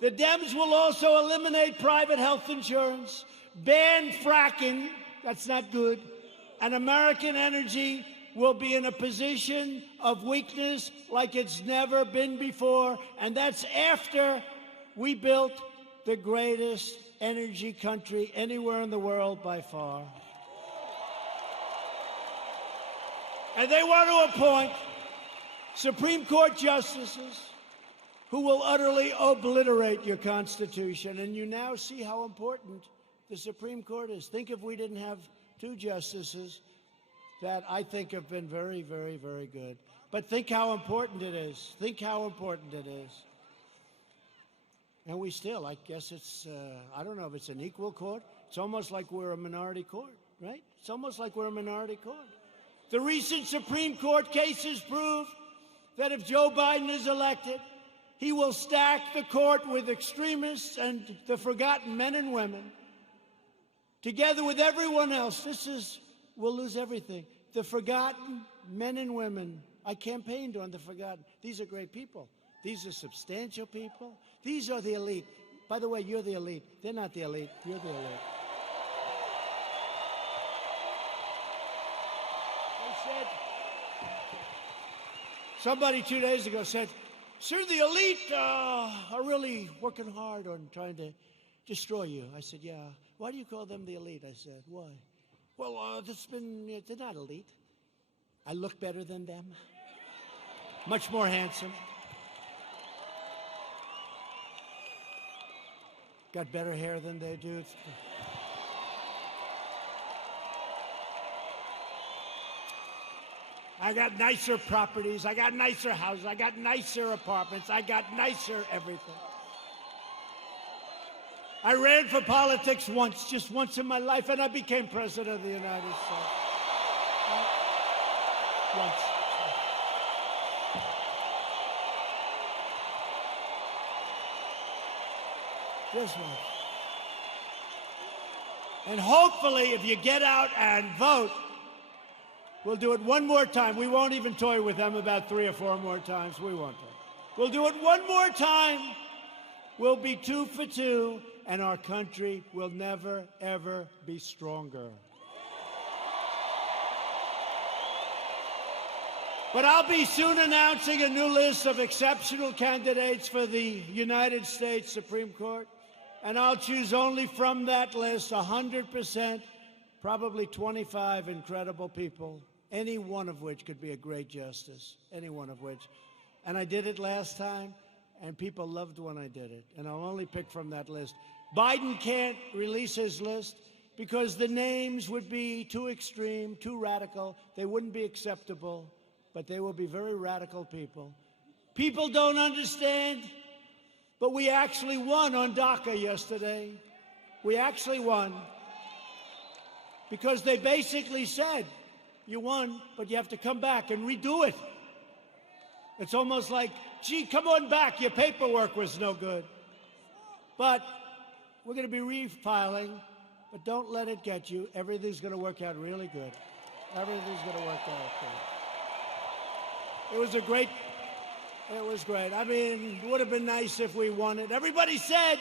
The Dems will also eliminate private health insurance, ban fracking, that's not good, and American energy will be in a position of weakness like it's never been before, and that's after we built the greatest energy country anywhere in the world by far. And they want to appoint Supreme Court justices who will utterly obliterate your Constitution. And you now see how important the Supreme Court is. Think if we didn't have two justices that I think have been very, very, very good. But think how important it is. Think how important it is. And we still, I guess it's, I don't know if it's an equal court. It's almost like we're a minority court, right? It's almost like we're a minority court. The recent Supreme Court cases prove that if Joe Biden is elected, he will stack the court with extremists and the forgotten men and women. Together with everyone else, we'll lose everything. The forgotten men and women. I campaigned on the forgotten. These are great people. These are substantial people. These are the elite. By the way, you're the elite. They're not the elite. You're the elite. They said, somebody 2 days ago said, sir, the elite are really working hard on trying to destroy you. I said, yeah. Why do you call them the elite? I said, why? Well, they're not elite. I look better than them. Much more handsome. Got better hair than they do. I got nicer properties. I got nicer houses. I got nicer apartments. I got nicer everything. I ran for politics once, just once in my life, and I became president of the United States. Once. Just once. And hopefully, if you get out and vote, we'll do it one more time. We won't even toy with them about 3 or 4 more times. We won't. We'll do it one more time. We'll be 2 for 2, and our country will never, ever be stronger. But I'll be soon announcing a new list of exceptional candidates for the United States Supreme Court, and I'll choose only from that list 100%, probably 25 incredible people, any one of which could be a great justice, any one of which. And I did it last time, and people loved when I did it, and I'll only pick from that list. Biden can't release his list because the names would be too extreme, too radical. They wouldn't be acceptable, but they will be very radical people. People don't understand, but we actually won on DACA yesterday. We actually won because they basically said, you won, but you have to come back and redo it. It's almost like, gee, come on back, your paperwork was no good. But we're going to be refiling, but don't let it get you. Everything's going to work out really good. Everything's going to work out good. It was great. I mean, it would have been nice if we won it. Everybody said,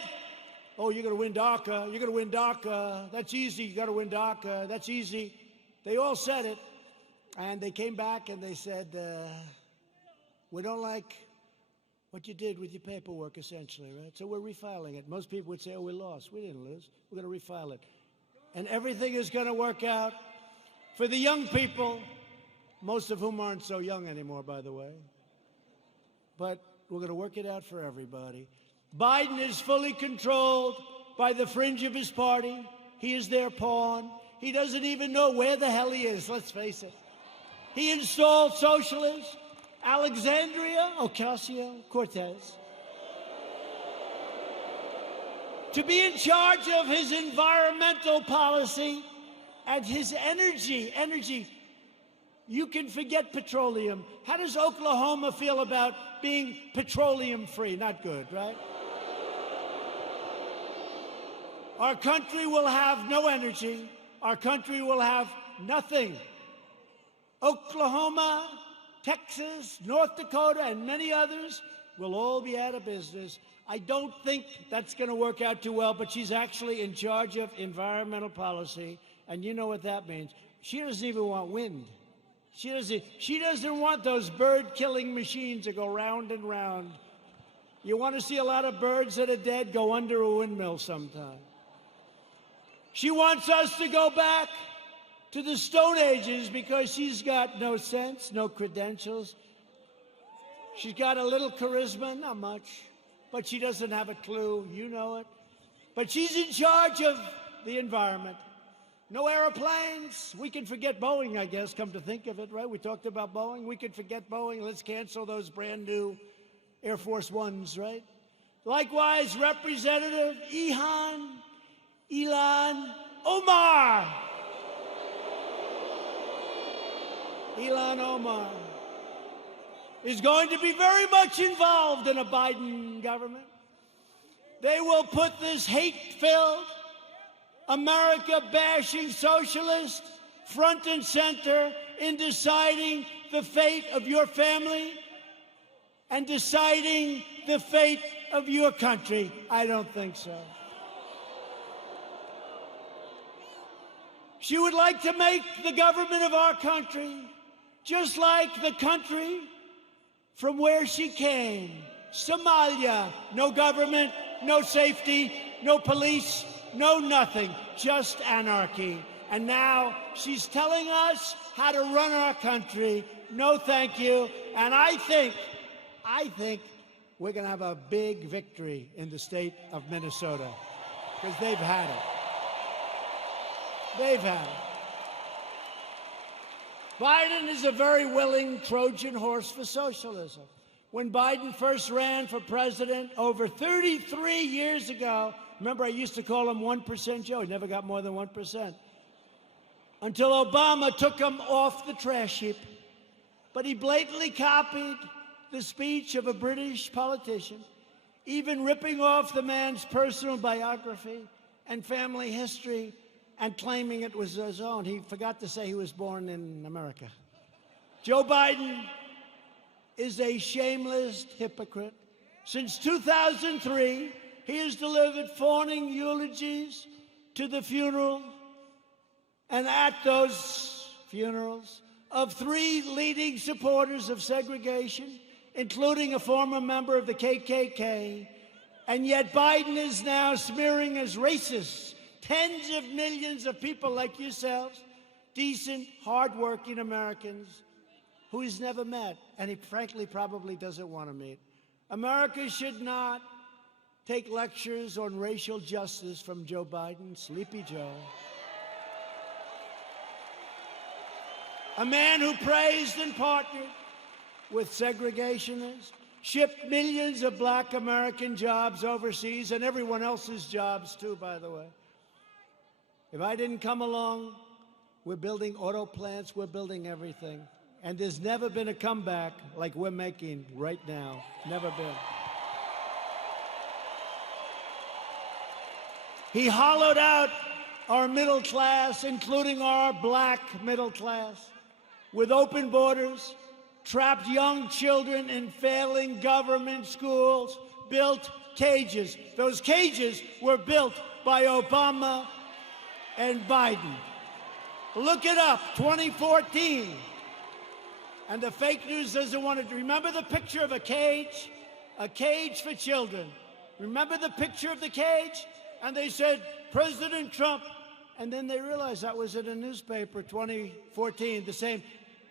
oh, you're going to win DACA. You're going to win DACA. That's easy. You got to win DACA. That's easy. They all said it. And they came back and they said, we don't like what you did with your paperwork, essentially, right? So we're refiling it. Most people would say, oh, we lost. We didn't lose. We're going to refile it. And everything is going to work out for the young people, most of whom aren't so young anymore, by the way. But we're going to work it out for everybody. Biden is fully controlled by the fringe of his party. He is their pawn. He doesn't even know where the hell he is, let's face it. He installed socialists, Alexandria Ocasio-Cortez, to be in charge of his environmental policy and his energy. You can forget petroleum. How does Oklahoma feel about being petroleum-free? Not good, right? Our country will have no energy. Our country will have nothing. Oklahoma, Texas, North Dakota, and many others will all be out of business. I don't think that's going to work out too well, but she's actually in charge of environmental policy, and you know what that means. She doesn't even want wind. She doesn't want those bird-killing machines that go round and round. You want to see a lot of birds that are dead? Go under a windmill sometime. She wants us to go back to the Stone Ages because she's got no sense, no credentials. She's got a little charisma, not much, but she doesn't have a clue. You know it. But she's in charge of the environment. No airplanes. We can forget Boeing, I guess, come to think of it, right? We talked about Boeing. We could forget Boeing. Let's cancel those brand new Air Force Ones, right? Likewise, Representative Ilhan Omar. Ilhan Omar is going to be very much involved in a Biden government. They will put this hate-filled, America-bashing socialist front and center in deciding the fate of your family and deciding the fate of your country. I don't think so. She would like to make the government of our country just like the country from where she came, Somalia. No government, no safety, no police, no nothing, just anarchy. And now she's telling us how to run our country. No, thank you. And I think we're going to have a big victory in the state of Minnesota because they've had it. They've had it. Biden is a very willing Trojan horse for socialism. When Biden first ran for president over 33 years ago, remember I used to call him 1% Joe. He never got more than 1%. Until Obama took him off the trash heap. But he blatantly copied the speech of a British politician, even ripping off the man's personal biography and family history and claiming it was his own. He forgot to say he was born in America. Joe Biden is a shameless hypocrite. Since 2003, he has delivered fawning eulogies to the funeral and at those funerals of 3 leading supporters of segregation, including a former member of the KKK. And yet Biden is now smearing as racist tens of millions of people like yourselves, decent, hardworking Americans who he's never met, and he frankly probably doesn't want to meet. America should not take lectures on racial justice from Joe Biden, Sleepy Joe. A man who praised and partnered with segregationists, shipped millions of black American jobs overseas, and everyone else's jobs too, by the way. If I didn't come along, we're building auto plants, we're building everything. And there's never been a comeback like we're making right now. Never been. He hollowed out our middle class, including our black middle class, with open borders, trapped young children in failing government schools, built cages. Those cages were built by Obama and Biden. Look it up, 2014. And the fake news doesn't want to remember the picture of a cage for children. Remember the picture of the cage? And they said, President Trump. And then they realized that was in a newspaper, 2014, the same.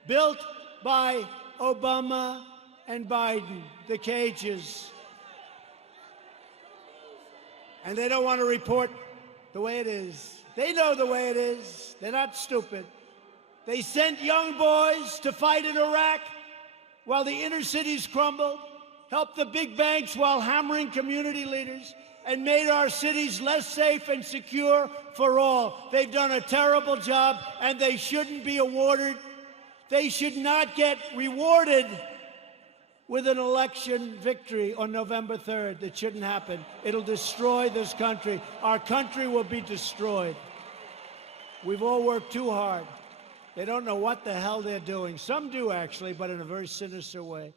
Built by Obama and Biden, the cages. And they don't want to report the way it is. They know the way it is. They're not stupid. They sent young boys to fight in Iraq while the inner cities crumbled, helped the big banks while hammering community leaders, and made our cities less safe and secure for all. They've done a terrible job, and they shouldn't be awarded. They should not get rewarded with an election victory on November 3rd. That shouldn't happen. It'll destroy this country. Our country will be destroyed. We've all worked too hard. They don't know what the hell they're doing. Some do, actually, but in a very sinister way.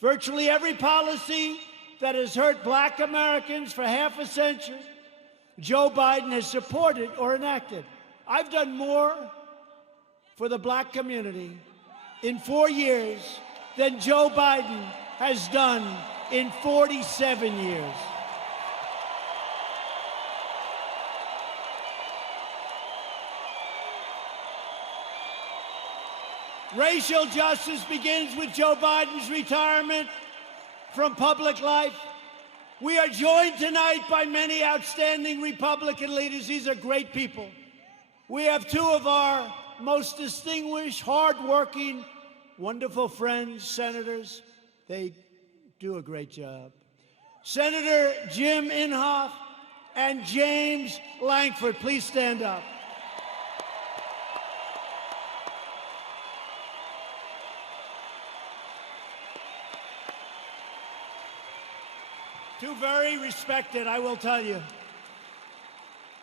Virtually every policy that has hurt black Americans for half a century, Joe Biden has supported or enacted. I've done more for the black community in 4 years than Joe Biden has done in 47 years. Racial justice begins with Joe Biden's retirement from public life. We are joined tonight by many outstanding Republican leaders. These are great people. We have two of our most distinguished, hardworking, wonderful friends, senators. They do a great job. Senator Jim Inhofe and James Lankford, please stand up. Two very respected, I will tell you,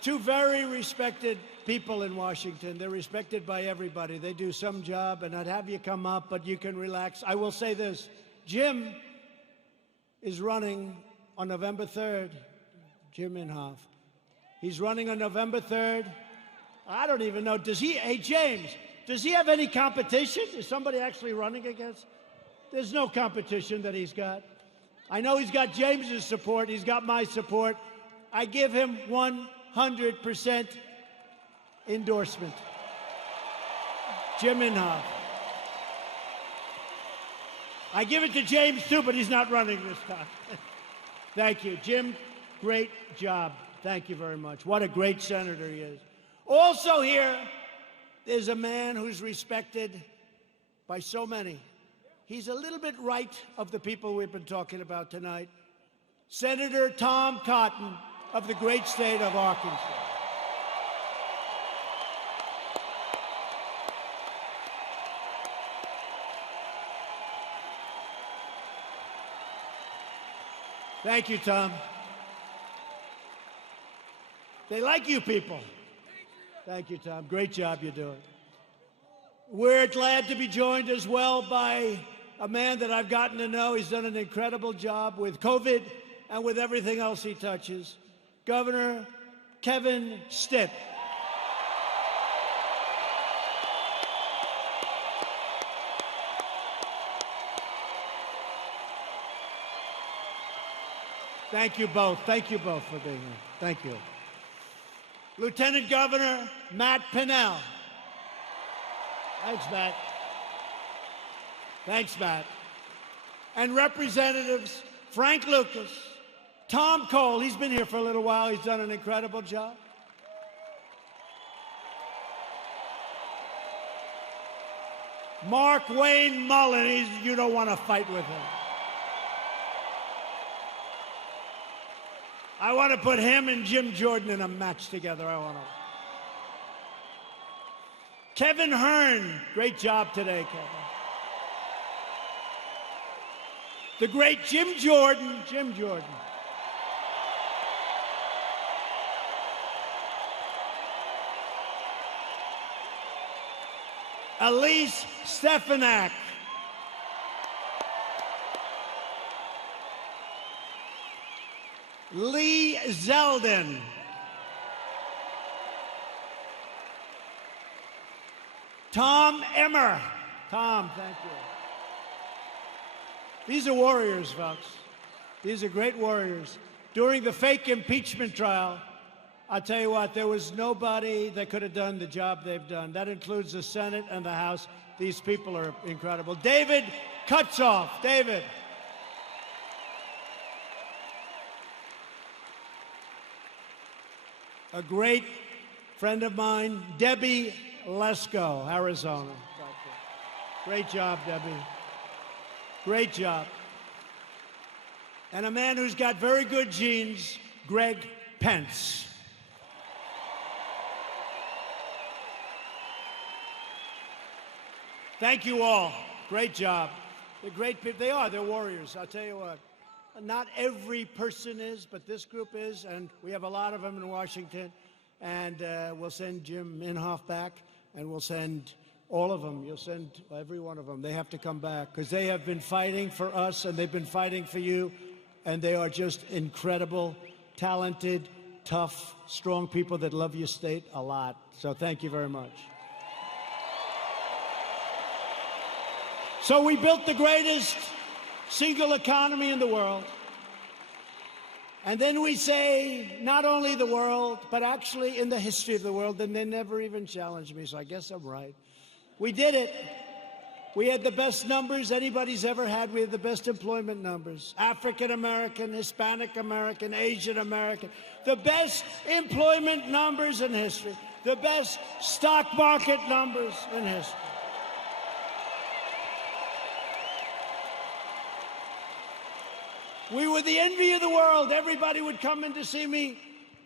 two very respected people in Washington. They're respected by everybody. They do some job, and I'd have you come up, but you can relax. I will say this. Jim is running on November 3rd. Jim Inhofe. He's running on November 3rd. I don't even know. Does he, hey, James, does he have any competition? Is somebody actually running against? There's no competition that he's got. I know he's got James's support. He's got my support. I give him 100% endorsement. Jim Inhofe. I give it to James, too, but he's not running this time. Thank you. Jim, great job. Thank you very much. What a great senator he is. Also here, there's a man who's respected by so many. He's a little bit right of the people we've been talking about tonight. Senator Tom Cotton of the great state of Arkansas. Thank you, Tom. They like you people. Thank you, Tom. Great job you're doing. We're glad to be joined as well by a man that I've gotten to know. He's done an incredible job with COVID and with everything else he touches. Governor Kevin Stitt. Thank you both. Thank you both for being here. Thank you. Lieutenant Governor Matt Pinnell. Thanks, Matt. Thanks, Matt. And Representatives Frank Lucas, Tom Cole, he's been here for a little while. He's done an incredible job. Mark Wayne Mullen, you don't want to fight with him. I want to put him and Jim Jordan in a match together. I want to. Kevin Hern, great job today, Kevin. The great Jim Jordan, Elise Stefanik. Lee Zeldin. Tom Emmer. Tom, thank you. These are warriors, folks. These are great warriors. During the fake impeachment trial, I'll tell you what, there was nobody that could have done the job they've done. That includes the Senate and the House. These people are incredible. David Kutzoff. David. A great friend of mine, Debbie Lesko, Arizona. Great job, Debbie. Great job. And a man who's got very good genes, Greg Pence. Thank you all. Great job. They're great people. They are. They're warriors. I'll tell you what. Not every person is, but this group is, and we have a lot of them in Washington. And we'll send Jim Inhofe back, and we'll send all of them. You'll send every one of them. They have to come back because they have been fighting for us, and they've been fighting for you, and they are just incredible, talented, tough, strong people that love your state a lot. So thank you very much. So we built the greatest single economy in the world. And then we say, not only the world, but actually in the history of the world, and they never even challenged me, so I guess I'm right. We did it. We had the best numbers anybody's ever had. We had the best employment numbers. African American, Hispanic American, Asian American. The best employment numbers in history. The best stock market numbers in history. We were the envy of the world. Everybody would come in to see me.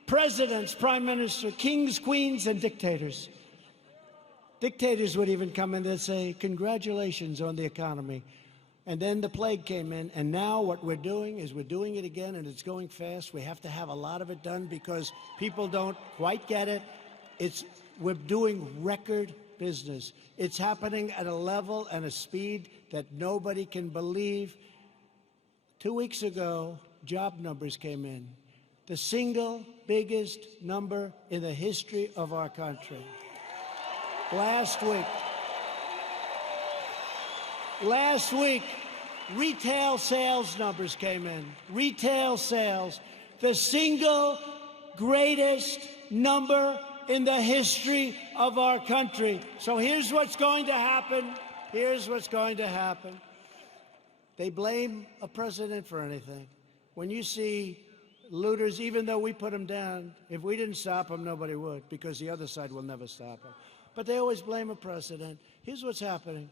Presidents, prime minister, kings, queens, and dictators. Dictators would even come in and say, congratulations on the economy. And then the plague came in, and now what we're doing is we're doing it again, and it's going fast. We have to have a lot of it done because people don't quite get it. We're doing record business. It's happening at a level and a speed that nobody can believe. 2 weeks ago, job numbers came in. The single biggest number in the history of our country. Last week, retail sales numbers came in. Retail sales, the single greatest number in the history of our country. So here's what's going to happen. Here's what's going to happen. They blame a president for anything. When you see looters, even though we put them down, if we didn't stop them, nobody would, because the other side will never stop them. But they always blame a president. Here's what's happening.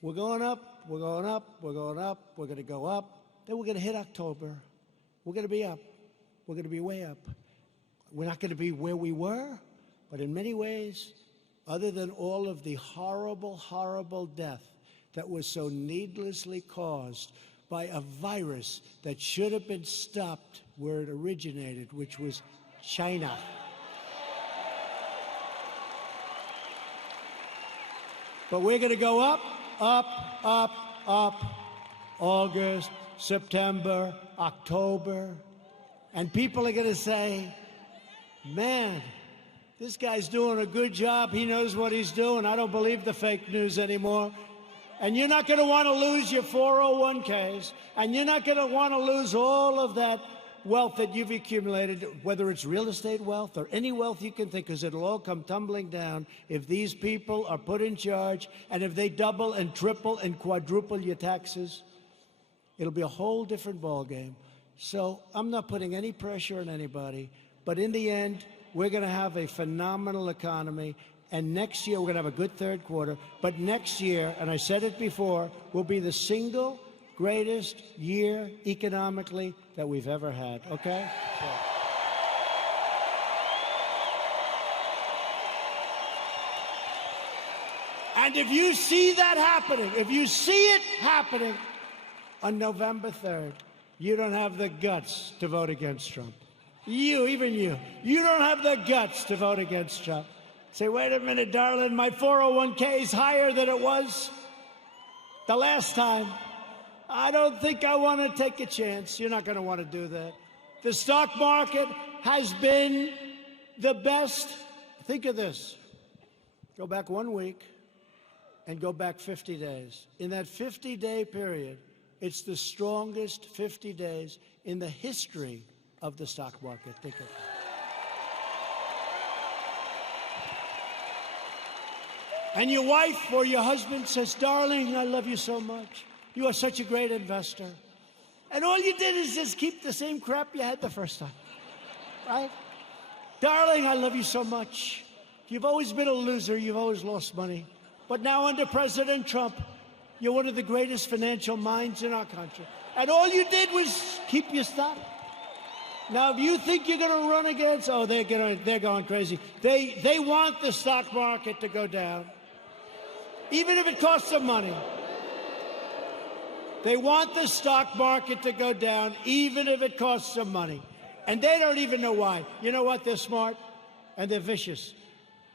We're going up, we're going up, we're going up, we're going to go up. Then we're going to hit October. We're going to be up. We're going to be way up. We're not going to be where we were, but in many ways, other than all of the horrible, horrible death that was so needlessly caused by a virus that should have been stopped where it originated, which was China. But we're going to go up, up, up, up, August, September, October. And people are going to say, man, this guy's doing a good job. He knows what he's doing. I don't believe the fake news anymore. And you're not going to want to lose your 401ks. And you're not going to want to lose all of that wealth that you've accumulated, whether it's real estate wealth or any wealth you can think, because it'll all come tumbling down if these people are put in charge, and if they double and triple and quadruple your taxes. It'll be a whole different ballgame. So I'm not putting any pressure on anybody, but in the end, we're going to have a phenomenal economy, and next year we're going to have a good third quarter, but next year, and I said it before, will be the single greatest year economically that we've ever had, okay? And if you see that happening, if you see it happening on November 3rd, you don't have the guts to vote against Trump. Even you don't have the guts to vote against Trump. Say, wait a minute, darling, my 401k is higher than it was the last time. I don't think I want to take a chance. You're not going to want to do that. The stock market has been the best. Think of this. Go back 1 week and go back 50 days. In that 50-day period, it's the strongest 50 days in the history of the stock market. Think of it. And your wife or your husband says, darling, I love you so much. You are such a great investor. And all you did is just keep the same crap you had the first time, right? Darling, I love you so much. You've always been a loser. You've always lost money. But now under President Trump, you're one of the greatest financial minds in our country. And all you did was keep your stock. Now, if you think you're going to run against, oh, they're going crazy. They want the stock market to go down, even if it costs them money. They want the stock market to go down, even if it costs them money. And they don't even know why. You know what? They're smart and they're vicious,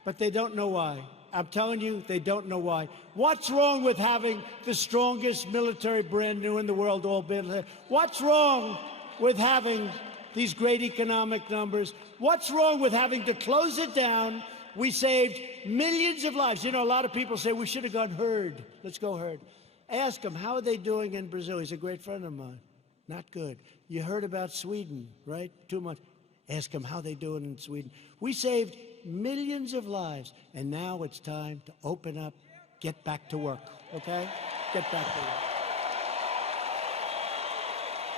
but they don't know why. I'm telling you, they don't know why. What's wrong with having the strongest military brand new in the world all built? What's wrong with having these great economic numbers? What's wrong with having to close it down? We saved millions of lives. You know, a lot of people say we should have gone herd. Let's go herd. Ask him, how are they doing in Brazil? He's a great friend of mine. Not good. You heard about Sweden, right? 2 months. Ask him how they doing in Sweden. We saved millions of lives, and now it's time to open up, get back to work, okay? Get back to work.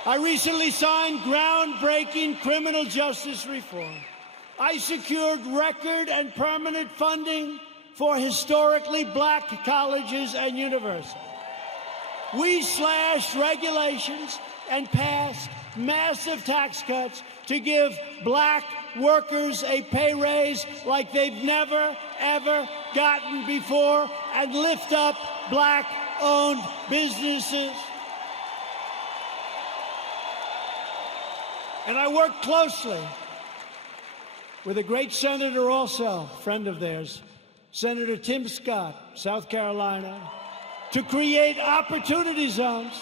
I recently signed groundbreaking criminal justice reform. I secured record and permanent funding for historically black colleges and universities. We slashed regulations and passed massive tax cuts to give black workers a pay raise like they've never, ever gotten before and lift up black-owned businesses. And I worked closely with a great senator also, friend of theirs, Senator Tim Scott, South Carolina, to create opportunity zones,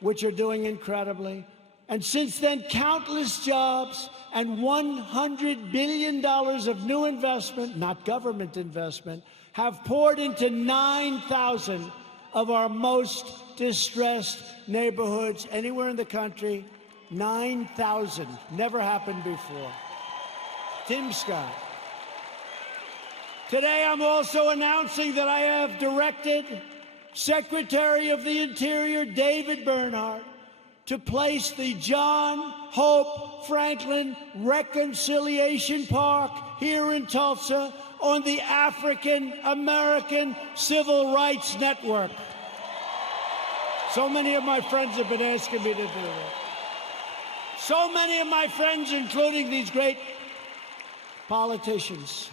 which are doing incredibly. And since then, countless jobs and $100 billion of new investment, not government investment, have poured into 9,000 of our most distressed neighborhoods anywhere in the country. 9,000. Never happened before. Tim Scott. Today, I'm also announcing that I have directed Secretary of the Interior David Bernhardt to place the John Hope Franklin Reconciliation Park here in Tulsa on the African American Civil Rights Network. So many of my friends have been asking me to do that. So many of my friends, including these great politicians.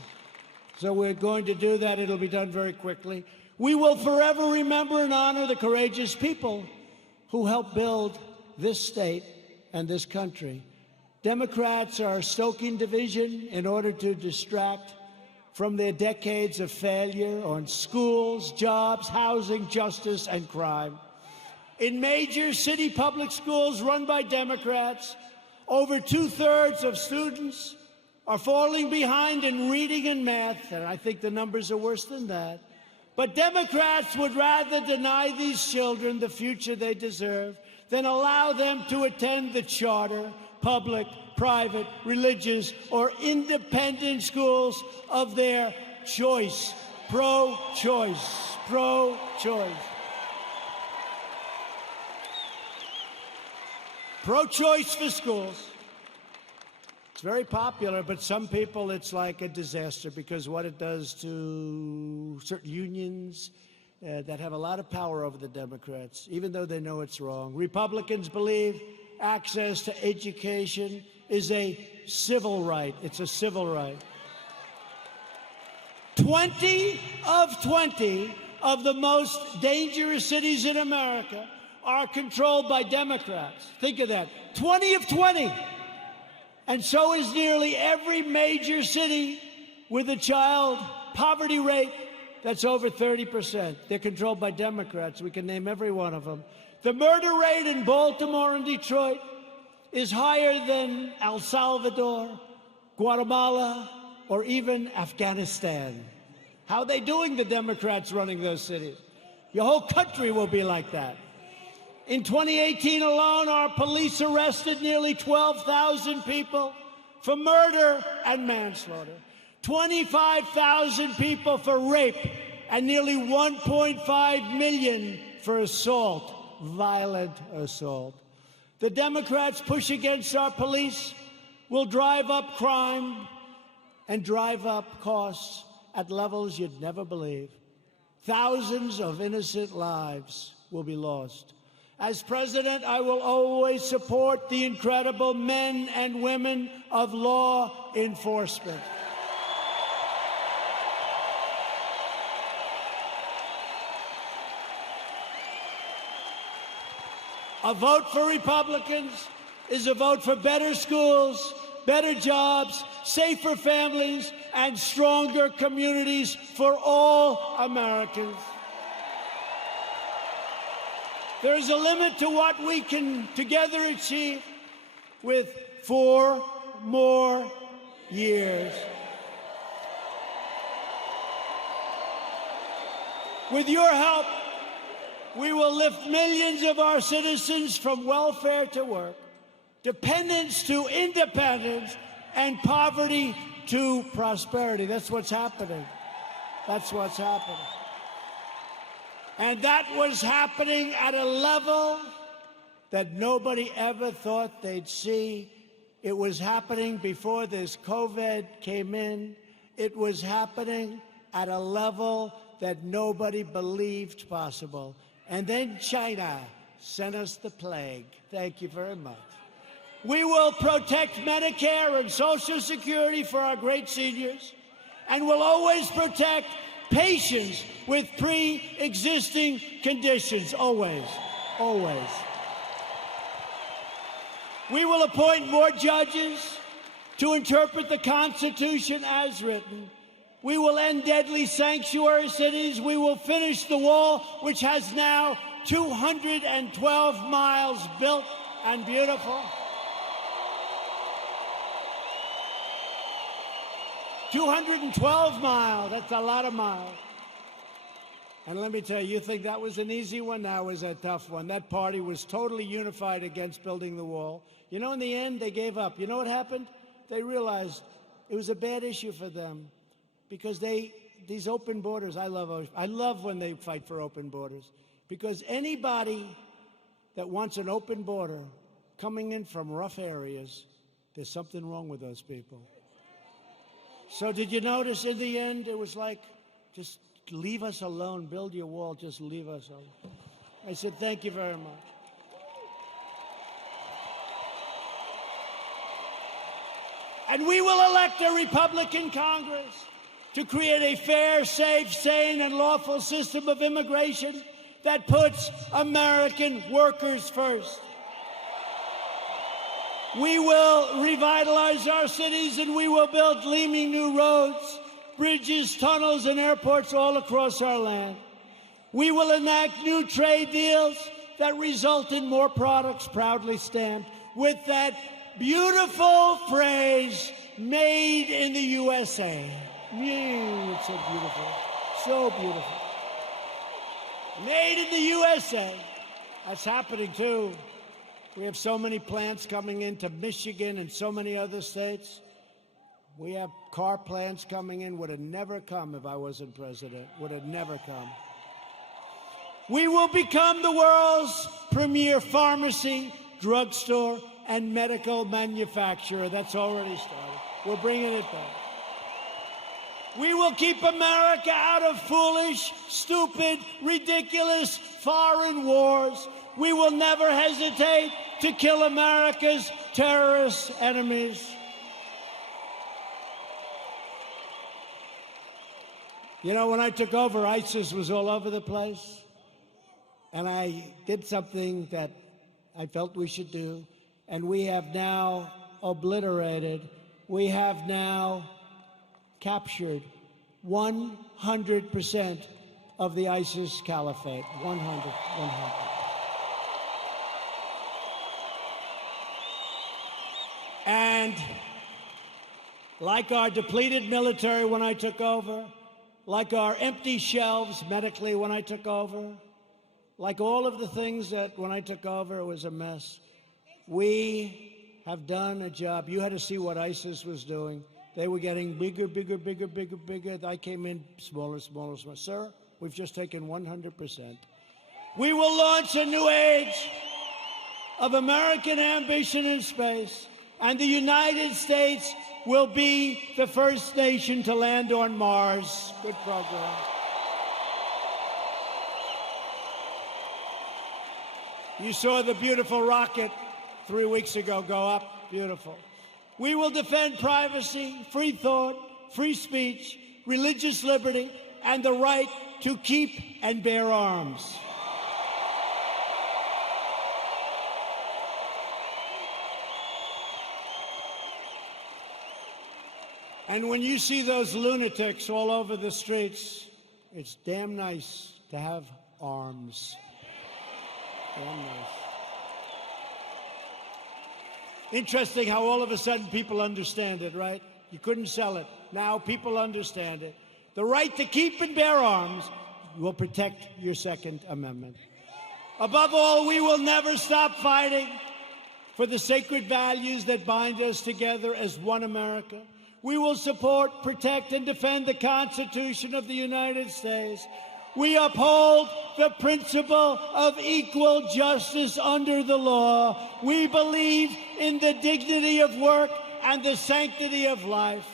So we're going to do that. It'll be done very quickly. We will forever remember and honor the courageous people who helped build this state and this country. Democrats are stoking division in order to distract from their decades of failure on schools, jobs, housing, justice, and crime. In major city public schools run by Democrats, over 2/3 of students are falling behind in reading and math, and I think the numbers are worse than that. But Democrats would rather deny these children the future they deserve than allow them to attend the charter, public, private, religious, or independent schools of their choice. Pro-choice. Pro-choice. Pro-choice for schools. It's very popular, but some people it's like a disaster because what it does to certain unions that have a lot of power over the Democrats, even though they know it's wrong. Republicans believe access to education is a civil right. It's a civil right. 20 of the most dangerous cities in America are controlled by Democrats. Think of that. 20 of 20. And so is nearly every major city with a child poverty rate that's over 30%. They're controlled by Democrats. We can name every one of them. The murder rate in Baltimore and Detroit is higher than El Salvador, Guatemala, or even Afghanistan. How are they doing, the Democrats running those cities? Your whole country will be like that. In 2018 alone, our police arrested nearly 12,000 people for murder and manslaughter, 25,000 people for rape, and nearly 1.5 million for assault, violent assault. The Democrats' push against our police will drive up crime and drive up costs at levels you'd never believe. Thousands of innocent lives will be lost. As president, I will always support the incredible men and women of law enforcement. A vote for Republicans is a vote for better schools, better jobs, safer families, and stronger communities for all Americans. There is a limit to what we can together achieve with 4 more years. With your help, We will lift millions of our citizens from welfare to work, dependence to independence, and poverty to prosperity. That's what's happening. That's what's happening. And that was happening at a level that nobody ever thought they'd see. It was happening before this COVID came in. It was happening at a level that nobody believed possible. And then China sent us the plague. Thank you very much. We will protect Medicare and Social Security for our great seniors, and will always protect patients with pre-existing conditions. Always, always. We will appoint more judges to interpret the Constitution as written. We will end deadly sanctuary cities. We will finish the wall, which has now 212 miles built and beautiful. 212 miles. That's a lot of miles. And let me tell you, you think that was an easy one? That was a tough one. That party was totally unified against building the wall. You know, in the end, they gave up. You know what happened? They realized it was a bad issue for them because these open borders, I love when they fight for open borders, because anybody that wants an open border coming in from rough areas, there's something wrong with those people. So did you notice in the end, it was like, just leave us alone, build your wall, just leave us alone. I said, thank you very much. And we will elect a Republican Congress to create a fair, safe, sane, and lawful system of immigration that puts American workers first. We will revitalize our cities, and we will build gleaming new roads, bridges, tunnels, and airports all across our land. We will enact new trade deals that result in more products proudly stamped with that beautiful phrase, made in the USA. It's so beautiful, so beautiful. Made in the USA. That's happening too. We have so many plants coming into Michigan and so many other states. We have car plants coming in, would have never come if I wasn't president, would have never come. We will become the world's premier pharmacy, drugstore, and medical manufacturer. That's already started. We're bringing it back. We will keep America out of foolish, stupid, ridiculous foreign wars. We will never hesitate to kill America's terrorist enemies. You know, when I took over, ISIS was all over the place. And I did something that I felt we should do. And we have now obliterated, we have now captured 100% of the ISIS caliphate. 100. And like our depleted military when I took over, like our empty shelves medically when I took over, like all of the things that when I took over it was a mess, we have done a job. You had to see what ISIS was doing. They were getting bigger, bigger, bigger, bigger, bigger. I came in smaller, smaller, smaller. Sir, we've just taken 100%. We will launch a new age of American ambition in space, and the United States will be the first nation to land on Mars. Good program. You saw the beautiful rocket 3 weeks ago go up. Beautiful. We will defend privacy, free thought, free speech, religious liberty, and the right to keep and bear arms. And when you see those lunatics all over the streets, it's damn nice to have arms. Damn nice. Interesting how all of a sudden people understand it, right? You couldn't sell it. Now people understand it. The right to keep and bear arms will protect your Second Amendment. Above all, we will never stop fighting for the sacred values that bind us together as one America. We will support, protect, and defend the Constitution of the United States. We uphold the principle of equal justice under the law. We believe in the dignity of work and the sanctity of life.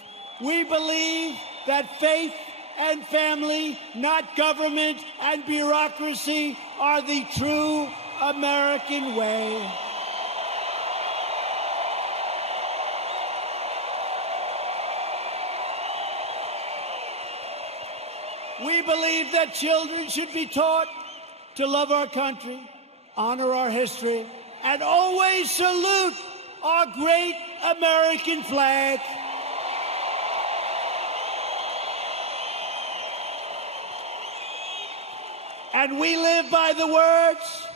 We believe that faith and family, not government and bureaucracy, are the true American way. We believe that children should be taught to love our country, honor our history, and always salute our great American flag. And we live by the words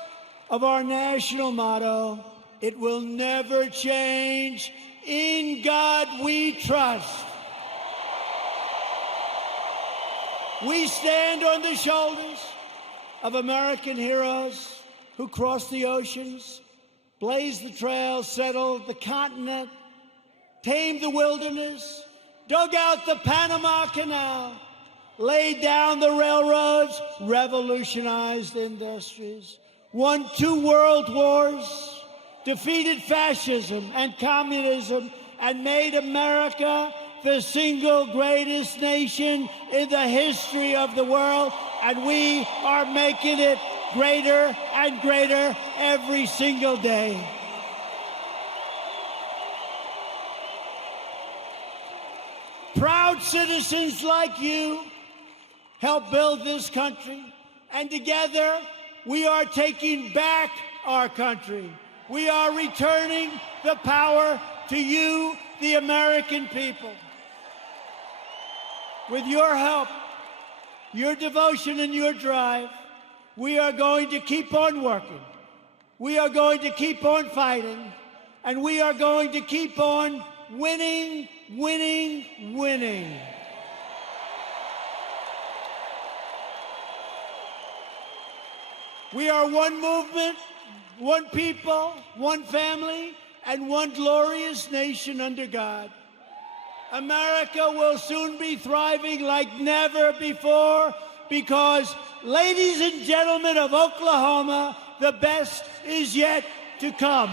of our national motto, it will never change. In God we trust. We stand on the shoulders of American heroes who crossed the oceans, blazed the trails, settled the continent, tamed the wilderness, dug out the Panama Canal, laid down the railroads, revolutionized industries, won 2 world wars, defeated fascism and communism, and made America the single greatest nation in the history of the world, and we are making it greater and greater every single day. Proud citizens like you help build this country, and together we are taking back our country. We are returning the power to you, the American people. With your help, your devotion, and your drive, we are going to keep on working. We are going to keep on fighting, and we are going to keep on winning, winning, winning. We are one movement, one people, one family, and one glorious nation under God. America will soon be thriving like never before because, ladies and gentlemen of Oklahoma, the best is yet to come.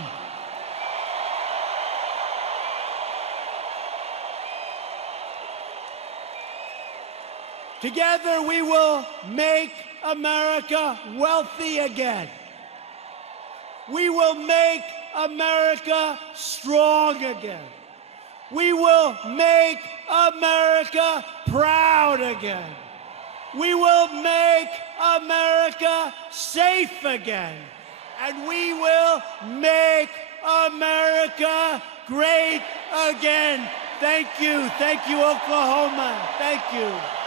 Together we will make America wealthy again. We will make America strong again. We will make America proud again. We will make America safe again. And we will make America great again. Thank you. Thank you, Oklahoma. Thank you.